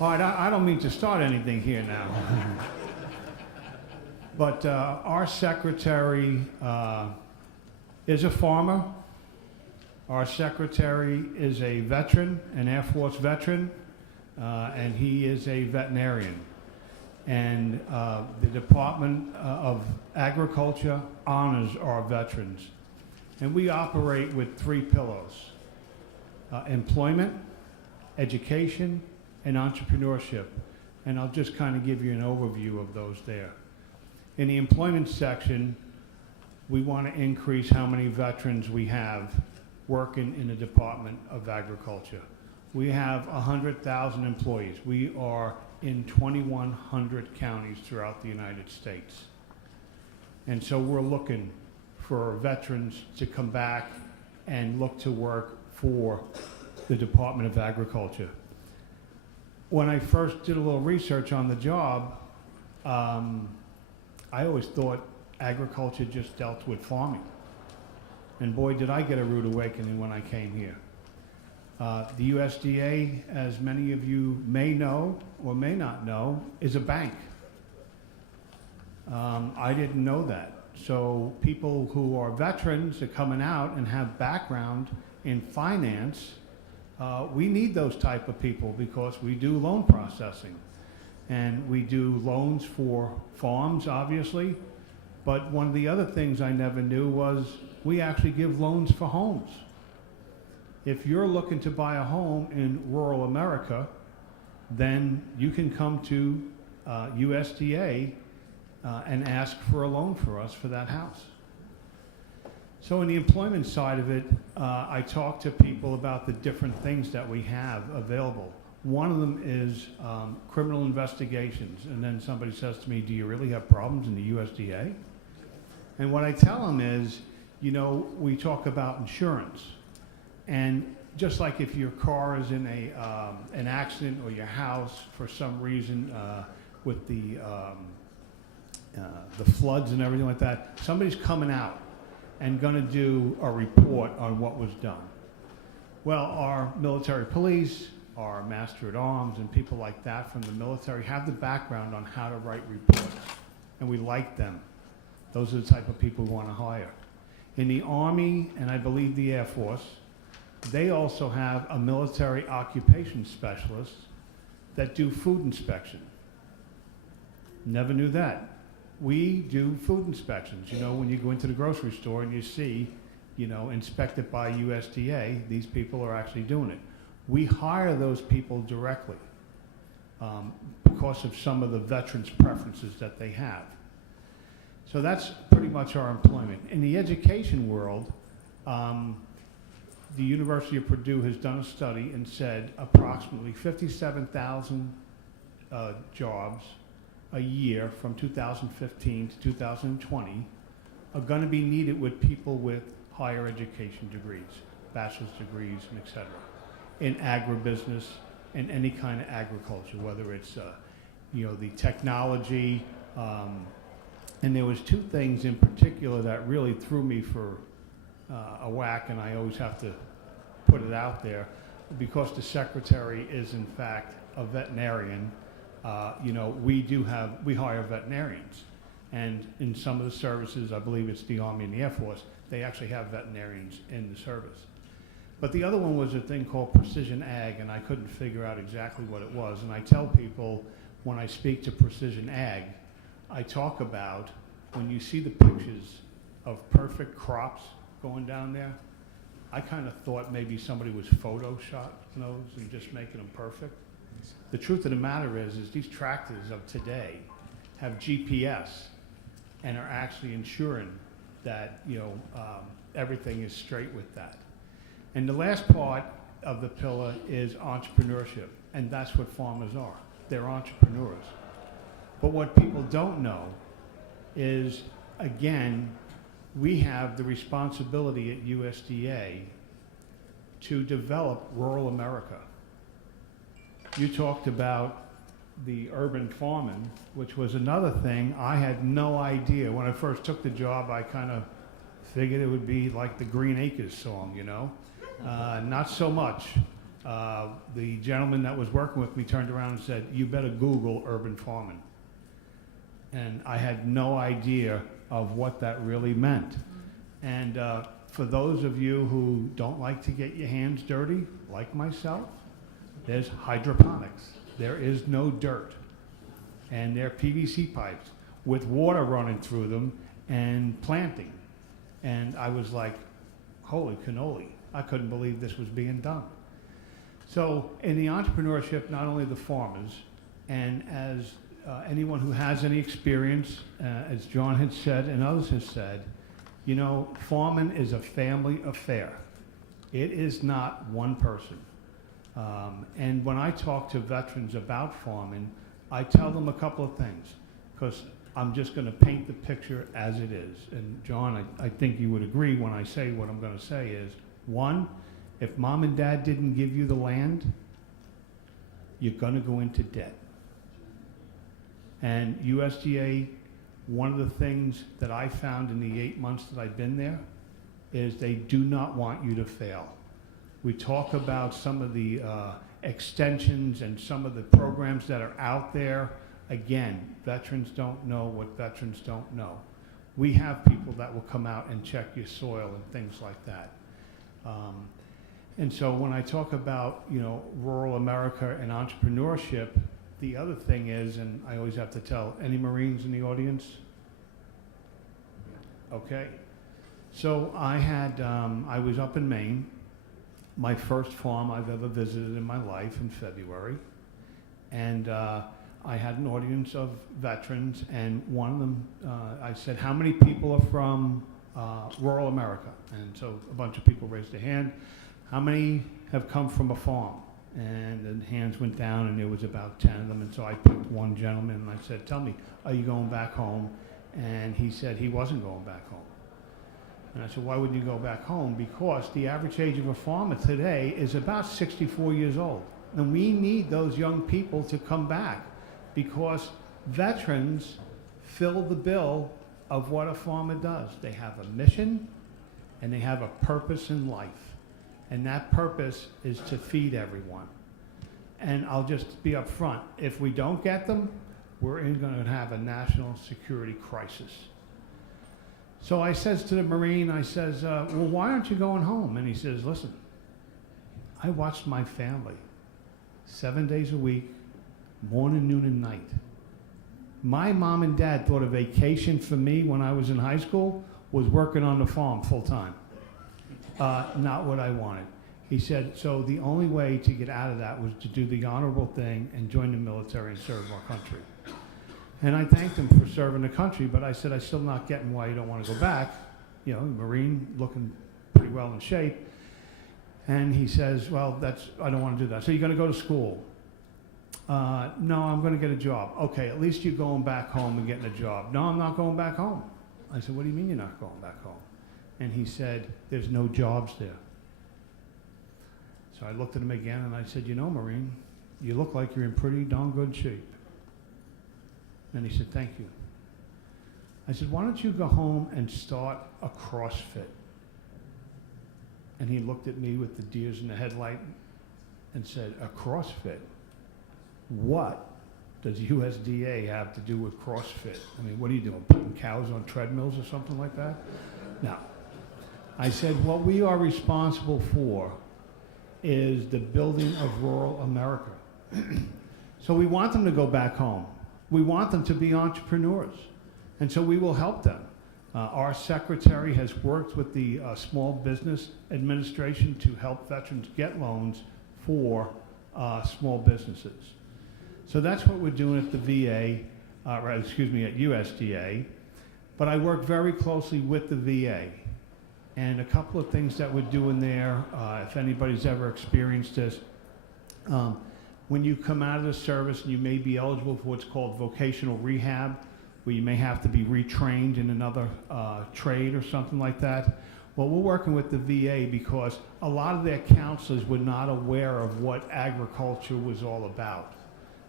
All right, I don't mean to start anything here now. But our secretary is a farmer. Our secretary is a veteran, an Air Force veteran, and he is a veterinarian. And the Department of Agriculture honors our veterans. And we operate with 3 pillars: employment, education, and entrepreneurship. And I'll just kind of give you an overview of those there. In the employment section, we want to increase how many veterans we have working in the Department of Agriculture. We have 100,000 employees. We are in 2,100 counties throughout the United States. And so we're looking for veterans to come back and look to work for the Department of Agriculture. When I first did a little research on the job, I always thought agriculture just dealt with farming. And boy, did I get a rude awakening when I came here. The USDA, as many of you may know or may not know, is a bank. I didn't know that. So people who are veterans are coming out and have background in finance. We need those type of people because we do loan processing. And we do loans for farms, obviously. But one of the other things I never knew was we actually give loans for homes. If you're looking to buy a home in rural America, then you can come to USDA and ask for a loan for us for that house. So in the employment side of it, I talk to people about the different things that we have available. One of them is criminal investigations. And then somebody says to me, do you really have problems in the USDA? And what I tell them is, you know, we talk about insurance. And just like if your car is in an accident or your house for some reason with the floods and everything like that, somebody's coming out and going to do a report on what was done. Well, our military police, our master at arms, and people like that from the military have the background on how to write reports, and we like them. Those are the type of people we want to hire. In the Army, and I believe the Air Force, they also have a military occupation specialist that do food inspection. Never knew that. We do food inspections. You know, when you go into the grocery store and you see, you know, inspected by USDA, these people are actually doing it. We hire those people directly because of some of the veterans' preferences that they have. So that's pretty much our employment. In the education world, the University of Purdue has done a study and said approximately 57,000 jobs a year from 2015 to 2020 are going to be needed with people with higher education degrees, bachelor's degrees, and et cetera, in agribusiness and any kind of agriculture, whether it's you know, the technology. And there was two things in particular that really threw me for a whack, and I always have to put it out there, because the secretary is in fact a veterinarian. You know, we hire veterinarians, and in some of the services, I believe it's the Army and the Air Force, they actually have veterinarians in the service. But the other one was a thing called precision ag, and I couldn't figure out exactly what it was. And I tell people when I speak to precision ag, I talk about when you see the pictures of perfect crops going down there, I kind of thought maybe somebody was photoshopping those and just making them perfect. The truth of the matter is these tractors of today have GPS and are actually ensuring that, you know, everything is straight with that. And the last part of the pillar is entrepreneurship, and that's what farmers are. They're entrepreneurs. But what people don't know is, again, we have the responsibility at USDA to develop rural America. You talked about the urban farming, which was another thing I had no idea. When I first took the job, I kind of figured it would be like the Green Acres song, you know? Not so much. The gentleman that was working with me turned around and said, you better Google urban farming. And I had no idea of what that really meant. And for those of you who don't like to get your hands dirty, like myself, there's hydroponics. There is no dirt. And they're PVC pipes with water running through them and planting. And I was like, holy cannoli. I couldn't believe this was being done. So in the entrepreneurship, not only the farmers, and as anyone who has any experience, as John had said and others have said, you know, farming is a family affair. It is not one person. And when I talk to veterans about farming, I tell them a couple of things, because I'm just going to paint the picture as it is. And John, I think you would agree when I say what I'm going to say is, one, if mom and dad didn't give you the land, you're going to go into debt. And USDA One of the things that I found in the 8 months that I've been there is they do not want you to fail. We talk about some of the extensions and some of the programs that are out there. Again, veterans don't know what veterans don't know. We have people that will come out and check your soil and things like that. And so when I talk about, you know, rural America and entrepreneurship, the other thing is, and I always have to tell, any Marines in the audience? Okay. So I was up in Maine, my first farm I've ever visited in my life in February. And I had an audience of veterans, and one of them, I said, how many people are from rural America? And so a bunch of people raised their hand. How many have come from a farm? And then hands went down, and there was about 10 of them. And so I picked one gentleman, and I said, tell me, are you going back home? And he said he wasn't going back home. And I said, why wouldn't you go back home? Because the average age of a farmer today is about 64 years old. And we need those young people to come back, because veterans fill the bill of what a farmer does. They have a mission, and they have a purpose in life. And that purpose is to feed everyone. And I'll just be up front. If we don't get them, we're going to have a national security crisis. So I says to the Marine, I says, well, why aren't you going home? And he says, listen, I watched my family 7 days a week, morning, noon, and night. My mom and dad thought a vacation for me when I was in high school was working on the farm full time. Not what I wanted. He said, so the only way to get out of that was to do the honorable thing and join the military and serve our country. And I thanked him for serving the country, but I said, I'm still not getting why you don't want to go back. You know, Marine, looking pretty well in shape. And he says, well, I don't want to do that. So you're going to go to school? No, I'm going to get a job. Okay, at least you're going back home and getting a job. No, I'm not going back home. I said, what do you mean you're not going back home? And he said, there's no jobs there. So I looked at him again and I said, you know, Marine, you look like you're in pretty darn good shape. And he said, thank you. I said, why don't you go home and start a CrossFit? And he looked at me with the deers in the headlight and said, a CrossFit? What does USDA have to do with CrossFit? I mean, what are you doing, putting cows on treadmills or something like that? No. I said, what we are responsible for is the building of rural America. So we want them to go back home. We want them to be entrepreneurs. And so we will help them. Our secretary has worked with the Small Business Administration to help veterans get loans for small businesses. So that's what we're doing at the VA, at USDA. But I work very closely with the VA. And a couple of things that we're doing there, if anybody's ever experienced this, when you come out of the service and you may be eligible for what's called vocational rehab, where you may have to be retrained in another trade or something like that. Well, we're working with the VA because a lot of their counselors were not aware of what agriculture was all about.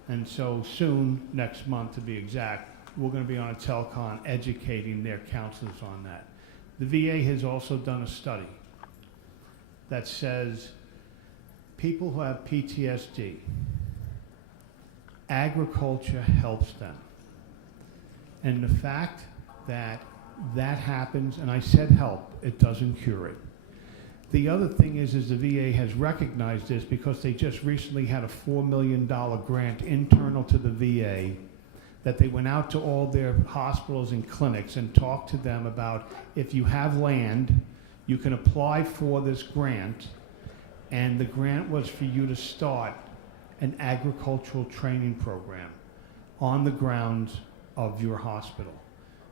And so soon, next month to be exact, we're going to be on a telecon educating their counselors on that. The VA has also done a study that says people who have PTSD, agriculture helps them. And the fact that that happens, and I said help, it doesn't cure it. The other thing is the VA has recognized this because they just recently had a $4 million grant internal to the VA that they went out to all their hospitals and clinics and talked to them about if you have land, you can apply for this grant, and the grant was for you to start an agricultural training program on the grounds of your hospital.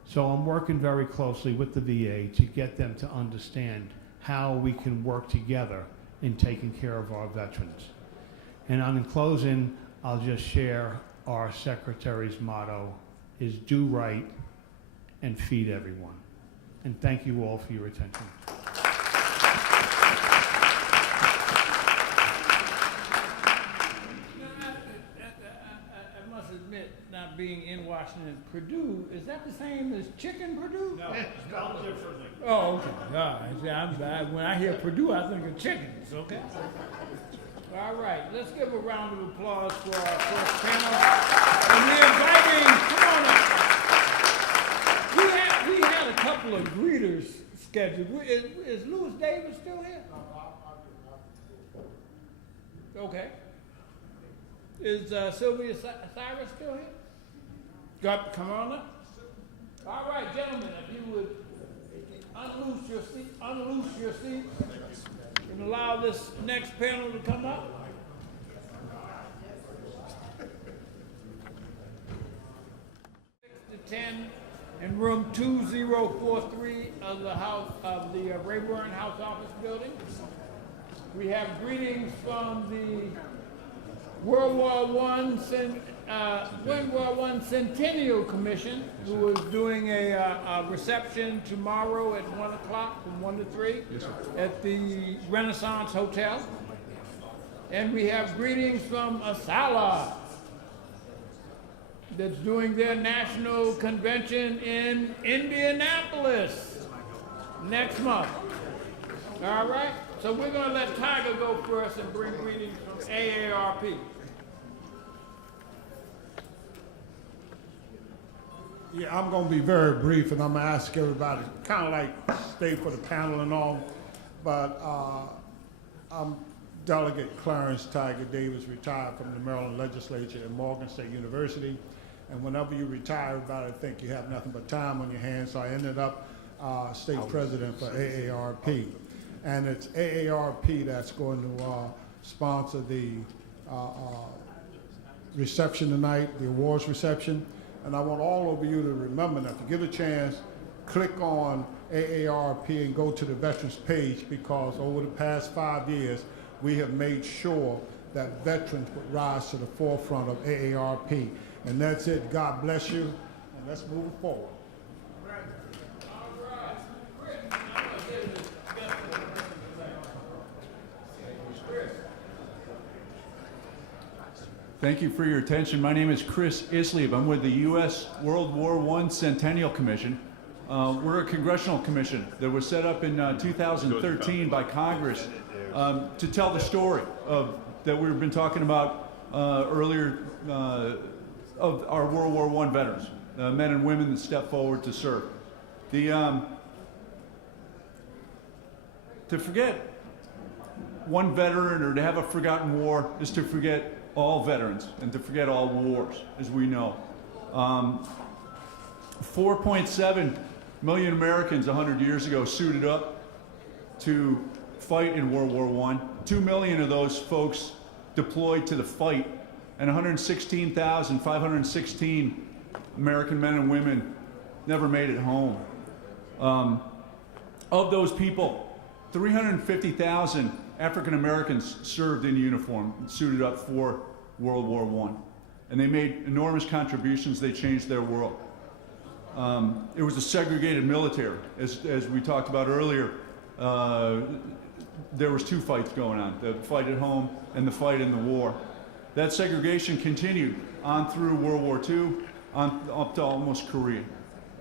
So I'm working very closely with the VA to get them to understand how we can work together in taking care of our veterans. And in closing, I'll just share our secretary's motto is do right and feed everyone. And thank you all for your attention. I must admit, not being in Washington Washington, Purdue, is that the same as Chicken Purdue? No, it's spelled differently. Oh, okay. All right. See, when I hear Purdue, I think of chickens, okay? All right, let's give a round of applause for our first panel. And we're inviting, come on up. We had a couple of greeters scheduled. Is Louis Davis still here? Okay. Is Sylvia Cyrus still here? Come on up. All right, gentlemen, if you would unloose your seat, and allow this next panel to come up. 6 to 10 in room 2043 of the House of the Rayburn House Office Building. We have greetings from the World War I Centennial Commission, who is doing a reception tomorrow at 1 o'clock from 1 to 3 at the Renaissance Hotel. And we have greetings from Asala, that's doing their national convention in Indianapolis next month. All right? So we're going to let Tiger go first and bring greetings from AARP. Yeah, I'm going to be very brief, and I'm going to ask everybody to kind of like stay for the panel and all. But I'm Delegate Clarence Tiger Davis, retired from the Maryland Legislature at Morgan State University. And whenever you retire, everybody think you have nothing but time on your hands. So I ended up state president for AARP. And it's AARP that's going to sponsor the reception tonight, the awards reception. And I want all of you to remember that, to get a chance, click on AARP and go to the Veterans page, because over the past 5 years, we have made sure that veterans would rise to the forefront of AARP. And that's it. God bless you, and let's move forward. Thank you for your attention. My name is Chris Islieb. I'm with the U.S. World War I Centennial Commission. We're a congressional commission that was set up in 2013 by Congress to tell the story that we've been talking about earlier of our World War I veterans, men and women that stepped forward to serve. To forget one veteran or to have a forgotten war is to forget all veterans and to forget all wars, as we know. 4.7 million Americans 100 years ago suited up to fight in World War I. 2 million of those folks deployed to the fight, and 116,516 American men and women never made it home. Of those people, 350,000 African Americans served in uniform, suited up for World War I. And they made enormous contributions. They changed their world. It was a segregated military. As we talked about earlier, there was two fights going on, the fight at home and the fight in the war. That segregation continued on through World War II, up to almost Korea.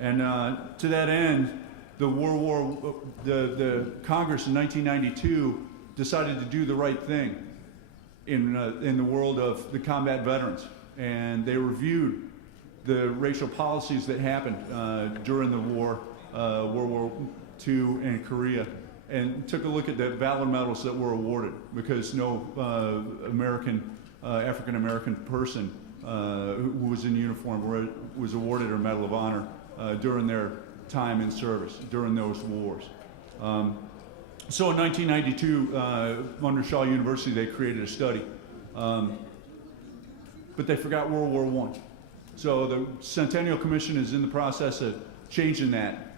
And to that end, the Congress in 1992 decided to do the right thing in the world of the combat veterans. And they reviewed the racial policies that happened during the war, World War II and Korea, and took a look at the valor medals that were awarded, because no African American person who was in uniform was awarded a Medal of Honor during their time in service, during those wars. So in 1992, under Shaw University, they created a study, but they forgot World War I. So the Centennial Commission is in the process of changing that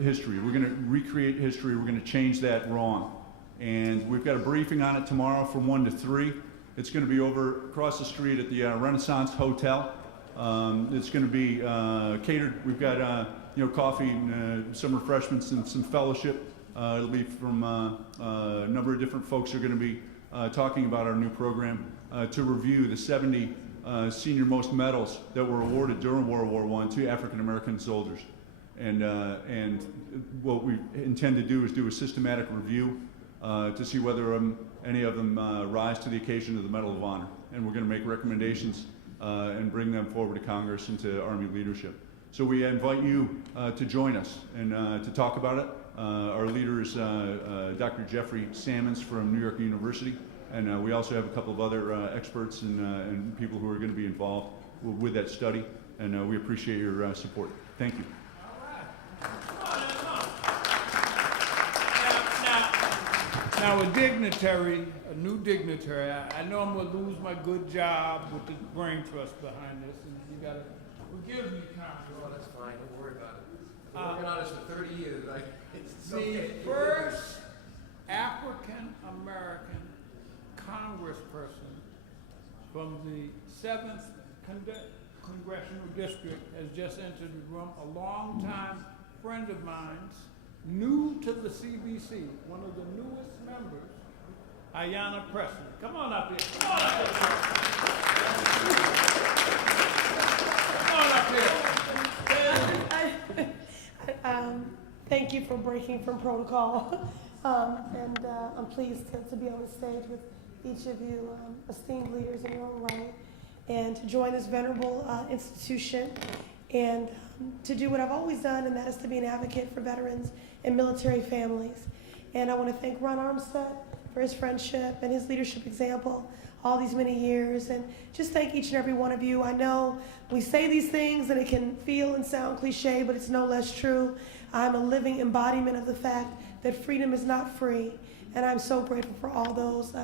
history. We're going to recreate history. We're going to change that wrong. And we've got a briefing on it tomorrow from 1 to 3. It's going to be over across the street at the Renaissance Hotel. It's going to be catered. We've got coffee and some refreshments and some fellowship. It'll be from a number of different folks who are going to be talking about our new program to review the 70 senior-most medals that were awarded during World War I to African-American soldiers. And what we intend to do is do a systematic review to see whether any of them rise to the occasion of the Medal of Honor. And we're going to make recommendations and bring them forward to Congress and to Army leadership. So we invite you to join us and to talk about it. Our leader is Dr. Jeffrey Sammons from New York University, and we also have a couple of other experts and people who are going to be involved with that study, and we appreciate your support. Thank you. Now, a dignitary, a new dignitary, I know I'm gonna lose my good job with the Braintrust behind this, and you gotta forgive me, Congressman. Oh, that's fine, don't worry about it. I've been working on this for 30 years, right? It's The okay. first African-American congressperson from the 7th Congressional District has just entered the room, a longtime friend of mine's, new to the CBC, one of the newest members, Ayanna Preston. Come on up here. Come on up here. Come on up here. Thank you for breaking from protocol. I'm pleased to be on the stage with each of you esteemed leaders in your own right, and to join this venerable institution, and to do what I've always done, and that is to be an advocate for veterans and military families. And I want to thank Ron Armstead for his friendship and his leadership example all these many years, and just thank each and every one of you. I know we say these things and it can feel and sound cliche, but it's no less true. I'm a living embodiment of the fact that freedom is not free, and I'm so grateful for all those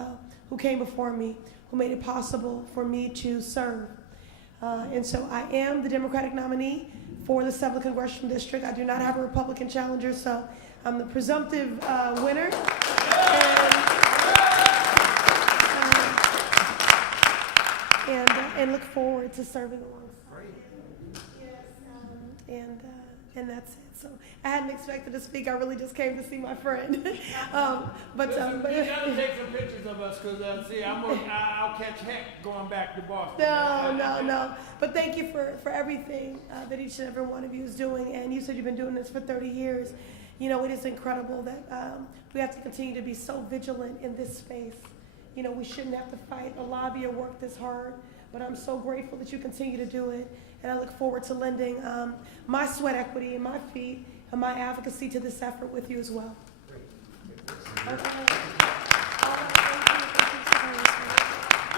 who came before me, who made it possible for me to serve. And so I am the Democratic nominee for the 7th Congressional District. I do not have a Republican challenger, so I'm the presumptive winner. And look forward to serving alongside. Yes, and that's it. So I hadn't expected to speak. I really just came to see my friend. You gotta take some pictures of us, because see, I'll catch heck going back to Boston. No. But thank you for everything that each and every one of you is doing. And you said you've been doing this for 30 years. You know, it is incredible that we have to continue to be so vigilant in this space. You know, we shouldn't have to fight or lobby or work this hard, but I'm so grateful that you continue to do it. And I look forward to lending my sweat equity and my feet and my advocacy to this effort with you as well. Okay.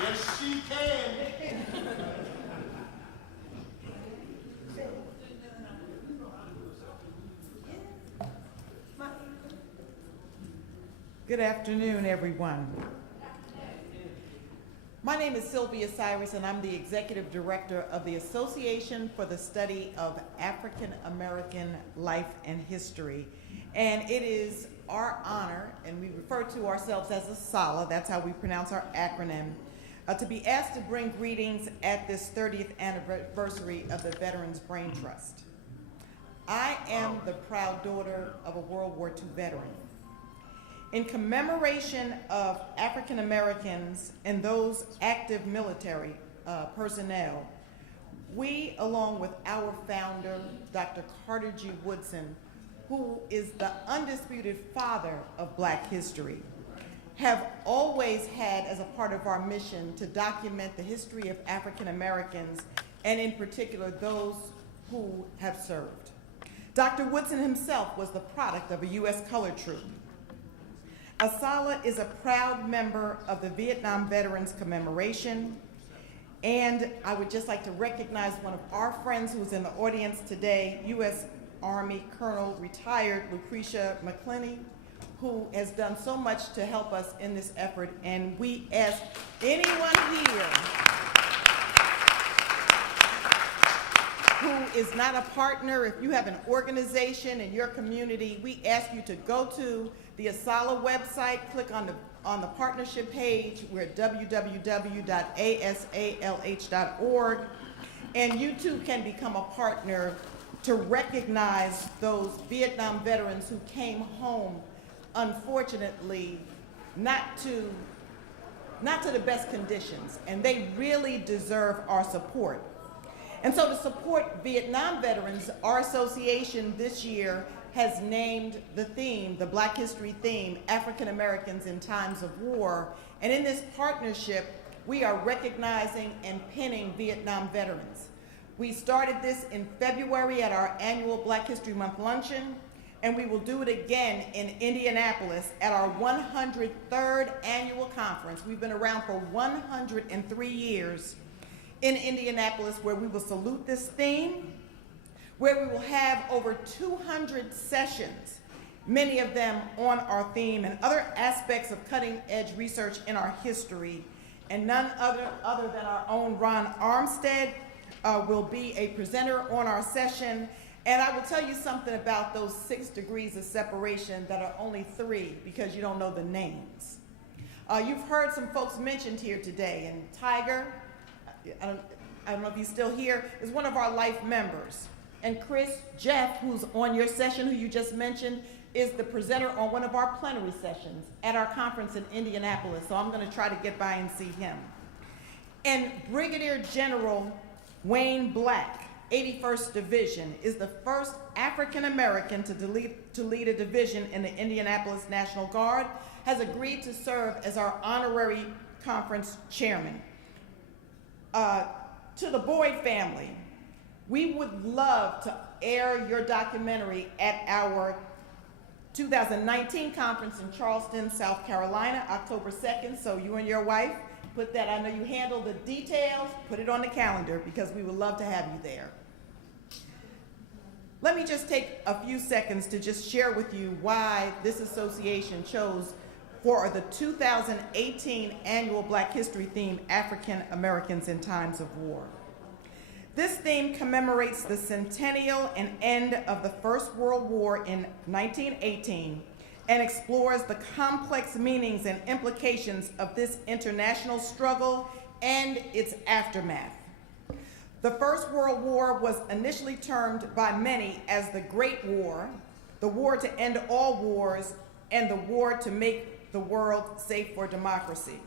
Yes, she can. Good afternoon, everyone. My name is Sylvia Cyrus, and I'm the Executive Director of the Association for the Study of African American Life and History. And it is our honor, and we refer to ourselves as ASALA, that's how we pronounce our acronym, to be asked to bring greetings at this 30th anniversary of the Veterans Braintrust. I am the proud daughter of a World War II veteran. In commemoration of African Americans and those active military personnel, we, along with our founder, Dr. Carter G. Woodson, who is the undisputed father of Black history, have always had as a part of our mission to document the history of African Americans, and in particular those who have served. Dr. Woodson himself was the product of a U.S. colored troop. ASALA is a proud member of the Vietnam Veterans Commemoration, and I would just like to recognize one of our friends who's in the audience today, U.S. Army Colonel retired Lucretia McClinney, who has done so much to help us in this effort, and we ask anyone here who is not a partner, if you have an organization in your community, we ask you to go to the ASALA website, click on the partnership page. We're at www.asalh.org, and you too can become a partner to recognize those Vietnam veterans who came home, unfortunately, not not to the best conditions, and they really deserve our support. And so to support Vietnam veterans, our association this year has named the theme, the Black History theme, African Americans in Times of War. And in this partnership, we are recognizing and pinning Vietnam veterans. We started this in February at our annual Black History Month luncheon, and we will do it again in Indianapolis at our 103rd annual conference. We've been around for 103 years in Indianapolis, where we will salute this theme, where we will have over 200 sessions, many of them on our theme and other aspects of cutting-edge research in our history. And none other than our own Ron Armstead will be a presenter on our session. And I will tell you something about those 6 degrees of separation that are only 3 because you don't know the names. You've heard some folks mentioned here today, and Tiger, I don't know if he's still here, is one of our life members. And Jeff, who's on your session, who you just mentioned, is the presenter on one of our plenary sessions at our conference in Indianapolis. So I'm going to try to get by and see him. And Brigadier General Wayne Black, 81st Division, is the first African American to lead a division in the Indianapolis National Guard, has agreed to serve as our honorary conference chairman. To the Boyd family, we would love to air your documentary at our 2019 conference in Charleston, South Carolina, October 2nd. So you and your wife, put that, I know you handle the details, put it on the calendar because we would love to have you there. Let me just take a few seconds to just share with you why this association chose for the 2018 annual Black History theme, African Americans in Times of War. This theme commemorates the centennial and end of the First World War in 1918 and explores the complex meanings and implications of this international struggle and its aftermath. The First World War was initially termed by many as the Great War, the war to end all wars, and the war to make the world safe for democracy.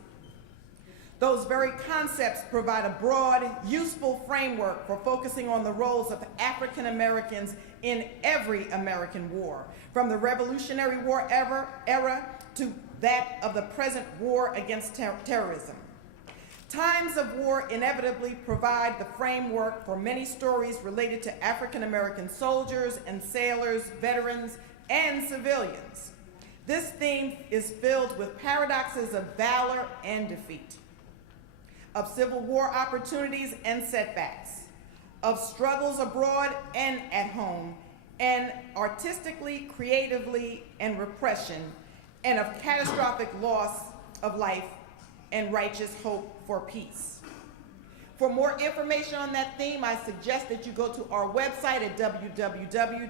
Those very concepts provide a broad, useful framework for focusing on the roles of African Americans in every American war, from the Revolutionary War era to that of the present war against terrorism. Times of war inevitably provide the framework for many stories related to African American soldiers and sailors, veterans, and civilians. This theme is filled with paradoxes of valor and defeat, of Civil War opportunities and setbacks, of struggles abroad and at home, and artistically, creatively, and repression, and of catastrophic loss of life and righteous hope for peace. For more information on that theme, I suggest that you go to our website at www.asalh.org.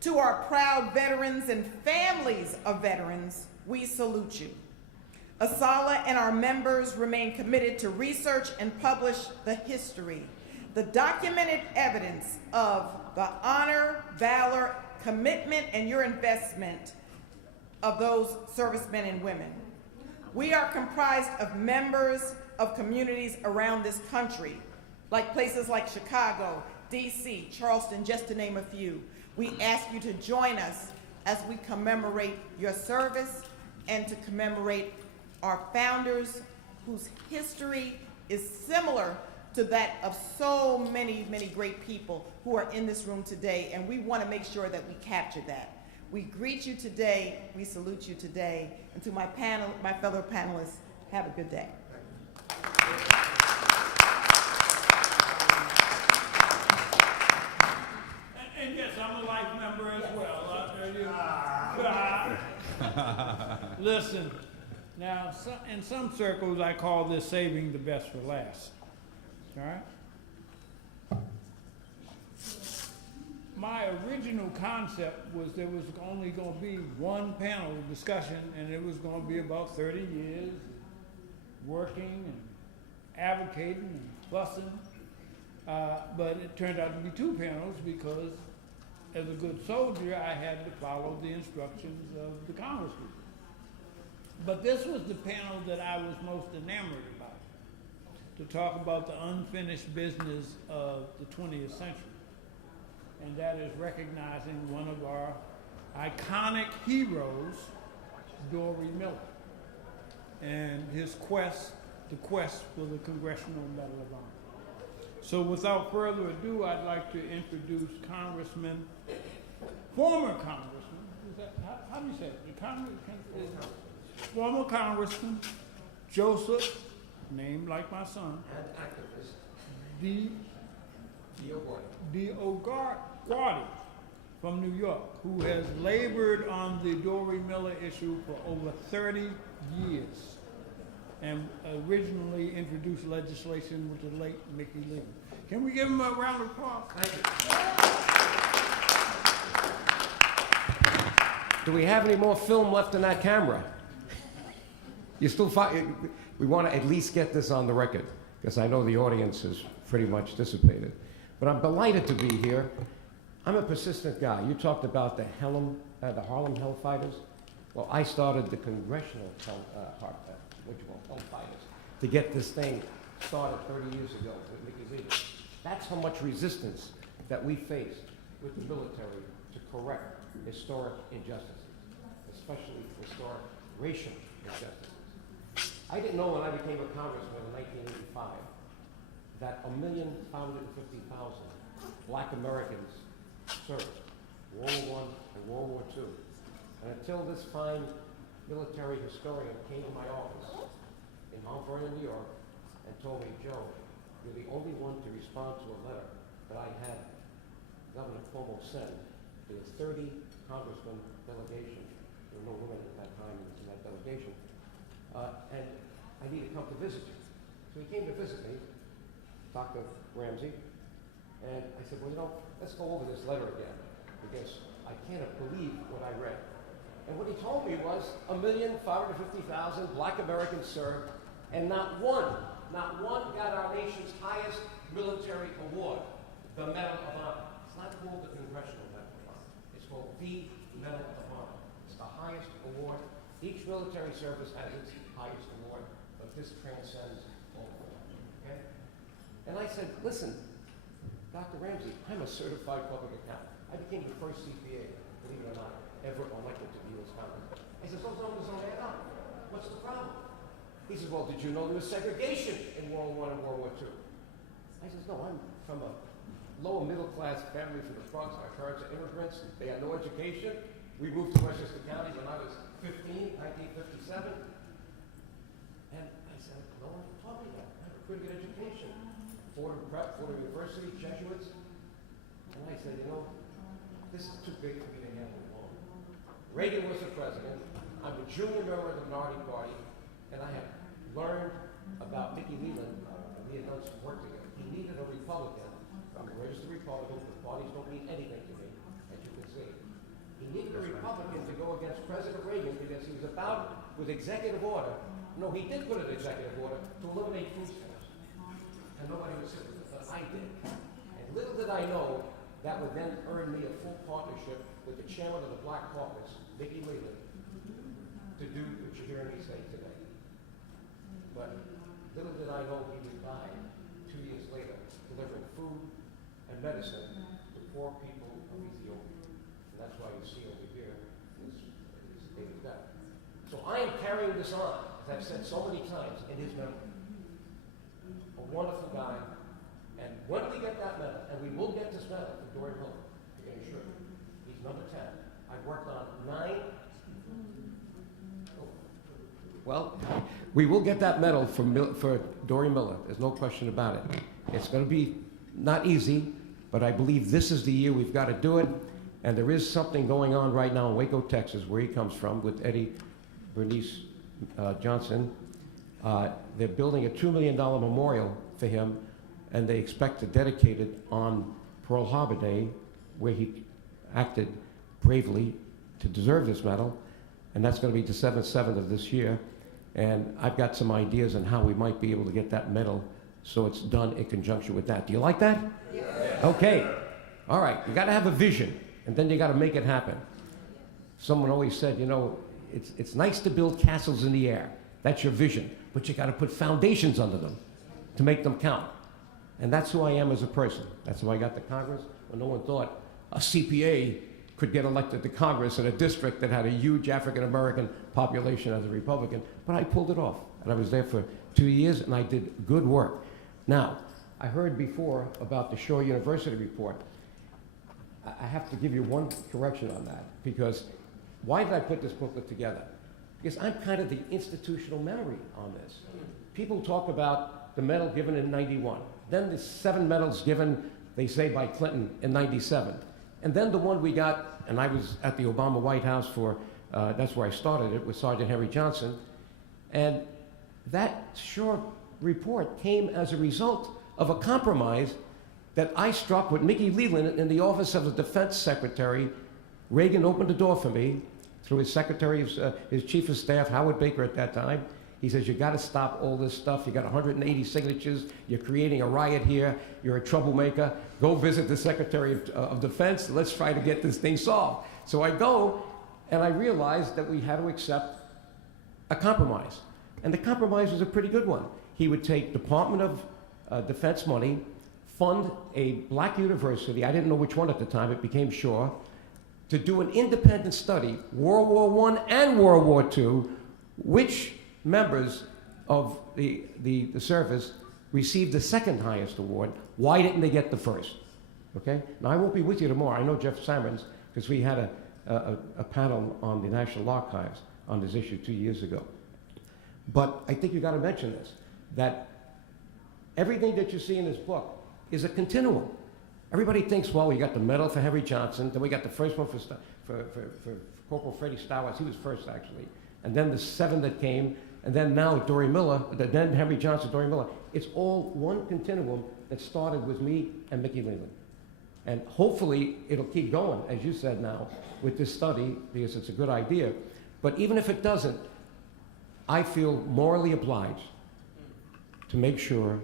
To our proud veterans and families of veterans, we salute you. ASALH and our members remain committed to research and publish the history, the documented evidence of the honor, valor, commitment, and your investment of those servicemen and women. We are comprised of members of communities around this country, like places like Chicago, DC, Charleston, just to name a few. We ask you to join us as we commemorate your service and to commemorate our founders whose history is similar to that of so many, many great people who are in this room today, and we want to make sure that we capture that. We greet you today, we salute you today, and to my fellow panelists, have a good day. And yes, I'm a life member as well. Listen, now in some circles I call this saving the best for last. All right? My original concept was there was only going to be one panel discussion, and it was going to be about 30 years working and advocating and fussing. But it turned out to be 2 panels because as a good soldier, I had to follow the instructions of the congressman. But this was the panel that I was most enamored about, to talk about the unfinished business of the 20th century. And that is recognizing one of our iconic heroes, Dory Miller, and his quest, the quest for the Congressional Medal of Honor. So without further ado, I'd like to introduce former Congressman, is that, how do you say it? Former Congressman Joseph, named like my son, And activist. D'Ogarty from New York, who has labored on the Dory Miller issue for over 30 years and originally introduced legislation with the late Mickey Lee. Can we give him a round of applause? Thank you. Do we have any more film left in that camera? You still we want to at least get this on the record, because I know the audience is pretty much dissipated. But I'm delighted to be here. I'm a persistent guy. You talked about the Harlem Hellfighters. Well, I started the Congressional Hellfighters to get this thing started 30 years ago with Mickey Lee. That's how much resistance that we faced with the military to correct historic injustices, especially historic racial injustices. I didn't know when I became a congressman in 1985 that 1,550,000 black Americans served World War I and World War II. And until this fine military historian came to my office in Mount Vernon, New York, and told me, Joe, you're the only one to respond to a letter that I had Governor Cuomo send to the 30 congressman delegation. There were no women at that time in that delegation. And I need to come to visit you. So he came to visit me, Dr. Ramsey, and I said, well, you know, let's go over this letter again, because I can't believe what I read. And what he told me was 1,550,000 black Americans served, and not one got our nation's highest military award, the Medal of Honor. It's not called the Congressional Medal of Honor. It's called the Medal of Honor. It's the highest award. Each military service has its highest award, but this transcends all of them. Okay? And I said, listen, Dr. Ramsey, I'm a certified public accountant. I became the first CPA, believe it or not, ever elected to the U.S. Congress. I said, those numbers don't add up. What's the problem? He says, well, did you know there was segregation in World War I and World War II? I says, no, I'm from a lower middle class family from the Bronx. My parents are immigrants. They had no education. We moved to Westchester County when I was 15, 1957. And I said, no one taught me that. I have a pretty good education. Fordham Prep, Fordham University, Jesuits. And I said, you know, this is too big for me to handle alone. Reagan was the president. I'm a junior member of the minority party, and I have learned about Mickey Leland. We had done some work together. He needed a Republican. I'm a registered Republican, but parties don't mean anything to me, as you can see. He needed a Republican to go against President Reagan because he was about, with executive order, no, he did put an executive order to eliminate food stamps. And nobody was sitting with it, but I did. And little did I know that would then earn me a full partnership with the chairman of the Black Caucus, Mickey Leland, to do what you're hearing me say today. But little did I know he would die 2 years later, delivering food and medicine to poor people of Ethiopia. And that's why you see over here this date of death. So I am carrying this on, as I've said so many times, in his memory. A wonderful guy. And when we get that medal, and we will get this medal for Dory Miller, you can assure me, he's number 10. I've worked on 9. Well, we will get that medal for Dory Miller. There's no question about it. It's going to be not easy, but I believe this is the year we've got to do it. And there is something going on right now in Waco, Texas, where he comes from, with Eddie Bernice Johnson. They're building a $2 million memorial for him, and they expect to dedicate it on Pearl Harbor Day, where he acted bravely to deserve this medal. And that's going to be December 7th of this year. And I've got some ideas on how we might be able to get that medal so it's done in conjunction with that. Do you like that? Yeah. Okay. All right. You got to have a vision. and then you got to make it happen. Someone always said, you know, it's nice to build castles in the air. That's your vision. But you got to put foundations under them to make them count. And that's who I am as a person. That's how I got to Congress, when no one thought a CPA could get elected to Congress in a district that had a huge African-American population as a Republican. But I pulled it off. And I was there for 2 years, and I did good work. Now, I heard before about the Shaw University report. I have to give you one correction on that, because why did I put this booklet together? Because I'm kind of the institutional memory on this. People talk about the medal given in '91, then the 7 medals given, they say, by Clinton in '97, and then the one we got, and I was at the Obama White House for, that's where I started it, with Sergeant Henry Johnson, and that Shaw report came as a result of a compromise that I struck with Mickey Leland in the office of the Defense Secretary. Reagan opened the door for me through his secretary, his chief of staff, Howard Baker at that time. He says, you got to stop all this stuff. You got 180 signatures. You're creating a riot here. You're a troublemaker. Go visit the Secretary of Defense. Let's try to get this thing solved. So I go, and I realized that we had to accept a compromise. And the compromise was a pretty good one. He would take Department of Defense money, fund a black university, I didn't know which one at the time, it became Shaw, to do an independent study, World War I and World War II, which members of the service received the second highest award. Why didn't they get the first? Okay? Now, I won't be with you tomorrow. I know Jeff Simons, because we had a panel on the National Archives on this issue 2 years ago. But I think you got to mention this, that everything that you see in this book is a continuum. Everybody thinks, well, we got the medal for Henry Johnson, then we got the first one for Corporal Freddie Stowers. He was first, actually. And then the 7 that came, and then now Dory Miller, then Henry Johnson, Dory Miller. It's all one continuum that started with me and Mickey Leland. And hopefully it'll keep going, as you said now, with this study, because it's a good idea. But even if it doesn't, I feel morally obliged to make sure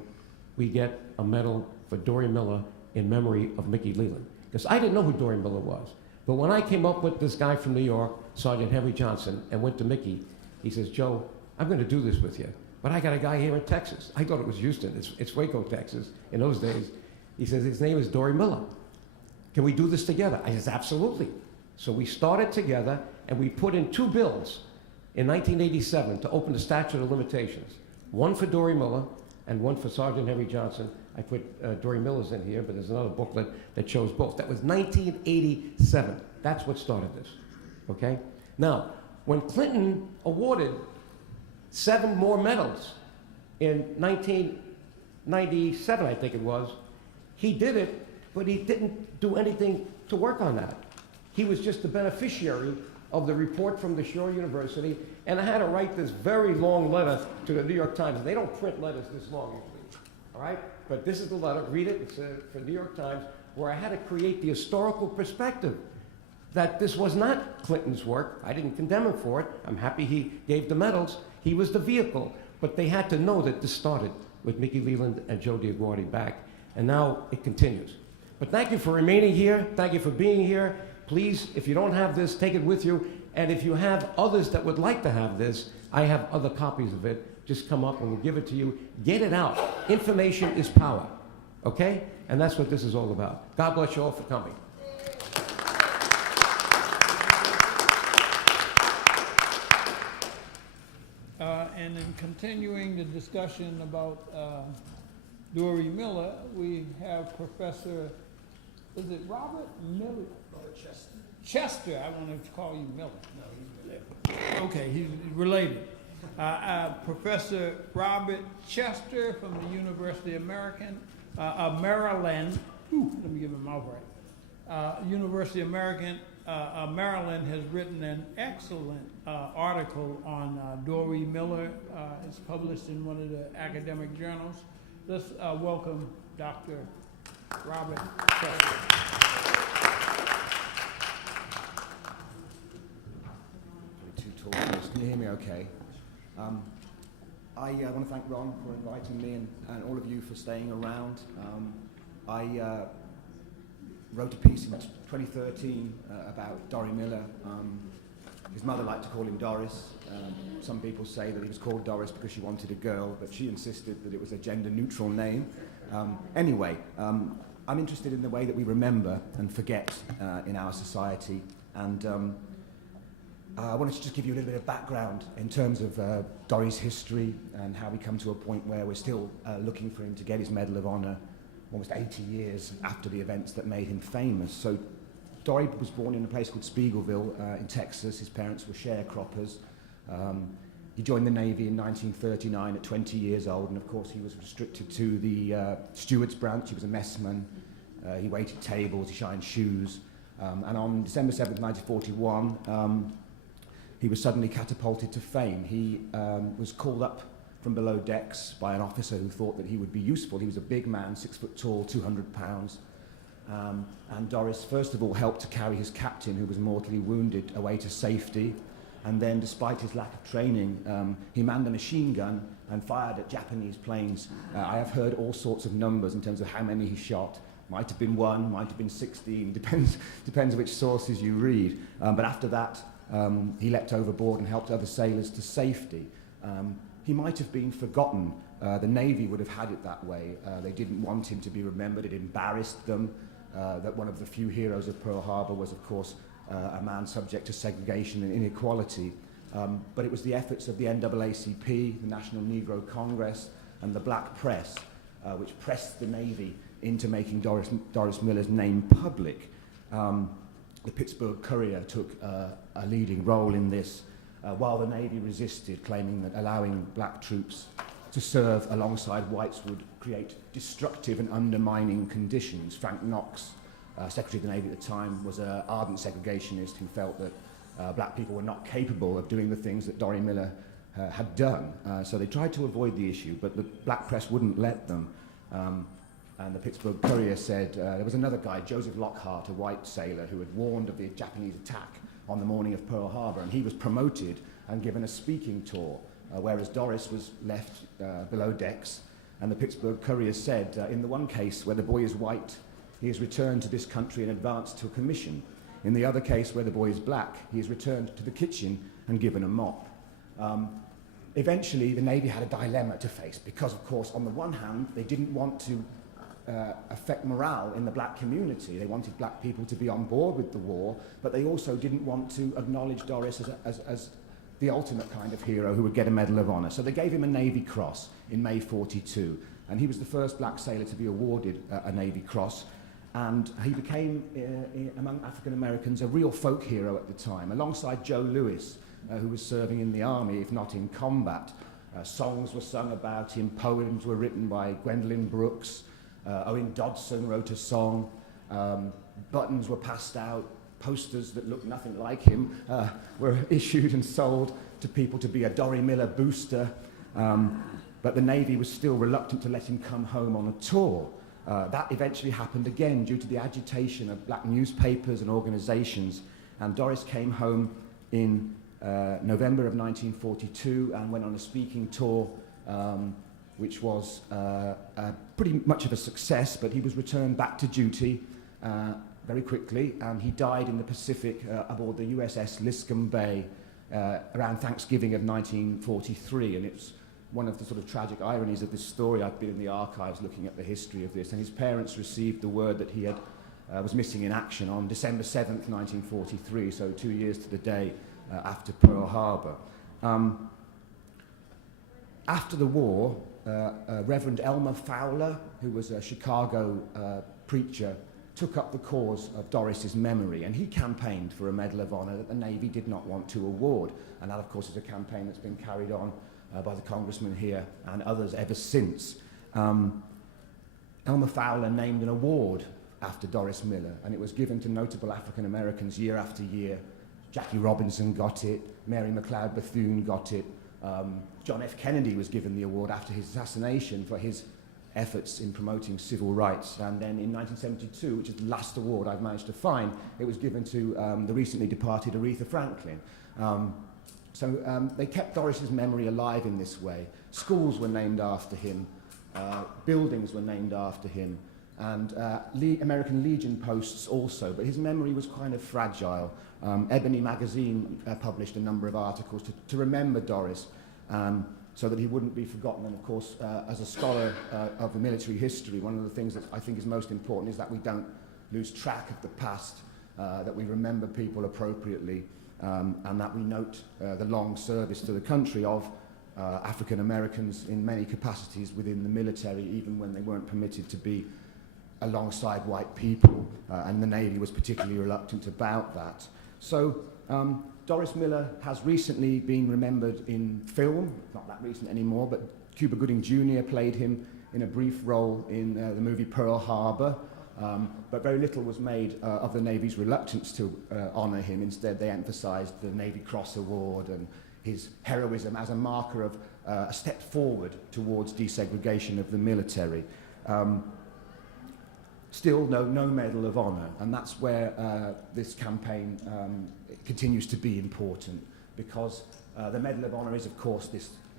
we get a medal for Dory Miller in memory of Mickey Leland. Because I didn't know who Dory Miller was. But when I came up with this guy from New York, Sergeant Henry Johnson, and went to Mickey, he says, Joe, I'm going to do this with you, but I got a guy here in Texas. I thought it was Houston. It's Waco, Texas, in those days. He says, his name is Dory Miller. Can we do this together? I says, absolutely. So we started together, and we put in 2 bills in 1987 to open the statute of limitations. One for Dory Miller and one for Sergeant Henry Johnson. I put Dory Miller's in here, but there's another booklet that shows both. That was 1987. That's what started this, okay? Now, when Clinton awarded 7 more medals in 1997, I think it was, he did it, but he didn't do anything to work on that. He was just the beneficiary of the report from the Shaw University, and I had to write this very long letter to the New York Times. They don't print letters this long usually, all right? But this is the letter, read it, it's for New York Times, where I had to create the historical perspective that this was not Clinton's work. I didn't condemn him for it. I'm happy he gave the medals. He was the vehicle. But they had to know that this started with Mickey Leland and Joe DiAguardi back, and now it continues. But thank you for remaining here. Thank you for being here. Please, if you don't have this, take it with you. And if you have others that would like to have this, I have other copies of it. Just come up and we'll give it to you. Get it out. Information is power, okay? And that's what this is all about. God bless you all for coming. And in continuing the discussion about Dory Miller, we have Professor, is it Robert Miller? Chester. Chester, I want to call you Miller. No, okay, he's related. Professor Robert Chester from the University of Maryland. Let me give him my right. University of Maryland has written an excellent article on Dory Miller. It's published in one of the academic journals. Let's welcome Dr. Robert Chester. Can you hear me okay? I want to thank Ron for inviting me and all of you for staying around. wrote a piece in 2013 about Dory Miller. His mother liked to call him Doris. Some people say that he was called Doris because she wanted a girl, but she insisted that it was a gender-neutral name. Anyway, I'm interested in the way that we remember and forget in our society, and I wanted to just give you a little bit of background in terms of Dory's history and how we come to a point where we're still looking for him to get his Medal of Honor almost 80 years after the events that made him famous. So Dory was born in a place called Spiegelville in Texas. His parents were sharecroppers. He joined the Navy in 1939 at 20 years old, and of course he was restricted to the steward's branch. He was a messman. He waited tables, he shined shoes. And on December 7th, 1941, he was suddenly catapulted to fame. He was called up from below decks by an officer who thought that he would be useful. He was a big man, 6 foot tall, 200 pounds. And Doris, first of all, helped to carry his captain, who was mortally wounded, away to safety. And then, despite his lack of training, he manned a machine gun and fired at Japanese planes. I have heard all sorts of numbers in terms of how many he shot. Might have been 1, might have been 16, depends which sources you read. But after that, he leapt overboard and helped other sailors to safety. He might have been forgotten. The Navy would have had it that way. They didn't want him to be remembered. It embarrassed them that one of the few heroes of Pearl Harbor was, of course, a man subject to segregation and inequality. But it was the efforts of the NAACP, the National Negro Congress, and the black press, which pressed the Navy into making Doris Miller's name public. The Pittsburgh Courier took a leading role in this, while the Navy resisted, claiming that allowing black troops to serve alongside whites would create destructive and undermining conditions. Frank Knox, Secretary of the Navy at the time, was an ardent segregationist who felt that black people were not capable of doing the things that Dory Miller had done. So they tried to avoid the issue, but the black press wouldn't let them. And the Pittsburgh Courier said there was another guy, Joseph Lockhart, a white sailor, who had warned of the Japanese attack on the morning of Pearl Harbor, and he was promoted and given a speaking tour, whereas Doris was left below decks. And the Pittsburgh Courier said, in the one case where the boy is white, he is returned to this country and advanced to a commission. In the other case where the boy is black, he is returned to the kitchen and given a mop. Eventually, the Navy had a dilemma to face because, of course, on the one hand, they didn't want to affect morale in the black community. They wanted black people to be on board with the war, but they also didn't want to acknowledge Doris as the ultimate kind of hero who would get a Medal of Honor. So they gave him a Navy Cross in May '42, and he was the first black sailor to be awarded a Navy Cross, and he became, among African Americans, a real folk hero at the time, alongside Joe Louis, who was serving in the army, if not in combat. Songs were sung about him, poems were written by Gwendolyn Brooks, Owen Dodson wrote a song, buttons were passed out, posters that looked nothing like him were issued and sold to people to be a Dory Miller booster, but the Navy was still reluctant to let him come home on a tour. That eventually happened again due to the agitation of black newspapers and organizations, and Doris came home in November of 1942 and went on a speaking tour, which was pretty much of a success, but he was returned back to duty very quickly, and he died in the Pacific aboard the USS Liscum Bay around Thanksgiving of 1943, and it's one of the sort of tragic ironies of this story. I've been in the archives looking at the history of this, and his parents received the word that he was missing in action on December 7th, 1943, so 2 years to the day after Pearl Harbor. After the war, Reverend Elmer Fowler, who was a Chicago preacher, took up the cause of Doris's memory, and he campaigned for a Medal of Honor that the Navy did not want to award. And that, of course, is a campaign that's been carried on by the congressman here and others ever since. Elmer Fowler named an award after Doris Miller, and it was given to notable African Americans year after year. Jackie Robinson got it, Mary McLeod Bethune got it, John F. Kennedy was given the award after his assassination for his efforts in promoting civil rights. And then in 1972, which is the last award I've managed to find, it was given to the recently departed Aretha Franklin. So they kept Doris's memory alive in this way. Schools were named after him, buildings were named after him, and American Legion posts also, but his memory was kind of fragile. Ebony magazine published a number of articles to remember Doris, so that he wouldn't be forgotten. And of course, as a scholar of the military history, one of the things that I think is most important is that we don't lose track of the past, that we remember people appropriately, and that we note the long service to the country of African Americans in many capacities within the military, even when they weren't permitted to be alongside white people, and the Navy was particularly reluctant about that. So Doris Miller has recently been remembered in film, not that recent anymore, but Cuba Gooding Jr. played him in a brief role in the movie Pearl Harbor, but very little was made of the Navy's reluctance to honor him. Instead, they emphasized the Navy Cross Award and his heroism as a marker of a step forward towards desegregation of the military. Still no Medal of Honor, and that's where this campaign continues to be important, because the Medal of Honor is, of course,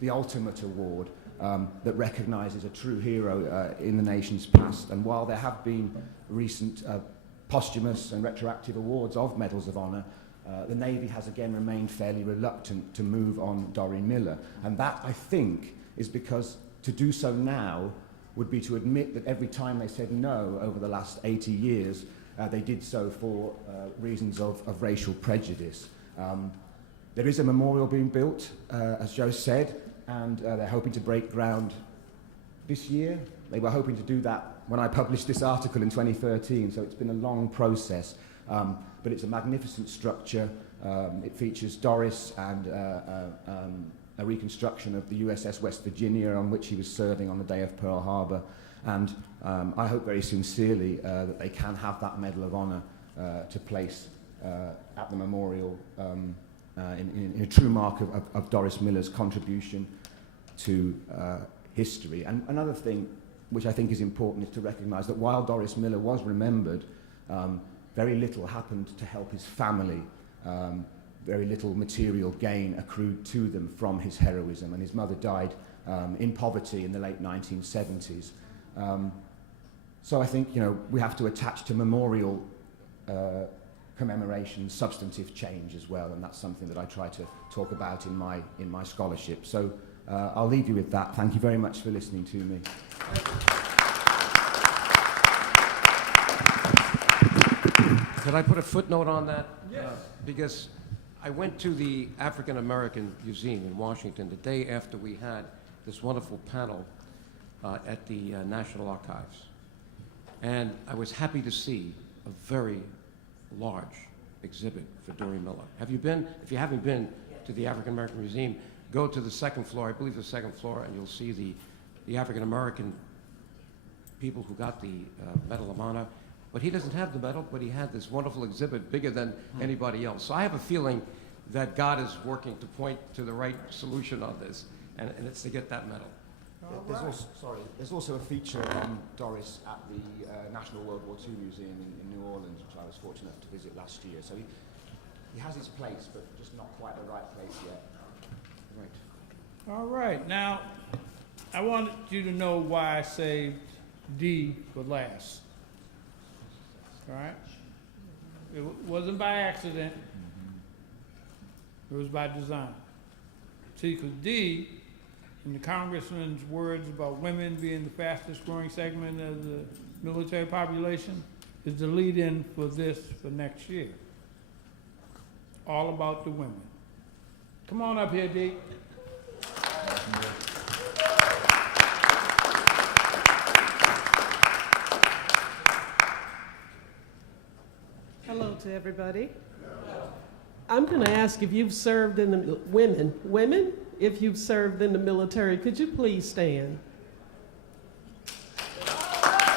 the ultimate award that recognizes a true hero in the nation's past. And while there have been recent posthumous and retroactive awards of Medals of Honor, the Navy has again remained fairly reluctant to move on Dory Miller. And that, I think, is because to do so now would be to admit that every time they said no over the last 80 years, they did so for reasons of racial prejudice. There is a memorial being built, as Joe said, and they're hoping to break ground this year. They were hoping to do that when I published this article in 2013, so it's been a long process. But it's a magnificent structure. It features Doris and a reconstruction of the USS West Virginia, on which he was serving on the day of Pearl Harbor. And I hope very sincerely that they can have that Medal of Honor to place at the memorial in a true mark of Doris Miller's contribution to history. And another thing which I think is important is to recognize that while Doris Miller was remembered, very little happened to help his family. Very little material gain accrued to them from his heroism, and his mother died in poverty in the late 1970s. So I think, we have to attach to memorial commemoration substantive change as well, and that's something that I try to talk about in my scholarship. So I'll leave you with that. Thank you very much for listening to me. Could I put a footnote on that? Yes. Because I went to the African American Museum in Washington the day after we had this wonderful panel at the National Archives. And I was happy to see a very large exhibit for Dory Miller. Have you been? If you haven't been to the African American Museum, go to the second floor, I believe the second floor, and you'll see the African American people who got the Medal of Honor. But he doesn't have the medal, but he had this wonderful exhibit, bigger than anybody else. So I have a feeling that God is working to point to the right solution on this, and it's to get that medal. There's also a feature on Doris at the National World War II Museum in New Orleans, which I was fortunate enough to visit last year. So he has his place, but just not quite the right place yet. Right. All right. Now, I wanted you to know why I saved D for last. All right? It wasn't by accident. It was by design. See, because D, in the congressman's words about women being the fastest growing segment of the military population, is the lead-in for this for next year. All about the women. Come on up here, D. Hello to everybody. I'm going to ask if you've served in the women, if you've served in the military, could you please stand?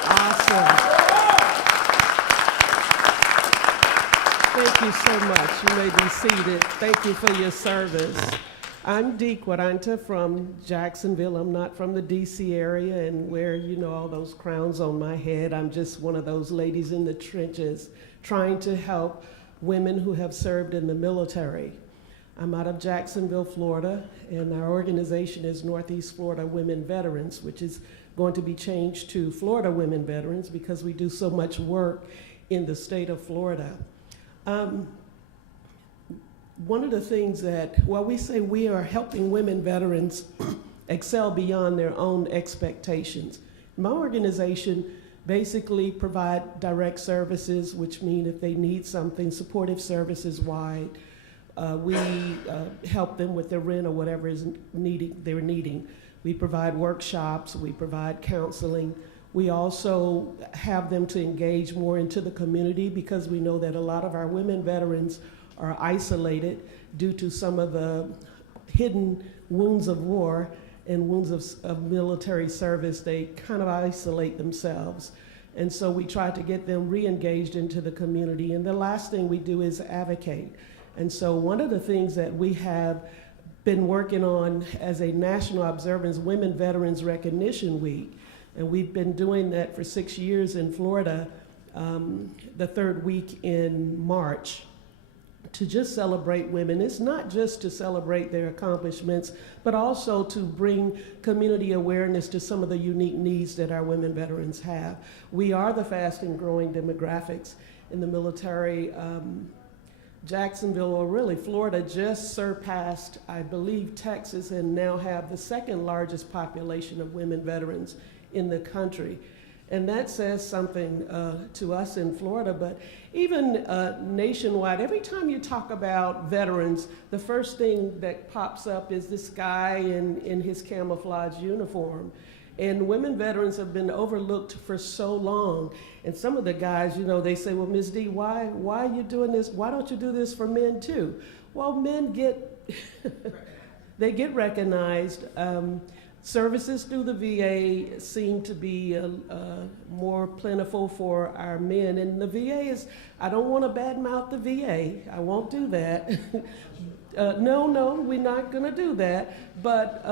Awesome. Thank you so much. You may be seated. Thank you for your service. I'm Dee Quaranta from Jacksonville. I'm not from the D.C. area and wear, all those crowns on my head. I'm just one of those ladies in the trenches trying to help women who have served in the military. I'm out of Jacksonville, Florida, and our organization is Northeast Florida Women Veterans, which is going to be changed to Florida Women Veterans because we do so much work in the state of Florida. One of the things that, while we say we are helping women veterans excel beyond their own expectations, my organization basically provide direct services, which mean if they need something, supportive services wide. We help them with their rent or whatever is they're needing. We provide workshops, we provide counseling. We also have them to engage more into the community because we know that a lot of our women veterans are isolated due to some of the hidden wounds of war and wounds of military service. They kind of isolate themselves. And so we try to get them re-engaged into the community. And the last thing we do is advocate. And so one of the things that we have been working on as a national observance, Women Veterans Recognition Week, and we've been doing that for 6 years in Florida, the third week in March, to just celebrate women. It's not just to celebrate their accomplishments, but also to bring community awareness to some of the unique needs that our women veterans have. We are the fastest growing demographics in the military. Jacksonville, or really Florida, just surpassed, I believe, Texas, and now have the second largest population of women veterans in the country. And that says something to us in Florida, but even nationwide, every time you talk about veterans, the first thing that pops up is this guy in his camouflage uniform. And women veterans have been overlooked for so long. And some of the guys, you know, they say, well, Ms. D, why are you doing this? Why don't you do this for men too? Well, men get, they get recognized. Services through the VA seem to be more plentiful for our men. And the VA is, I don't want to badmouth the VA. I won't do that. No, we're not going to do that. But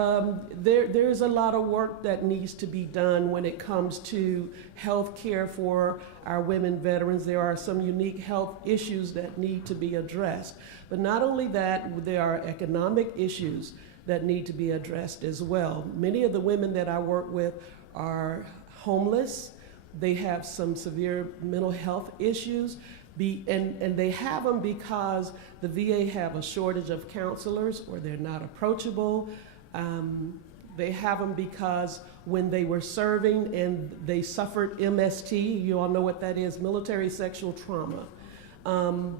there's a lot of work that needs to be done when it comes to health care for our women veterans. There are some unique health issues that need to be addressed. But not only that, there are economic issues that need to be addressed as well. Many of the women that I work with are homeless. They have some severe mental health issues, and they have them because the VA have a shortage of counselors or they're not approachable. They have them because when they were serving and they suffered MST, you all know what that is, military sexual trauma.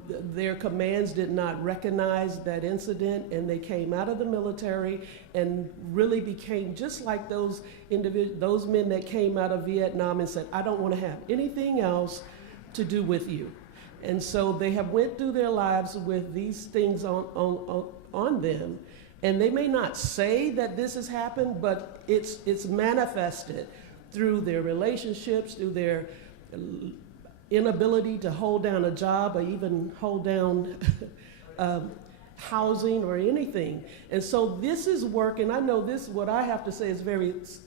Their commands did not recognize that incident, and they came out of the military and really became just like those men that came out of Vietnam and said, I don't want to have anything else to do with you. And so they have went through their lives with these things on them. And they may not say that this has happened, but it's manifested through their relationships, through their inability to hold down a job or even hold down housing or anything. And so this is work, and I know this, what I have to say is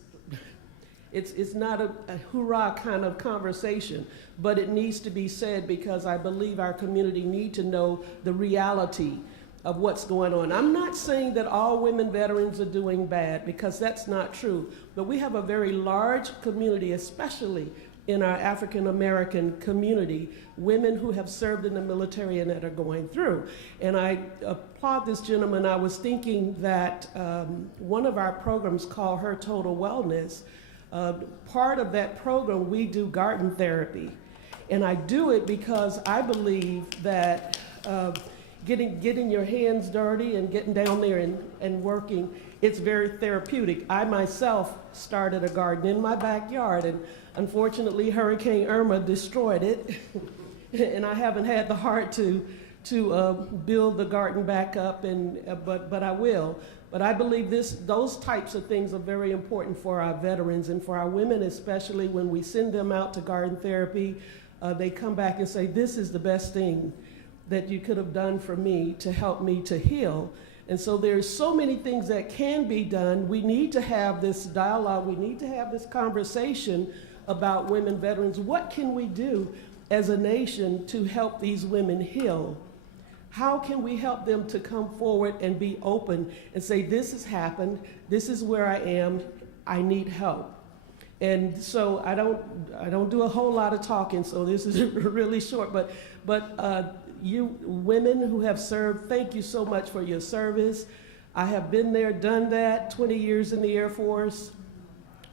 it's not a hoorah kind of conversation, but it needs to be said because I believe our community need to know the reality of what's going on. I'm not saying that all women veterans are doing bad because that's not true, but we have a very large community, especially in our African American community, women who have served in the military and that are going through. And I applaud this gentleman. I was thinking that one of our programs called Her Total Wellness, part of that program we do garden therapy. And I do it because I believe that getting your hands dirty and getting down there and working, it's very therapeutic. I myself started a garden in my backyard, and unfortunately Hurricane Irma destroyed it. And I haven't had the heart to build the garden back up, but I will. But I believe those types of things are very important for our veterans and for our women, especially when we send them out to garden therapy. They come back and say, this is the best thing that you could have done for me to help me to heal. And so there's so many things that can be done. We need to have this dialogue. We need to have this conversation about women veterans. What can we do as a nation to help these women heal? How can we help them to come forward and be open and say, this has happened, this is where I am, I need help? And so I don't do a whole lot of talking, so this is really short, but you women who have served, thank you so much for your service. I have been there, done that, 20 years in the Air Force.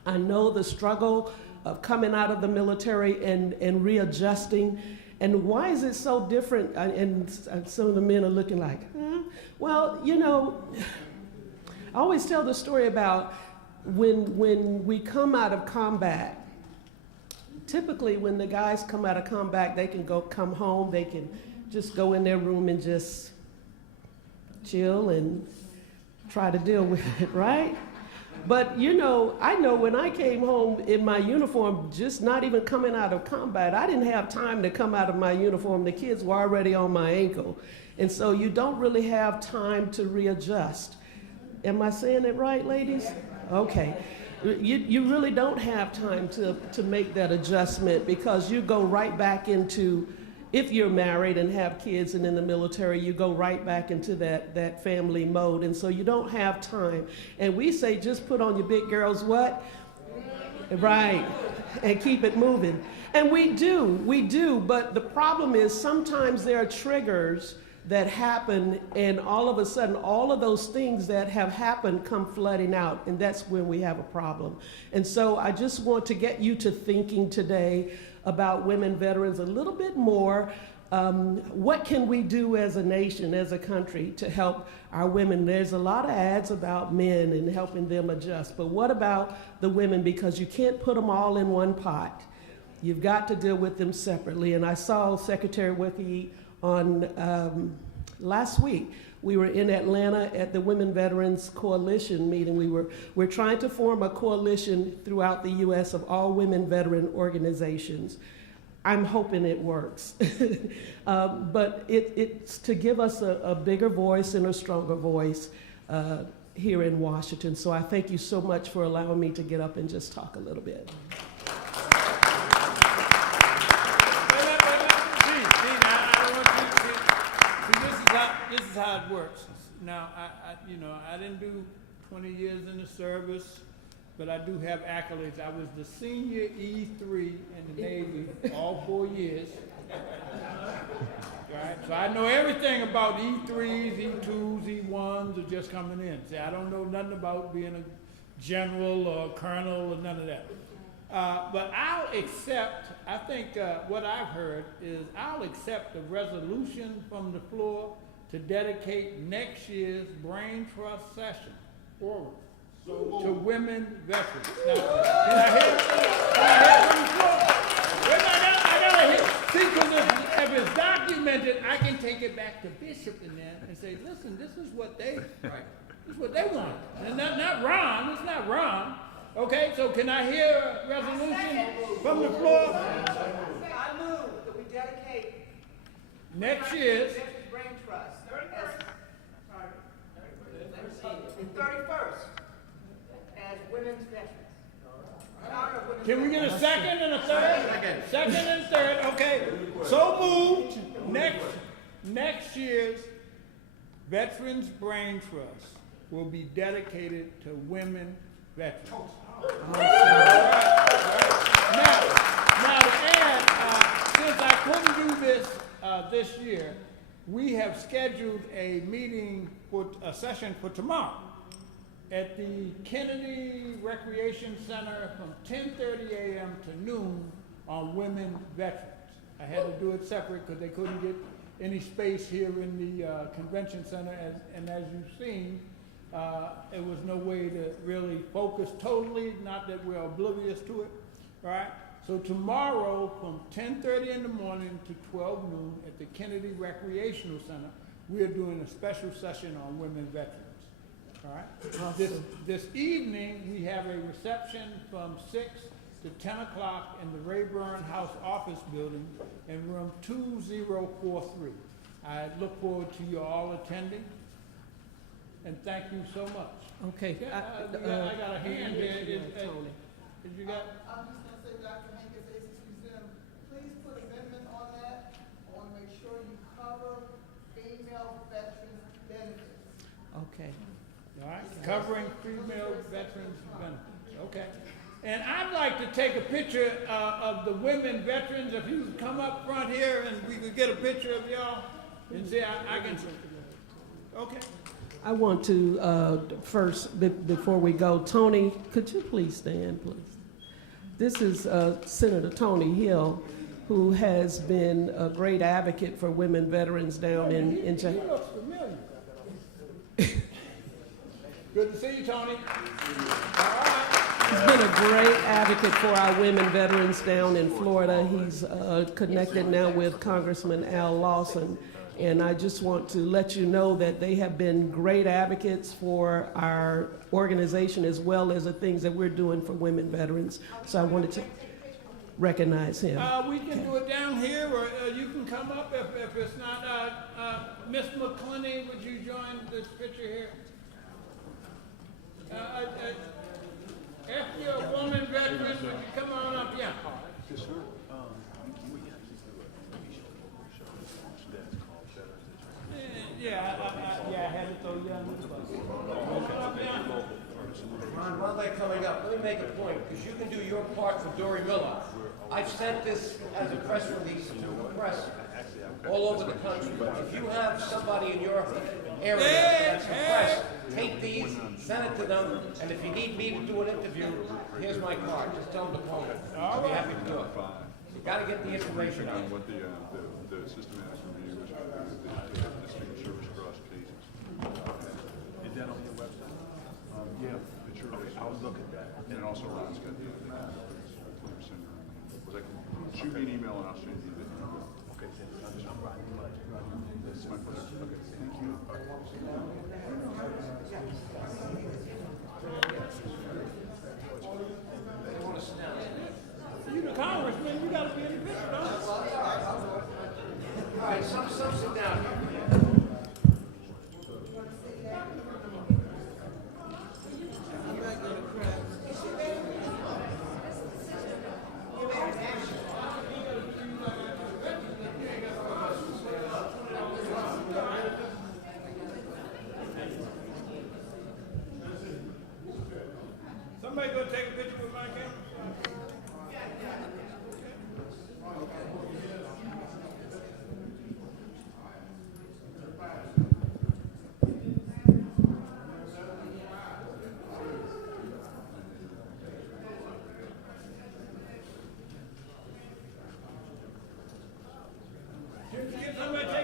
I know the struggle of coming out of the military and readjusting. And why is it so different? And some of the men are looking like, Well, you know, I always tell the story about when we come out of combat. Typically, when the guys come out of combat, they can come home, they can just go in their room and just chill and try to deal with it, right? But you know, I know when I came home in my uniform, just not even coming out of combat, I didn't have time to come out of my uniform. The kids were already on my ankle. And so you don't really have time to readjust. Am I saying it right, ladies? Okay. You really don't have time to make that adjustment, because you go right back into, if you're married and have kids and in the military, you go right back into that family mode. And so you don't have time. And we say, just put on your big girls what? Right. And keep it moving. And we do. But the problem is sometimes there are triggers that happen, and all of a sudden, all of those things that have happened come flooding out, and that's when we have a problem. And so I just want to get you to thinking today about women veterans a little bit more. What can we do as a nation, as a country, to help our women? There's a lot of ads about men and helping them adjust, but what about the women? Because you can't put them all in one pot. You've got to deal with them separately. And I saw Secretary Wiki on last week. We were in Atlanta at the Women Veterans Coalition meeting. We're trying to form a coalition throughout the U.S. of all women veteran organizations. I'm hoping it works. But it's to give us a bigger voice and a stronger voice here in Washington. So I thank you so much for allowing me to get up and just talk a little bit. This is how it works. Now, I didn't do 20 years in the service, but I do have accolades. I was the senior E3 in the Navy all 4 years. Right? So I know everything about E3s, E2s, E1s are just coming in. See, I don't know nothing about being a general or a colonel or none of that. But I'll accept, I think what I've heard is I'll accept a resolution from the floor to dedicate next year's Braintrust session forward to women veterans. Now, can I hear from the floor? I gotta hear. See, because if it's documented, I can take it back to Bishop and them and say, listen, this is what they want. And not Ron, it's not Ron. Okay, so can I hear a resolution from the floor? I move that we dedicate next year's Braintrust the 31st as women's veterans. Can we get a second and a third? Second and third, okay. So moved. Next year's Veterans Brain Trust will be dedicated to women veterans. Now to add, since I couldn't do this this year, we have scheduled a meeting a session for tomorrow at the Kennedy Recreation Center from 10:30 a.m. to noon on women veterans. I had to do it separate because they couldn't get any space here in the convention center, and as you've seen, it was no way to really focus totally, not that we're oblivious to it, right? So tomorrow from 10:30 in the morning to 12 noon at the Kennedy Recreational Center, we are doing a special session on women veterans, all right? Awesome. This evening, we have a reception from 6 to 10 o'clock in the Rayburn House office building in room 2043. I look forward to you all attending. And thank you so much. Okay. I got a hand there. Did you got? I'm just going to say, Dr. Hankins, ACC please put amendment on that. I want to make sure you cover female veterans benefits. Okay. All right. Covering female veterans benefits. Okay. And I'd like to take a picture of the women veterans. If you could come up front here and we could get a picture of y'all and see, I can. Okay. I want to first, before we go, Tony, could you please stand, please? This is Senator Tony Hill, who has been a great advocate for women veterans down in He looks familiar. Good to see you, Tony. He's been a great advocate for our women veterans down in Florida. He's connected now with Congressman Al Lawson. And I just want to let you know that they have been great advocates for our organization as well as the things that we're doing for women veterans. So I wanted to recognize him. We can do it down here, or you can come up if it's not. Miss McClinney, would you join this picture here? If you're a woman veteran, would you come on up? Yeah. Yes, sir. Yeah, I had it though. Yeah. Ron, while they're coming up, let me make a point, because you can do your part for Dory Miller. I've sent this as a press release to the press all over the country. If you have somebody in your area that's a press, take these, send it to them, and if you need me to do an interview, here's my card. Just tell them to call me. I'll be happy to do it. You got to get the information out. What the systematic review is, the Distinguished Service Cross cases. Is that on your website? Yeah, it sure is. I'll look at that. And it also Ron's got the other thing. Shoot me an email and I'll send you the email. Okay, I'm right. That's my pleasure. Okay, thank you. You the congressman, you gotta be in the picture, don't you? All right, some sit down. Somebody go take a picture with my camera? Somebody take